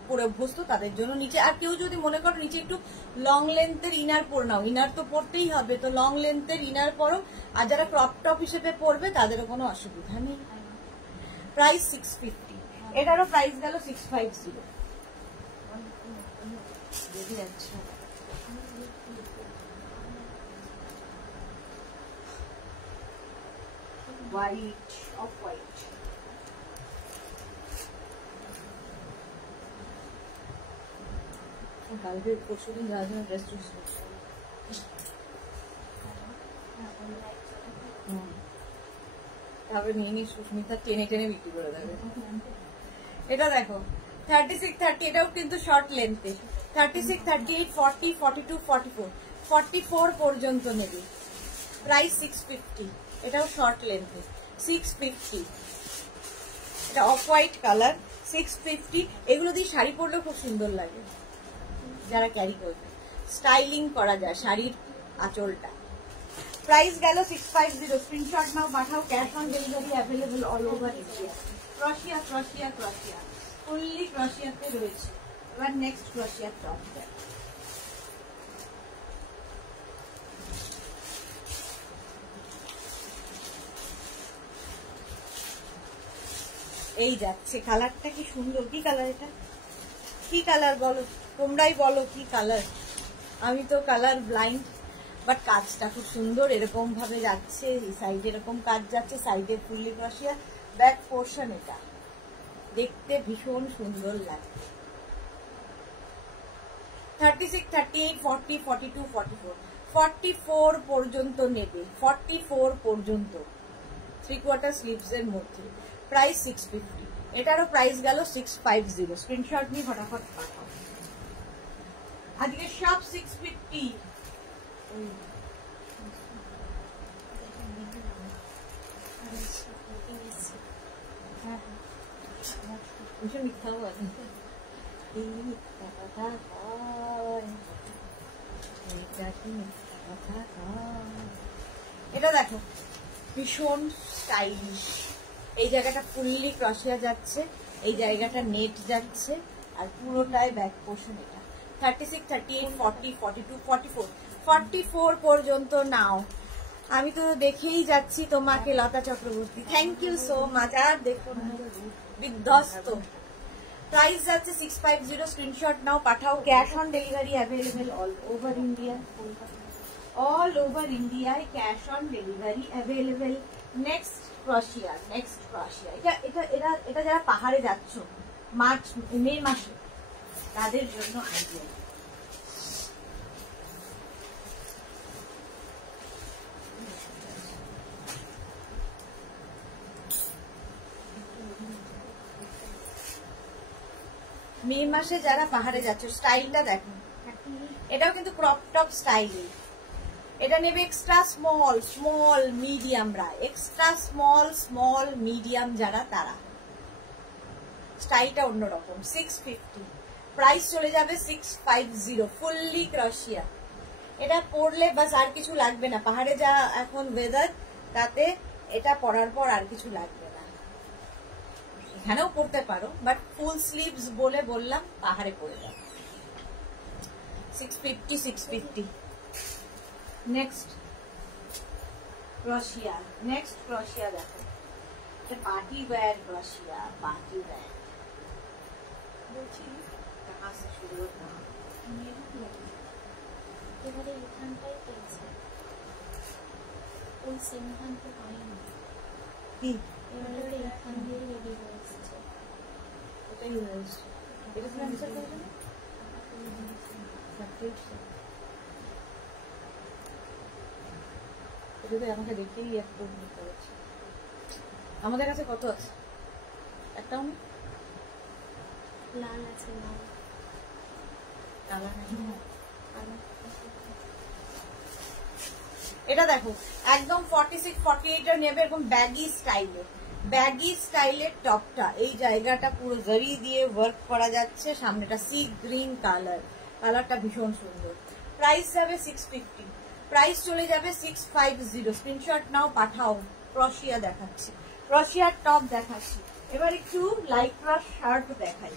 পরে অভ্যস্ত তাদের জন্য নিচে, আর কেউ যদি মনে করো নিচে একটু লং লেন্থের ইনার পরে নাও, ইনার তো পরতেই হবে, তো লং লেন্থের ইনার পরো, আর যারা ক্রপ টপ হিসেবে পরবে তাদেরও কোনো অসুবিধা নেই। প্রাইস 650, এটারও প্রাইস গেল 650। আচ্ছা, হোয়াইট, অফ হোয়াইট, কালকে পরশুদিন যাওয়ার জন্য ড্রেস চুজ করছি। তারপরে নিয়ে নিয়ে সুস্মিতা টেনে টেনে বিক্রি করে দেবে। এটা দেখো 36, 30, এটাও কিন্তু শর্ট লেন্থে, 36, 38, 40, 42, 44, 44 পর্যন্ত নেবে। প্রাইস 650, এটাও শর্ট লেন্থে, 650। এটা অফ হোয়াইট কালার, 650। এগুলো দিয়ে শাড়ি পরলেও খুব সুন্দর লাগে, যারা ক্যারি করবে, স্টাইলিং করা যায় শাড়ির আঁচলটা। প্রাইস গেল 650, স্ক্রিনশট নাও, পাঠাও, cash on delivery available all over India. Crochet, crochet, crochet, fully ক্রশিয়াতে রয়েছে। এবার নেক্সট ক্রশিয়ার টপ দেখ, এই যাচ্ছে, কালারটা কি সুন্দর, কি কালার এটা, কি কালার বলো, তোমরাই বলো কি কালার, আমি তো কালার ব্লাইন্ড, বাট কাজটা খুব সুন্দর, এরকম ভাবে যাচ্ছে, এই সাইডে এরকম কাজ যাচ্ছে, সাইডে ফুললি ক্রশিয়া, ব্যাক পোর্শন, এটা দেখতে ভীষণ সুন্দর লাগে। 36, 38, 40, 42, 44, 44 পর্যন্ত নেবে, 44 পর্যন্ত, 3/4 স্লিভস এর মধ্যে। প্রাইস 650, এটারও প্রাইস গেল 650। স্ক্রিনশট নিয়ে ফটাফট পাঠাও, আজকে সব 650। মিথ্যা বল, মিথ্যা কথা কয়, কথা কয়। এটা দেখো ভীষণ স্টাইলিশ, এই জায়গাটা ফুললি ক্রশিয়া যাচ্ছে, এই জায়গাটা নেট যাচ্ছে, আর পুরোটাই ব্যাক পোর্শন। এটা 36, 38, 40, 42, 44, 44 পর্যন্ত নাও। আমি তো দেখেই যাচ্ছি তোমাকে, Lata Chakraborty, thank you so much. আর দেখো বিধ্বস্ত, প্রাইস যাচ্ছে 650, স্ক্রিনশট নাও, পাঠাও, cash on delivery available all over India, all over ইন্ডিয়ায় cash on delivery available. Next crochet, next crochet, এটা যারা পাহাড়ে যাচ্ছ মার্চ মে মাসে, তাদের জন্য আইডিয়া। মে মাসে যারা পাহাড়ে যাচ্ছ, স্টাইলটা দেখো, এটাও কিন্তু ক্রপ টপ স্টাইল। এটা নেবে এক্সট্রা স্মল, স্মল মিডিয়ামরা, এক্সট্রা স্মল, স্মল মিডিয়াম যারা, তারা। স্টাইলটা অন্যরকম। 650, প্রাইস চলে যাবে 650, ফুললি ক্রশিয়া। এটা পরলে বাস, আর কিছু লাগবে না, পাহাড়ে যা এখন ওয়েদার, তাতে এটা পরার পর আর কিছু লাগবে না। এখানেও পরতে পারো, বাট ফুল স্লিভস বলে বললাম, পাহাড়ে পরে যাবে। 650, 650। নেক্সট ক্রশিয়া, নেক্সট ক্রশিয়া দেখো, এটা পার্টি ওয়্যার ক্রশিয়া, পার্টি ওয়্যার। বলছি कहाँ से शुरू होता है? এবারে এখানটাই পেয়েছে, ওই সেমখানটা পাইনি, কি এবারে এখান দিয়ে রেডি হয়ে এসেছে। এটাই হয়েছে, এটা কি আনসার করবে না? এটা তো আমাকে দেখেই একটু করেছে। আমাদের কাছে কত আছে? একটাও না লাল আছে, লাল কালার নেই। কালার। এটা দেখো একদম 46 48 এর নেবে, এরকম ব্যাগি স্টাইলের টপটা, এই জায়গাটা পুরো জরি দিয়ে ওয়ার্ক করা যাচ্ছে, সামনেটা সি গ্রিন কালারটা ভীষণ সুন্দর। প্রাইস যাবে 650, প্রাইস চলে যাবে 650। স্ক্রিনশট নাও, পাঠাও। ক্রোশিয়া দেখাচ্ছি, ক্রোশিয়ার টপ দেখাচ্ছি। এবার একটু লাইক্রা শার্ট দেখাই,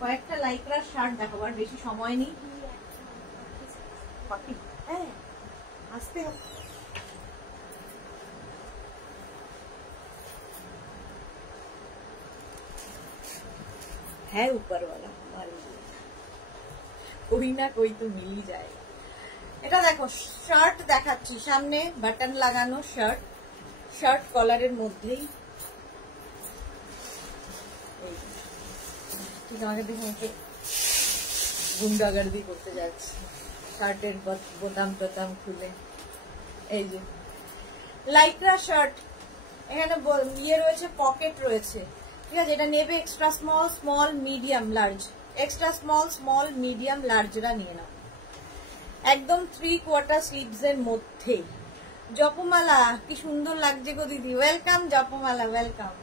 কয়েকটা লাইক্রা শার্ট দেখাবো, আর বেশি সময় নেই। 40, হ্যাঁ আসতে হবে। है ऊपर वाला कोई ना कोई तो मिल ही जाएगा। এটা দেখো শার্ট দেখাচ্ছি, সামনে বাটন লাগানো শার্ট কলারের মধ্যেই, ঠিক আমাকে দেখে গুন্ডাগর্দি করতে যাচ্ছে, শার্টের বোতাম খুলে। এই যে লাইক্রা শার্ট, এখানে ইয়ে রয়েছে, পকেট রয়েছে, ঠিক আছে। এটা নেবে extra small medium large, extra small medium লার্জরা নিয়ে নাও। একদম 3/4 স্লিভস এর মধ্যে। জপমালা কি সুন্দর লাগছে গো দিদি, ওয়েলকাম জপমালা, ওয়েলকাম।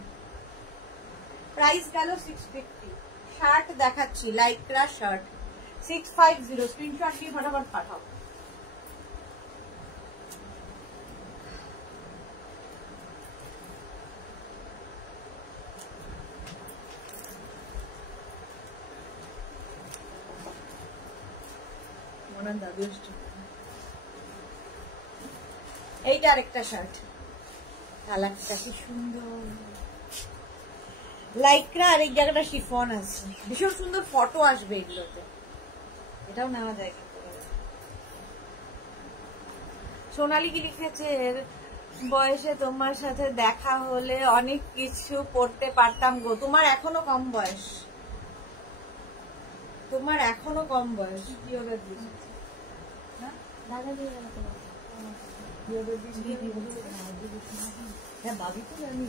প্রাইস গেল 650। শার্ট দেখাচ্ছি, লাইক্রা শার্ট 650। স্ক্রিনশট দিয়ে ফটাফট পাঠাও। এইটা আরেকটা শার্ট, কালারটা কি সুন্দর, লাইক্রা, আর এই জায়গাটা শিফন আছে, ভীষণ সুন্দর ফটো আসবে এগুলোতে, এটাও নেওয়া যায়। সোনালি কি লিখেছে, বয়সে তোমার সাথে দেখা হলে অনেক কিছু পড়তে পারতাম গো। তোমার এখনো কম বয়স, কি হবে দাদা দিয়ে গেল তোমার। হ্যাঁ ভাবি তো জানি,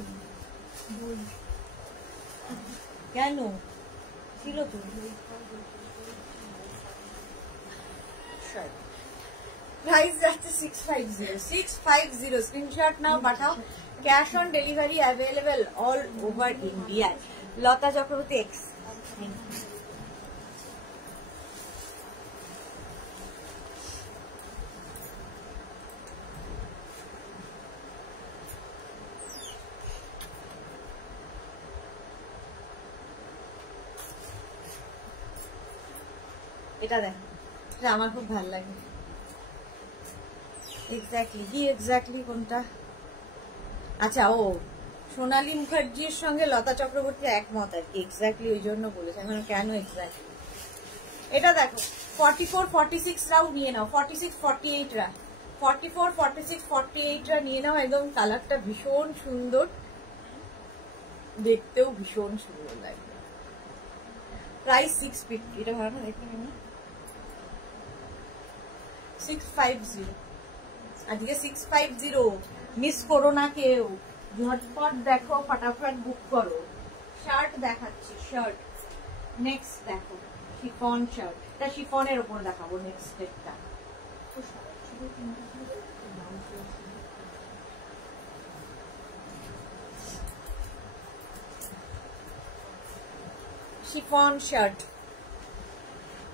কেন ছিল তো। প্রাইস যাচ্ছে 650। স্ক্রিনশট নাও, পাঠাও। Cash on delivery available all over India. Lata Chakraborty x. এটা দেখো, এটা আমার খুব ভালো লাগে। এক্স্যাক্টলি কোনটা? আচ্ছা, ও সোনালী মুখার্জির সঙ্গে লতা চক্রবর্তী একমত আর কি, এক্স্যাক্টলি ওই জন্য বলেছে। এখন কেন এক্স্যাক্টলি? এটা দেখো 44 46 রাও নিয়ে নাও, 46 48 রা, 44 46 48 রা নিয়ে নাও। একদম কালারটা ভীষণ সুন্দর, দেখতেও ভীষণ সুন্দর লাগবে। প্রাইস 650। এটা ভালো না, দেখতে না 650। আজকে 650, মিস করো না কেউ, ঝটপট দেখো, ফটাফট বুক করো। শার্ট দেখাচ্ছি, শার্ট নেক্সট দেখো, শিফন শার্ট, এটা শিফনের উপর দেখাবো নেক্সট একটা। শিফন শার্ট,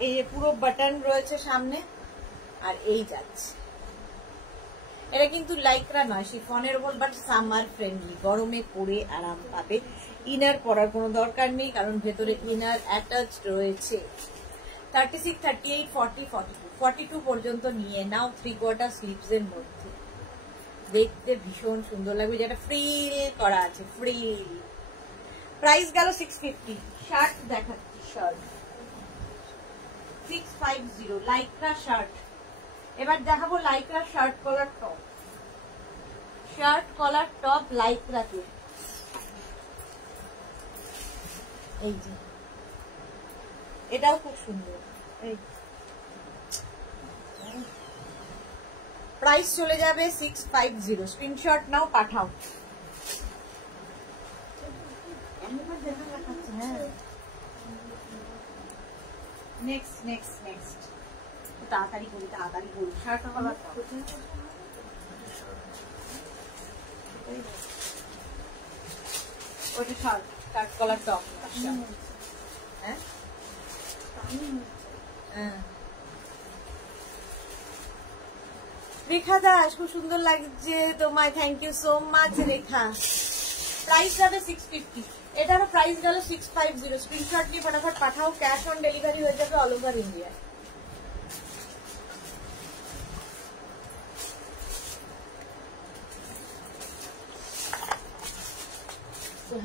এই যে পুরো বাটন রয়েছে সামনে, আর এই যাচ্ছে। এটা কিন্তু লাইক্রা নয়, শিফনের উপর, বাট সামার ফ্রেন্ডলি, গরমে পরে আরাম পাবে। ইনার পরার কোনো দরকার নেই, কারণ ভেতরে ইনার অ্যাটাচড রয়েছে। 36 38 40 42 42 পর্যন্ত নিয়ে নাও, 3/4 স্লিভস এর মধ্যে, দেখতে ভীষণ সুন্দর লাগবে, যেটা ফ্রিল করা আছে, ফ্রিল। প্রাইস গেল 650। শার্ট দেখাচ্ছি, শার্ট 650, লাইক্রা শার্ট। এবার দেখাবো লাইক্রা শার্ট কলার টপ, লাইক্রাতে। এই যে এটাও খুব সুন্দর। এই প্রাইস চলে যাবে 650। স্ক্রিনশট নাও, পাঠাও। নেক্সট নেক্সট নেক্সট তাড়াতাড়ি করি শার্ট কলার টপ। ওইটা শার্ট কলার টপ। হ্যাঁ রেখা দাস, খুব সুন্দর লাগছে তোমায়, thank you so much Rekha. Price যাবে 650, এটারও প্রাইস গেল 650। স্ক্রিনশট নিয়ে ফটাফট পাঠাও, ক্যাশ অন ডেলিভারি হয়ে যাবে অল ওভার ইন্ডিয়া।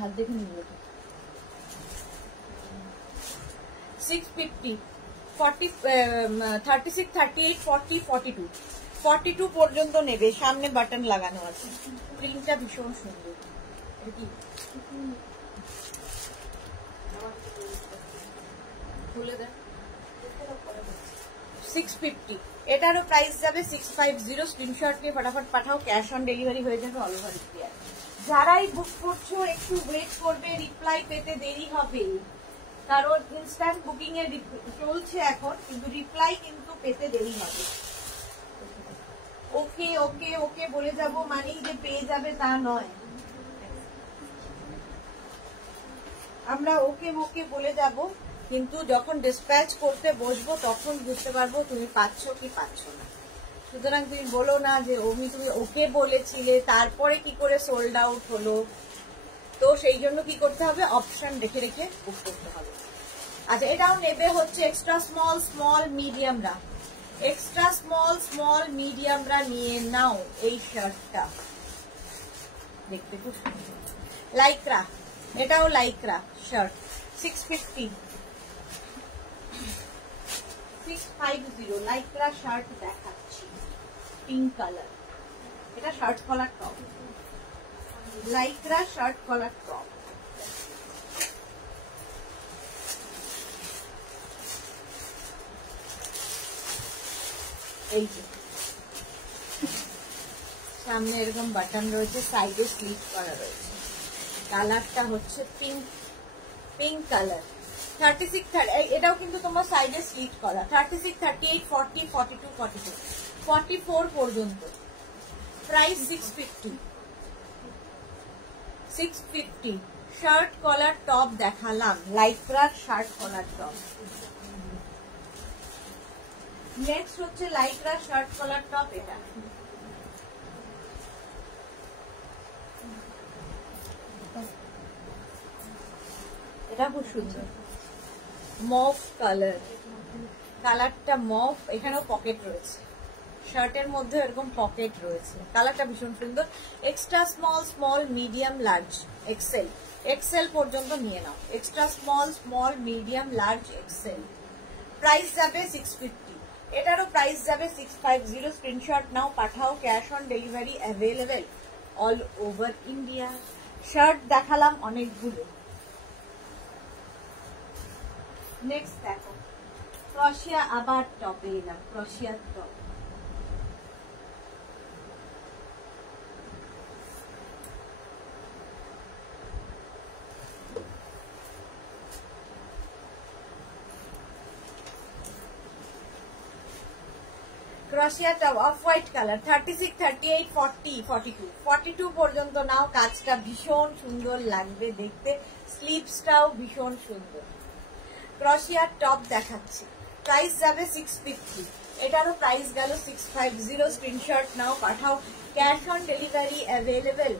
হাত দেখে নিয়ে 650, 40, 36, 38, 40, 42, 42 পর্যন্ত নেবে। সামনে বাটন লাগানো আছে, প্রিন্টটা ভীষণ সুন্দর। খুলে দেন। 650, এটারও প্রাইস যাবে 650। স্ক্রিনশট নিয়ে ফটাফট পাঠাও, ক্যাশ অন ডেলিভারি হয়ে যাবে অল ওভার ইন্ডিয়া। যারাই বুক করছো একটু ওয়েট করবে, রিপ্লাই পেতে দেরি হবে, কারণ ইনস্ট্যান্ট বুকিং এর চলছে এখন, কিন্তু রিপ্লাই কিন্তু পেতে দেরি হবে। ওকে ওকে ওকে বলে যাব মানেই যে পেয়ে যাবে তা নয়, আমরা ওকে ওকে বলে যাব, কিন্তু যখন ডিসপ্যাচ করতে বসবো তখন বুঝতে পারবো তুমি পাচ্ছ কি পাচ্ছ না। সুতরাং তুমি বলো না যে তুমি ওকে বলেছিলে তারপরে কি করে সোল্ড আউট হলো। তো সেই জন্য কি করতে হবে, অপশন রেখে রেখে বুক করতে হবে। আচ্ছা, এটাও নেবে হচ্ছে এক্সট্রা স্মল, স্মল মিডিয়ামরা। এক্সট্রা স্মল, স্মল মিডিয়ামরা নিয়ে নাও এই শার্টটা, দেখতে খুব সুন্দর। লাইক্রা, এটাও লাইক্রা শার্ট, 650, 650 লাইক্রা শার্ট দেখাচ্ছি, পিঙ্ক কালার। এটা shirt collar top, lycra shirt collar top. এই যে সামনে এরকম বাটন রয়েছে, সাইডে স্লিট করা রয়েছে। কালারটা হচ্ছে পিঙ্ক, পিঙ্ক কালার। 36, এটাও কিন্তু তোমার সাইডে স্লিট করা। 36, 38, 40, 42, 42, 44 পর্যন্ত। প্রাইস 650, 650। শার্ট কলার টপ দেখালাম, লাইক্রার শার্ট কলার টপ। নেক্সট হচ্ছে লাইক্রা শার্ট কলার টপ। এটা খুব সুন্দর, মফ কালার। কালারটা মফ, এখানেও পকেট রয়েছে, শার্টের মধ্যে এরকম পকেট রয়েছে। কালারটা ভীষণ সুন্দর। Extra small, small, medium, large, XL, XL পর্যন্ত নিয়ে নাও। Extra small, small, medium, large, XL. Price যাবে 650, এটারও প্রাইস যাবে 650। স্ক্রিনশট নাও, পাঠাও, cash on delivery available all over India. Shirt দেখালাম অনেকগুলো। নেক্সট দেখো, ক্রোশিয়া, আবার টপে এলাম, ক্রোশিয়ার টপ। ক্রোশিয়া টপ, অফ হোয়াইট কালার। 36, 38, 40, 42, 42 পর্যন্ত নাও। কাজটা ভীষণ সুন্দর লাগবে দেখতে, স্লিভসটাও ভীষণ সুন্দর। ক্রোশিয়ার টপ দেখাচ্ছি, প্রাইস যাবে 650, এটারও প্রাইস গেল 650। স্ক্রিনশট নাও, পাঠাও, cash on delivery available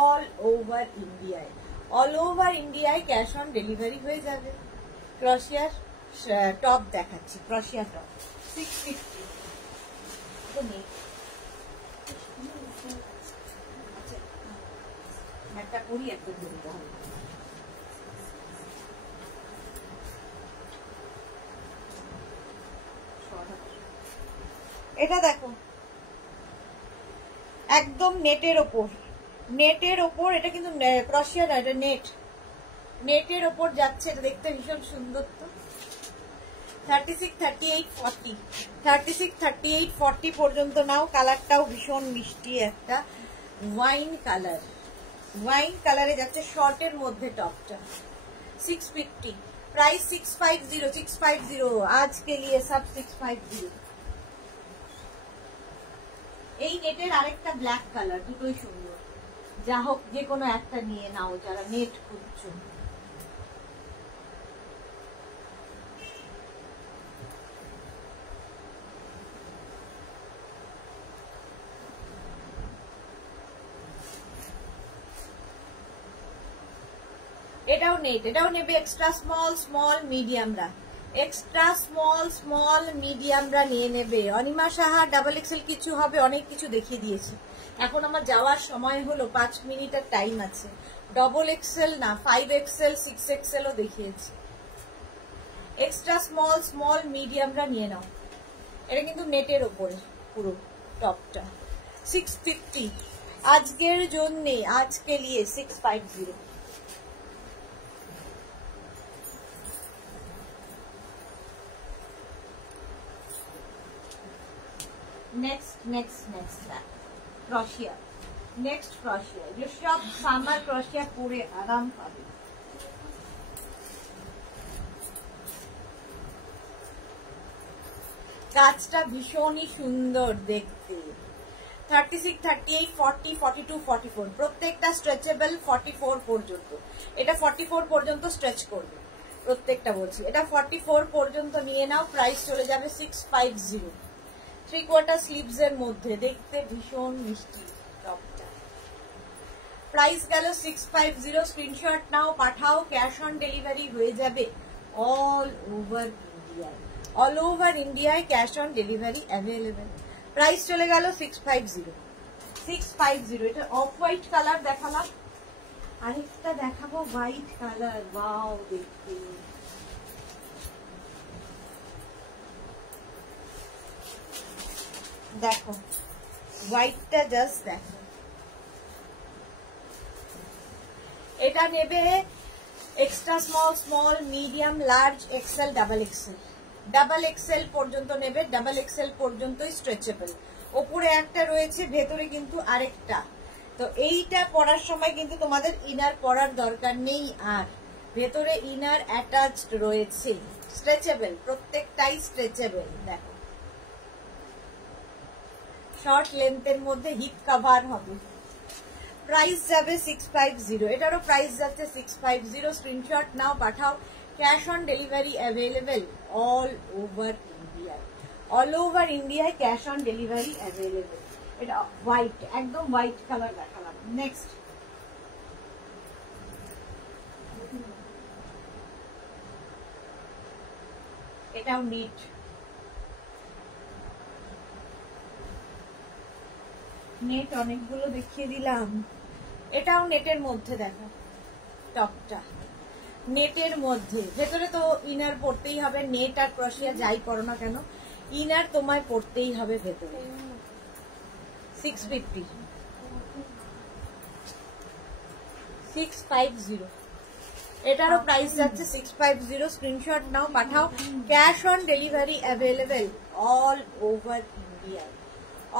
all over ইন্ডিয়ায়। অল ওভার ইন্ডিয়ায় ক্যাশ অন ডেলিভারি হয়ে যাবে। ক্রোশিয়ার টপ দেখাচ্ছি, ক্রোশিয়া টপ 650। একটা করি, একটা ধরতে হবে। এটা দেখো, একদম নেটের ওপর, নেটের ওপর। এটা কিন্তু ক্রোশিয়া না, এটা নেট, নেটের ওপর যাচ্ছে। এটা দেখতে ভীষণ সুন্দর। তো 36, 38, 40, 36, 38, 40 পর্যন্ত নাও। কালারটাও ভীষণ মিষ্টি, একটা ওয়াইন কালার, ওয়াইন কালারে যাচ্ছে, শর্টের মধ্যে টপটা। 650, प्राइस 650 आज के लिए सब 650। এই নেটের আরেকটা ব্ল্যাক কালার, দুটোই সুন্দর। যা হোক যে কোনো একটা নিয়ে নাও যারা নেট খুঁজছো। এটাও নেট, এটাও নেবে এক্সট্রা স্মল স্মল মিডিয়ামরা, এক্সট্রা স্মল স্মল মিডিয়ামরা নিয়ে নেবে। অনিমা সাহা ডাবল এক্সেল কিছু হবে, অনেক কিছু দেখিয়ে দিয়েছে। এখন আমার যাওয়ার সময় হলো, 5 মিনিটের টাইম আছে। ডবল এক্সেল না, 5 এক্সেল 6 এক্সেলও দেখিয়েছি। এক্সট্রা স্মল স্মল মিডিয়ামরা নিয়ে নাও। এটা কিন্তু নেটের ওপরে পুরো টপটা। 650 আজকের জন্য, আজকে লিয়ে 650। Next next next crochet, next crochet, जो सब सामर क्रोशिया पूरे आराम पाবে। কাজটা ভীষণই সুন্দর দেখতে। 36, 38, 40, 42, 44 প্রত্যেকটা স্ট্রেচেবল 44 পর্যন্ত। এটা 44 পর্যন্ত স্ট্রেচ করবে প্রত্যেকটা, বলছি। এটা 44 পর্যন্ত নিয়ে নাও। প্রাইস চলে যাবে 650। 3/4 স্লিভস এর মধ্যে দেখতে ভীষণ মিষ্টি টপটা। প্রাইস গেল 650। স্ক্রিনশট নাও, পাঠাও। ক্যাশ অন ডেলিভারি হয়ে যাবে অল ওভার ইন্ডিয়ায়। অল ওভার ইন্ডিয়ায় cash on delivery available. Price চলে গেল 650। 650। এটা অফ হোয়াইট কালার দেখালাম, আরেকটা দেখাবো হোয়াইট কালার। ওয়াও দেখতে, দেখো হোয়াইটটা জাস্ট দেখো। এটা নেবে extra small small medium large XL double XL. Double XL পর্যন্ত নেবে, ডাবল এক্সেল পর্যন্তই স্ট্রেচেবল। ওপরে একটা রয়েছে, ভেতরে কিন্তু আরেকটা। তো এইটা পরার সময় কিন্তু তোমাদের ইনার পরার দরকার নেই, আর ভেতরে ইনার অ্যাটাচড রয়েছে। স্ট্রেচেবল, প্রত্যেকটাই স্ট্রেচেবল। দেখো শর্ট লেন্থের মধ্যে হিপ কভার হবে। প্রাইস যাবে 650। এটারও প্রাইস যাচ্ছে 650। স্ক্রিনশট নাও, পাঠাও। Cash on delivery available all over India. All over ইন্ডিয়ায় ক্যাশ অন ডেলিভারি অ্যাভেলেবেল। এটা হোয়াইট, একদম হোয়াইট কালার দেখালাম। নেক্সট এটাও নিট, নেট অনেকগুলো দেখিয়ে দিলাম। এটাও নেটের মধ্যে দেখো টপটা, নেটের মধ্যে। ভেতরে তো ইনার পড়তেই হবে, নেট আর ক্রোশিয়া যাই করো না কেন, ইনার তোমায় পড়তেই হবে ভেতরে। 650। 650। এটারও প্রাইস যাচ্ছে 650। স্ক্রিনশট নাও, পাঠাও। Cash on delivery available all over India.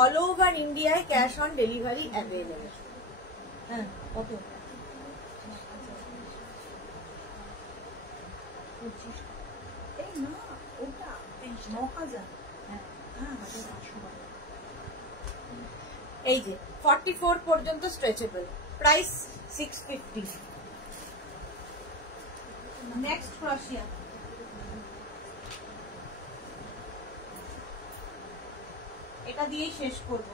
All over ইন্ডিয়ায় ক্যাশ অন ডেলিভারি অ্যাভেলেবেল। হ্যাঁ, ওকে। এই যে 44 পর্যন্ত স্ট্রেচেবল। প্রাইস 650। নেক্সট ক্রোশিয়া, এটা দিয়েই শেষ করব।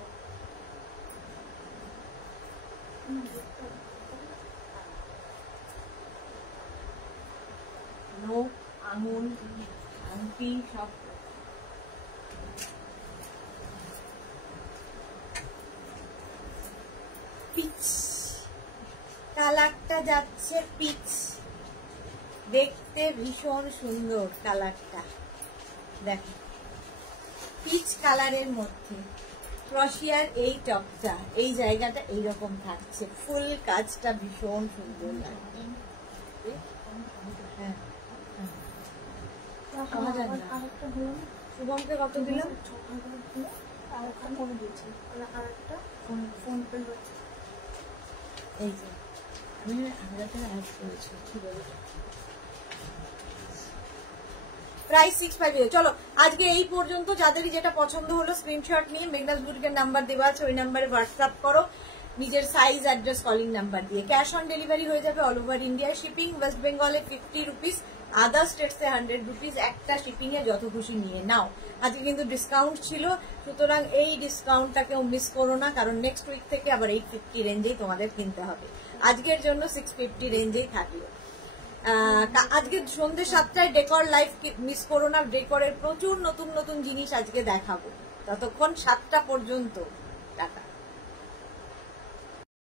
নখ, আঙুল, আংটি সব। পিচ কালারটা যাচ্ছে, পিচ দেখতে ভীষণ সুন্দর কালারটা। দেখো পিচ কালারের মধ্যে ক্রোশিয়ার এই টপটা, এই জায়গাটা এইরকম থাকছে। ফুল কাজটা ভীষণ সুন্দর লাগছে। হ্যাঁ, শুভমকে কত দিলাম? এই যে আমি 1000 টাকা অ্যাড করেছি, কি বলো? প্রাইস 650। চলো আজকে এই পর্যন্ত। যাদেরই যেটা পছন্দ হলো স্ক্রিনশট নিয়ে মেঘনাস বুটিকের নাম্বার দেওয়া আছে, ওই নাম্বারে হোয়াটসঅ্যাপ করো নিজের সাইজ, অ্যাড্রেস, কলিং নাম্বার দিয়ে। ক্যাশ অন ডেলিভারি হয়ে যাবে all over India. Shipping West বেঙ্গলে 50 রুপিস, আদার স্টেটসে 100 রুপিস। একটা শিপিং এ যত খুশি নিয়ে নাও। আজকে কিন্তু ডিসকাউন্ট ছিল, সুতরাং এই ডিসকাউন্টটাকেও মিস করো না, কারণ নেক্সট উইক থেকে আবার 850 রেঞ্জেই তোমাদের কিনতে হবে। আজকের জন্য 650 রেঞ্জেই থাকলো। আজকে সন্ধ্যে 7টায় ডেকর লাইভ মিস করো না। ডেকরের প্রচুর নতুন নতুন জিনিস আজকে দেখাবো। ততক্ষণ 7টা পর্যন্ত টাটা।